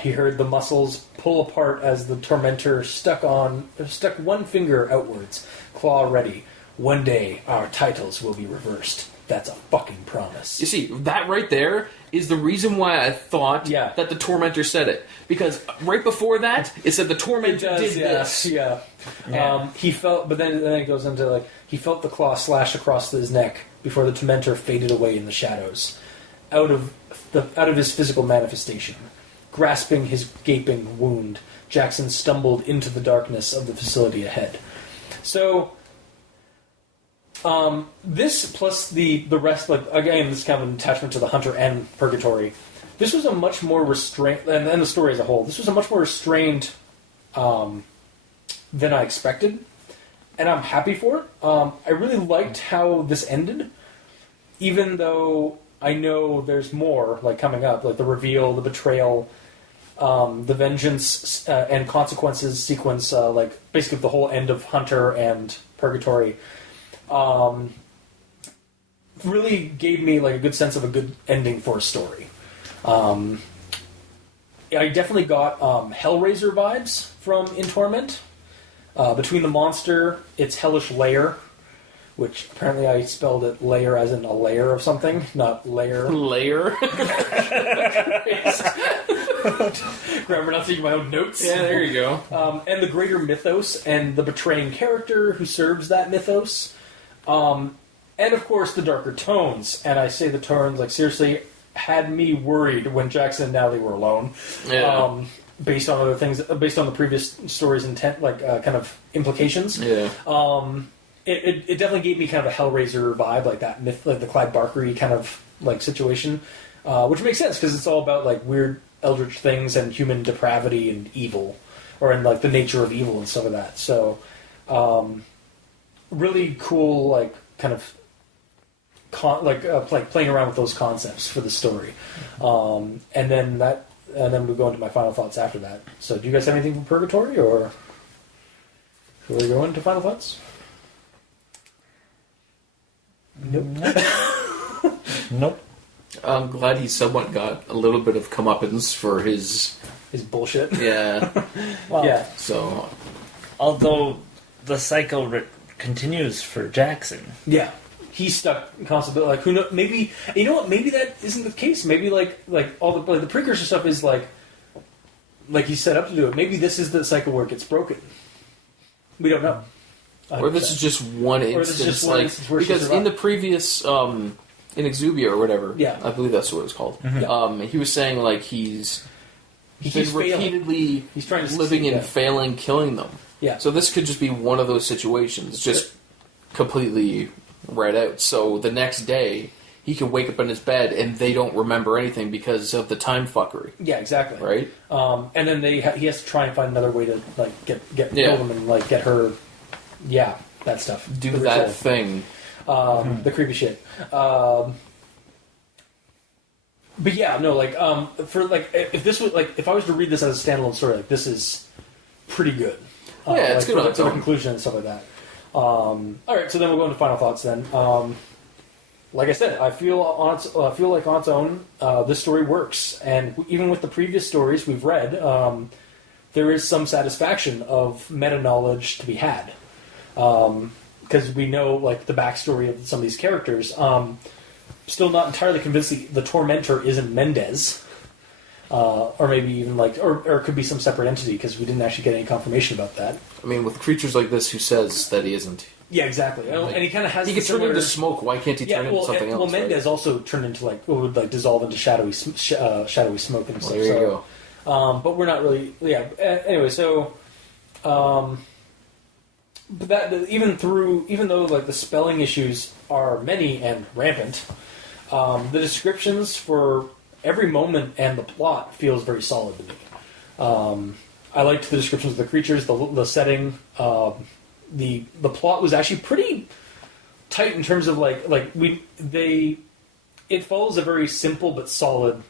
He heard the muscles pull apart as the tormentor stuck one finger outwards, claw ready. One day, our titles will be reversed. That's a fucking promise. You see, that right there is the reason why I thought that the tormentor said it. Because right before that, it said the tormentor did this. Yeah. He felt, but then it goes into like he felt the claw slash across his neck before the tormentor faded away in the shadows, out of his physical manifestation. Grasping his gaping wound, Jackson stumbled into the darkness of the facility ahead. So, this plus the rest, like again, this is kind of an attachment to the Hunter and Purgatory. this was a much more restrained, and the story as a whole, this was a much more restrained than I expected, and I'm happy for it. I really liked how this ended, even though I know there's more like coming up, like the reveal, the betrayal, the vengeance and consequences sequence, like basically the whole end of Hunter and Purgatory. Really gave me like a good sense of a good ending for a story. I definitely got Hellraiser vibes from In Torment. Between the monster, its hellish lair, which apparently I spelled it layer as in a layer of something, not layer. Layer? Grammar, not taking my own notes. Yeah, there you go. And the greater mythos and the betraying character who serves that mythos. And of course the darker tones. And I say the tones, like seriously, had me worried when Jackson and Natalie were alone. Yeah. Based on other things, based on the previous story's intent, like kind of implications. Yeah. It definitely gave me kind of a Hellraiser vibe, like that myth, like the Clyde Barker-y kind of like situation, which makes sense because it's all about like weird eldritch things and human depravity and evil, or in like the nature of evil and stuff like that. So, really cool, like kind of like playing around with those concepts for the story, and then we'll go into my final thoughts after that. So, do you guys have anything from Purgatory, or should we go into final thoughts? Nope. Nope. I'm glad he somewhat got a little bit of comeuppance for his bullshit. Yeah. Well, Yeah. So, although the cycle continues for Jackson. Yeah. He's stuck constantly. Like, who knows? Maybe, you know what? Maybe that isn't the case. Maybe like all the the precursor stuff is like he's set up to do it. Maybe this is the cycle where it gets broken. We don't know. 100%. or this is just one instance, because in the previous in Exubia or whatever, yeah, I believe that's what it was called. Mm-hmm. He was saying like he's repeatedly he's trying to living and failing, killing them. Yeah. So this could just be one of those situations, just completely read out. So the next day he can wake up in his bed and they don't remember anything because of the time fuckery. Yeah, exactly. Right. And then he has to try and find another way to like get kill them and like get her. Yeah, that stuff. Do that thing. The creepy shit. But yeah, no, like for like if this was like if I was to read this as a standalone story, like this is pretty good. Yeah, it's good on its for the own. conclusion and stuff like that. All right, so then we'll go into final thoughts. Then, like I said, I feel like on its own, this story works, and even with the previous stories we've read, there is some satisfaction of meta knowledge to be had. Because we know like the backstory of some of these characters. Still not entirely convinced the tormentor isn't Mendez, or maybe even like, or it could be some separate entity because we didn't actually get any confirmation about that. I mean, with creatures like this, who says that he isn't? Yeah, exactly. And he kind of has. He can turn into smoke. Why can't he turn into something else? Well, Mendez also turned into like would like dissolve into shadowy smoke and stuff. Well, there you go. But we're not really. Yeah. Anyway, so. But that even though like the spelling issues are many and rampant, the descriptions for every moment and the plot feels very solid to me. I liked the descriptions of the creatures, the setting. The plot was actually pretty tight in terms of it follows a very simple but solid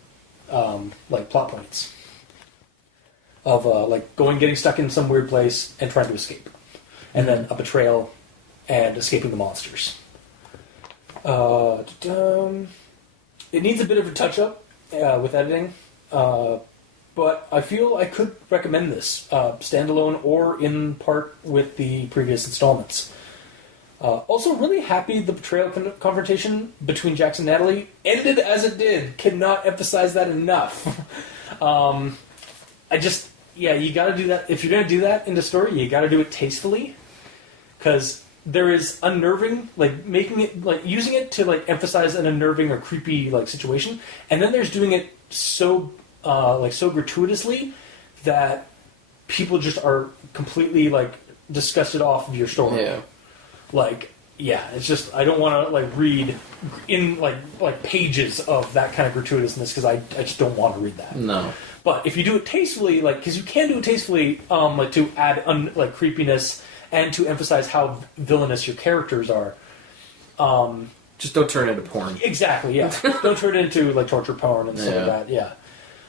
like plot points of getting stuck in some weird place and trying to escape. And then a betrayal, and escaping the monsters. It needs a bit of a touch-up with editing, but I feel I could recommend this, standalone or in part with the previous installments. Also, really happy the betrayal confrontation between Jackson and Natalie ended as it did. Cannot emphasize that enough. You gotta do that. If you're gonna do that in the story, you gotta do it tastefully. Because there is unnerving, like making it, like using it to like emphasize an unnerving or creepy like situation, and then there's doing it so gratuitously that people just are completely like disgusted off of your story. Yeah. Like yeah, it's just I don't want to like read in like pages of that kind of gratuitousness because I just don't want to read that. No. But if you do it tastefully, like because you can do it tastefully, like to add like creepiness and to emphasize how villainous your characters are. Just don't turn it into porn. Exactly, yeah. Don't turn it into like torture porn and stuff like that. Yeah.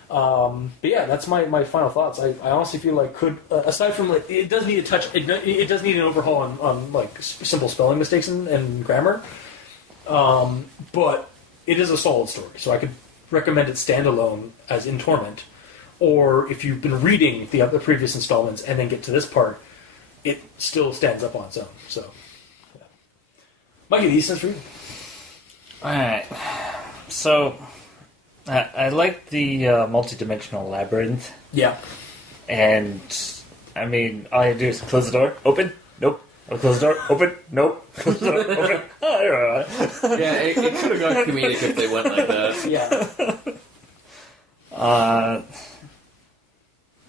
But yeah, that's my final thoughts. I honestly feel like aside from like it does need a touch. It does need an overhaul on like simple spelling mistakes and grammar. But it is a solid story, so I could recommend it standalone as in Torment. Or if you've been reading the previous installments and then get to this part, it still stands up on its own. So, yeah. Mikey, these things for you. Alright. So, I like the multi-dimensional labyrinth. Yeah. And, I mean, all you do is close the door, open, nope. I'll close the door, open, nope. Close the door, open. Oh, you're all right. Yeah, it could have gone comedic if they went like that. Yeah.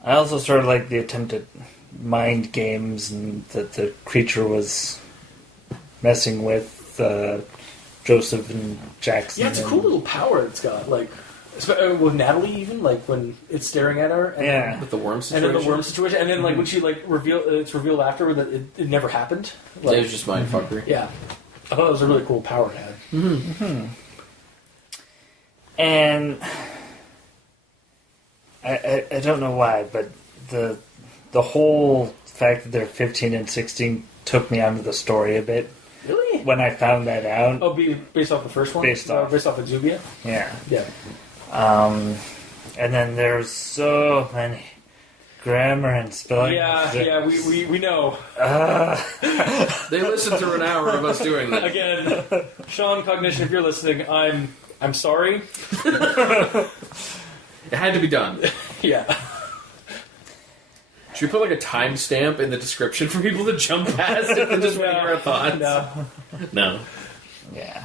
I also sort of like the attempted mind games and that the creature was messing with Joseph and Jackson. Yeah, it's a cool little power it's got. Like with Natalie, even like when it's staring at her. And With the worm situation. And then the worm situation, and then like when she like it's revealed after that it never happened. Like, it was just mindfuckery. Yeah, I thought it was a really cool power to have. Mm-hmm. And I don't know why, but the whole fact that they're 15 and 16 took me out of the story a bit. Really? When I found that out. Oh, based off the first one? Based off Exubia? Yeah. Yeah. And then there's so many grammar and spelling. Yeah, we know. They listened to an hour of us doing that. Again, ShawnCognition, if you're listening, I'm sorry. It had to be done. Yeah. Should we put like a timestamp in the description for people to jump past it and just hear our thoughts? No. Yeah.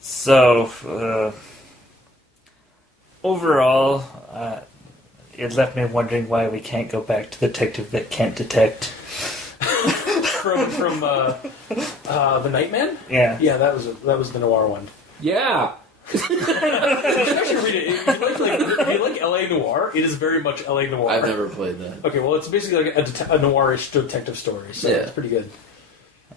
So, overall, it left me wondering why we can't go back to Detective That Can't Detect. from the Nightman? Yeah. Yeah, that was the noir one. Yeah. You should actually read it. If you like LA Noir, it is very much LA Noir. I've never played that. Okay, well, it's basically like a noirish detective story, so it's pretty good.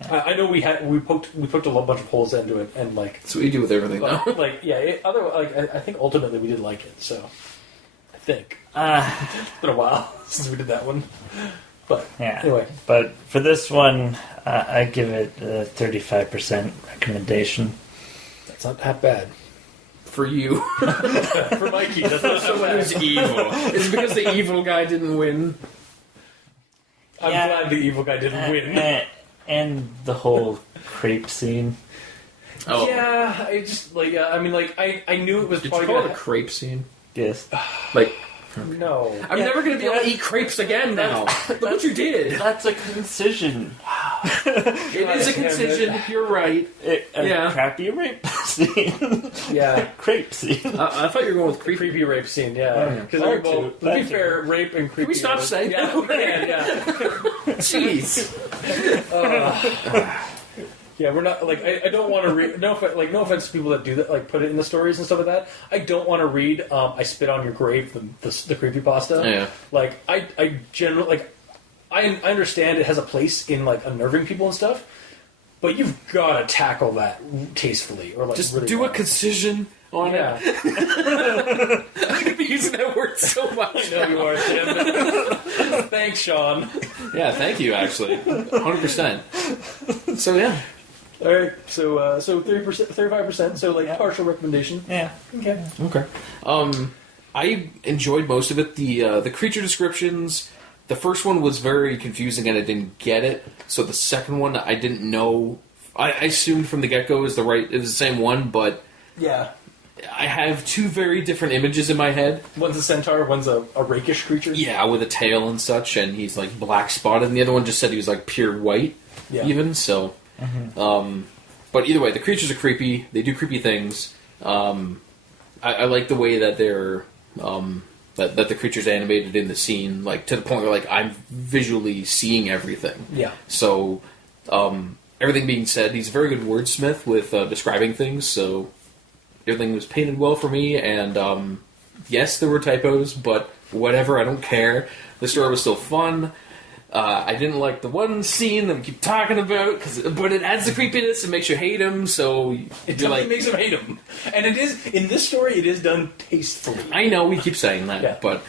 I know we poked a bunch of holes into it, and like That's what you do with everything now. I think ultimately we did like it. So I think it's been a while since we did that one, but Yeah. anyway. But for this one, I give it a 35% recommendation. That's not that bad. For you. For Mikey, that's not so Someone who's bad. evil. It's because the evil guy didn't win. I'm glad the evil guy didn't win. And the whole crepe scene. Oh. Yeah, I just I knew it was Did you probably call it gonna a crepe scene? Yes. Like, no. I'm never going to be able to eat crepes again now. Look what you did. That's a concision. It is a concision. You're right. A crappy rape scene. Yeah. Crepe scene. I thought you were going with creepy. Creepy rape scene, yeah. Because to be fair, rape and creepy. Can we stop saying that? Yeah, we can, yeah. Jeez. Yeah, we're not like I don't want to read. No offense to people that do that, like put it in the stories and stuff like that. I don't want to read. I spit on your grave. The creepypasta. Yeah. Like I generally I understand it has a place in like unnerving people and stuff, but you've got to tackle that tastefully or like Just really do well. a concision on Yeah. it. I'm going to be using that word so much. I know you are, Tim. Thanks, Sean. Yeah, thank you, actually. 100%. So, yeah. All right, so 30%, 35%. So like partial recommendation. Yeah. Okay. I enjoyed most of it. The creature descriptions. The first one was very confusing and I didn't get it. So the second one I didn't know. I assumed from the get-go it was the same one, but Yeah. I have two very different images in my head. One's a centaur, one's a rakish creature. Yeah, with a tail and such, and he's like black spotted, and the other one just said he was like pure white, even, so. But either way, the creatures are creepy, they do creepy things. I like the way that they're, that the creature's animated in the scene, like to the point where like I'm visually seeing everything. Yeah. So, everything being said, he's a very good wordsmith with describing things, so everything was painted well for me, and yes, there were typos, but whatever, I don't care. The story was still fun. I didn't like the one scene that we keep talking about, but it adds the creepiness and makes you hate him, so... It definitely makes him hate him. And it is, in this story, it is done tastefully. I know, we keep saying that, but...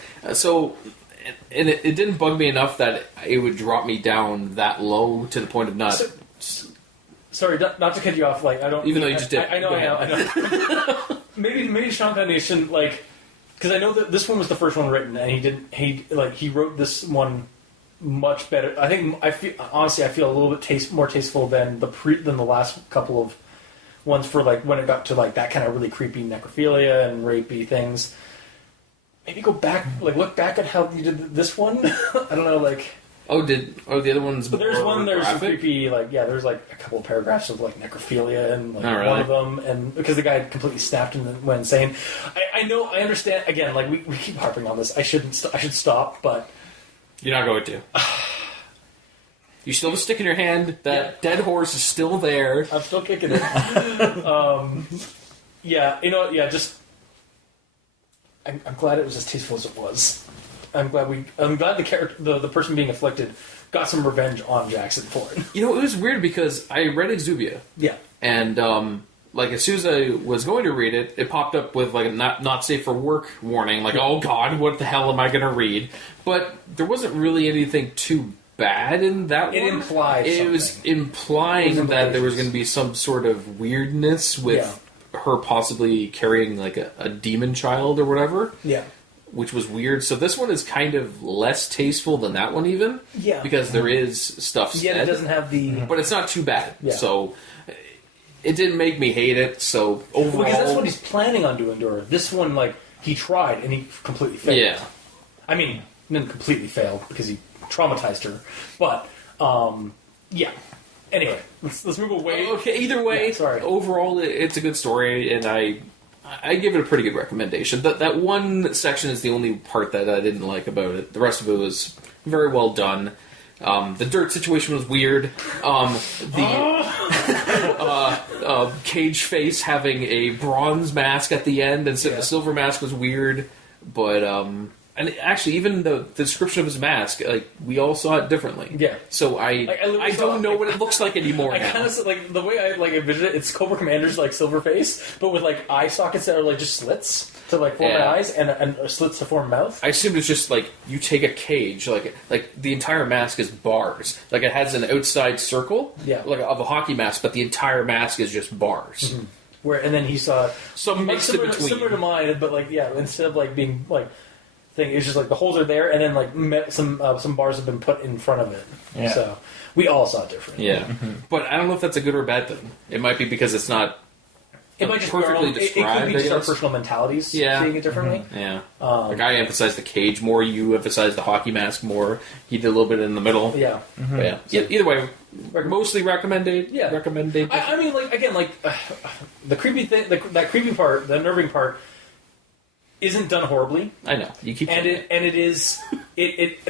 And it didn't bug me enough that it would drop me down that low to the point of not... Sorry, not to cut you off, like, I don't... Even though you just did. I know. maybe ShawnCognition, like... Because I know that this one was the first one written, and he wrote this one much better. I feel a little bit more tasteful than the last couple of ones for, like, when it got to, like, that kind of really creepy necrophilia and rapey things. Maybe go back, like, look back at how you did this one. I don't know, like... the other one's more there's graphic? creepy, like, yeah, there's, like, a couple of paragraphs of, like, necrophilia and, like, really? one of them, and because the guy completely snapped and went insane. I understand, again, like, we keep harping on this. I should stop, but... You're not going to. You still have a stick in your hand. That dead horse is still there. I'm still kicking it. Just... I'm glad it was as tasteful as it was. I'm glad the character, the person being afflicted, got some revenge on Jackson for it. You know, it was weird because I read Exubia. Yeah. And, like, as soon as I was going to read it, it popped up with, like, a not safe for work warning. Like, oh god, what the hell am I going to read? But there wasn't really anything too bad in that one. It implied something. It was implying that there was going to be some sort of weirdness with her possibly carrying, like, a demon child or whatever. Yeah. Which was weird. So this one is kind of less tasteful than that one even. Yeah. Because there is stuff said. Yeah, it doesn't have the... But it's not too bad. Yeah. So it didn't make me hate it. So overall... Because that's what he's planning on doing to her. This one, like, he tried and he completely failed. Yeah. I mean, he didn't completely fail because he traumatized her. But, yeah. Anyway, let's move away. Okay, either way, overall it's a good story, and I give it a pretty good recommendation. That one section is the only part that I didn't like about it. The rest of it was very well done. The dirt situation was weird. Cage Face having a bronze mask at the end instead of a silver mask was weird. But and actually, even the description of his mask, like, we all saw it differently. Yeah. So I don't know what it looks like anymore now. I kind of, like, the way I, like, envision it, it's Cobra Commander's, like, silver face, but with, like, eye sockets that are, like, just slits to, like, form eyes and slits to form mouth. I assumed it's just, like, you take a cage, like the entire mask is bars. Like, it has an outside circle, like, of a hockey mask, but the entire mask is just bars. Mm-hmm. And then he saw... Some mixed in between. Similar to mine, but, like, yeah, instead of, like, being, like... It's just like the holes are there, and then like some bars have been put in front of it. Yeah. So we all saw it differently. Yeah, but I don't know if that's a good or bad thing. It might be because it's not. It might just perfectly be described. It could be just our personal mentalities seeing it differently. Mm-hmm. Yeah, like I emphasized the cage more. You emphasized the hockey mask more. He did a little bit in the middle. Yeah, yeah. Either way, mostly recommended. Yeah, recommended. I mean, like, again, like the creepy thing, that creepy part, the unnerving part. Isn't done horribly. I know you keep it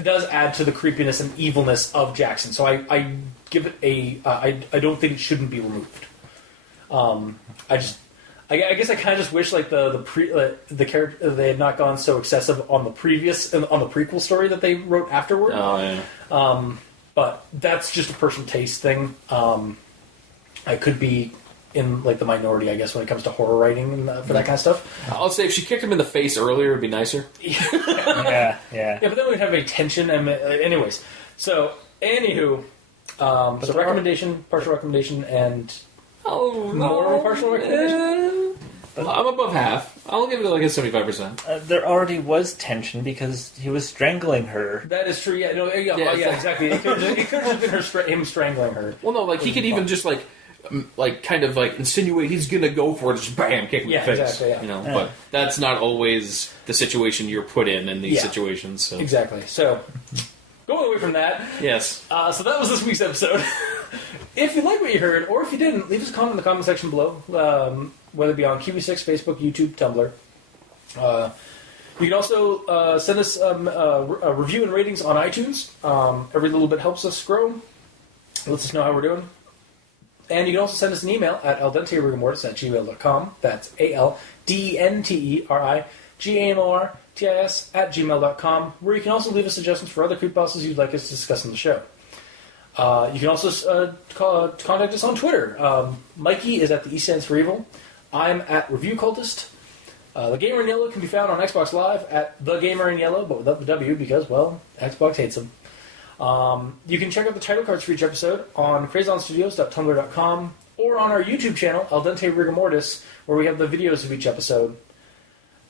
does add to the creepiness and evilness of Jackson. So I give it I don't think it shouldn't be removed. I guess I kind of just wish like the character they had not gone so excessive on the prequel story that they wrote afterward. Oh yeah. But that's just a personal taste thing. I could be in like the minority, I guess, when it comes to horror writing and for that kind of stuff. I'll say if she kicked him in the face earlier, it'd be nicer. Yeah, but then we'd have any tension. And anyways, so anywho, so recommendation, partial recommendation, and more of a partial recommendation. I'm above half. I'll give it like a 75%. There already was tension because he was strangling her. That is true. Yeah, no, exactly. It could have been him strangling her. Well, no, like he could even just like kind of like insinuate he's gonna go for it, just bam, kick me in the face. Exactly, yeah. You know, but that's not always the situation you're put in these situations. So. Exactly. So, going away from that, yes. So that was this week's episode. If you like what you heard, or if you didn't, leave us a comment in the comment section below. Whether it be on QB6, Facebook, YouTube, Tumblr. You can also send us a review and ratings on iTunes. Every little bit helps us grow. Lets us know how we're doing. And you can also send us an email at aldenterigamortis@gmail.com. That's ALDENTERIGAMORTIS@gmail.com, where you can also leave us suggestions for other creepypastas you'd like us to discuss on the show. You can also contact us on Twitter. Mikey is at the E stands for Evil. I'm at Review Cultist. The Gamer in Yellow can be found on Xbox Live at The Gamer in Yellow, but without the W because, well, Xbox hates them. You can check out the title cards for each episode on crazonstudios.tumblr.com or on our YouTube channel, Al Dente Rigamortis, where we have the videos of each episode.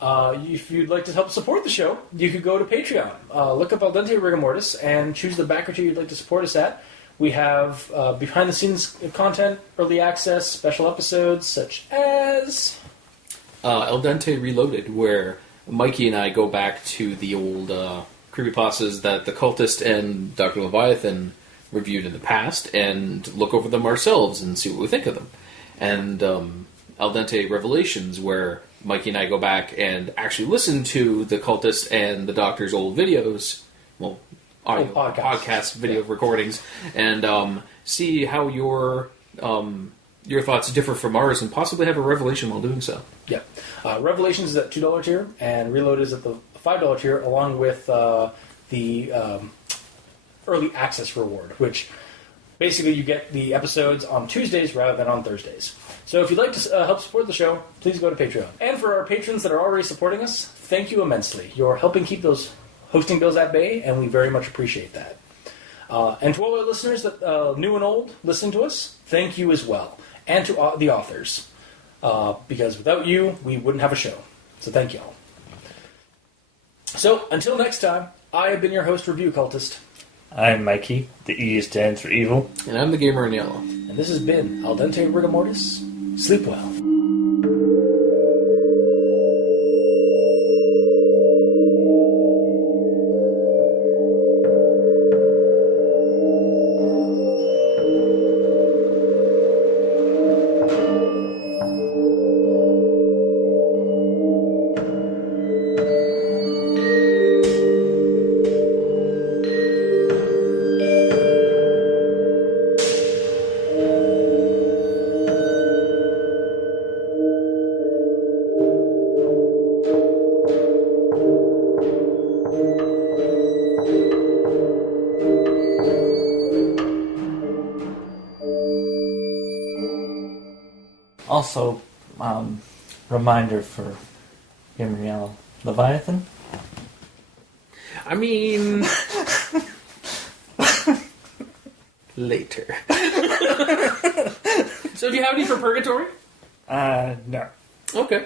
If you'd like to help support the show, you could go to Patreon. Look up Al Dente Rigamortis and choose the backer tier you'd like to support us at. We have behind-the-scenes content, early access, special episodes, such as... El Dente Reloaded, where Mikey and I go back to the old creepypastas that the Cultist and Dr. Leviathan reviewed in the past and look over them ourselves and see what we think of them. And El Dente Revelations, where Mikey and I go back and actually listen to the Cultist and the Doctor's old videos, well, audio, podcast video recordings, and see how your thoughts differ from ours and possibly have a revelation while doing so. Yeah. Revelations is at $2 tier, and Reload is at the $5 tier, along with the early access reward, which basically you get the episodes on Tuesdays rather than on Thursdays. So if you'd like to help support the show, please go to Patreon. And for our patrons that are already supporting us, thank you immensely. You're helping keep those hosting bills at bay, and we very much appreciate that. And to all our listeners, that new and old, listening to us, thank you as well. And to the authors. Because without you, we wouldn't have a show. So thank you all. So, until next time, I have been your host, Review Cultist. I'm Mikey. The E stands for Evil. And I'm the Gamer in Yellow. And this has been Al Dente Rigamortis. Sleep well. Also, reminder for Gamer Yellow. Leviathan? I mean... later. So do you have any for Purgatory? No. Okay.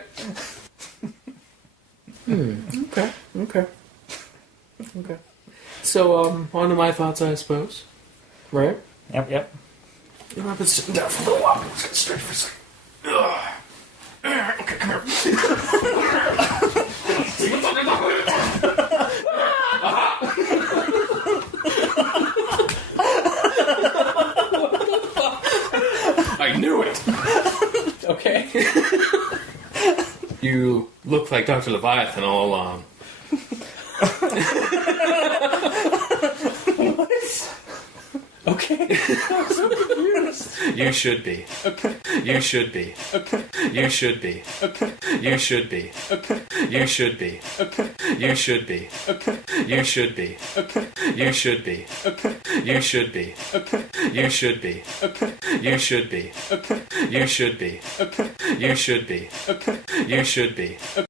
Okay. So, on to my thoughts, I suppose. Right? Yep. You know, I've been sitting down for a little while. Let's get straight for a second. Ugh. Okay, come here. I knew it! Okay. You look like Dr. Leviathan all along. What? Okay. I'm so confused. You should be. Okay. You should be. Okay. You should be. Okay. You should be. Okay. You should be. Okay. You should be. Okay. You should be. Okay. You should be. Okay. You should be. Okay. You should be. Okay. You should be. Okay. You should be. Okay. You should be. Okay. You should be.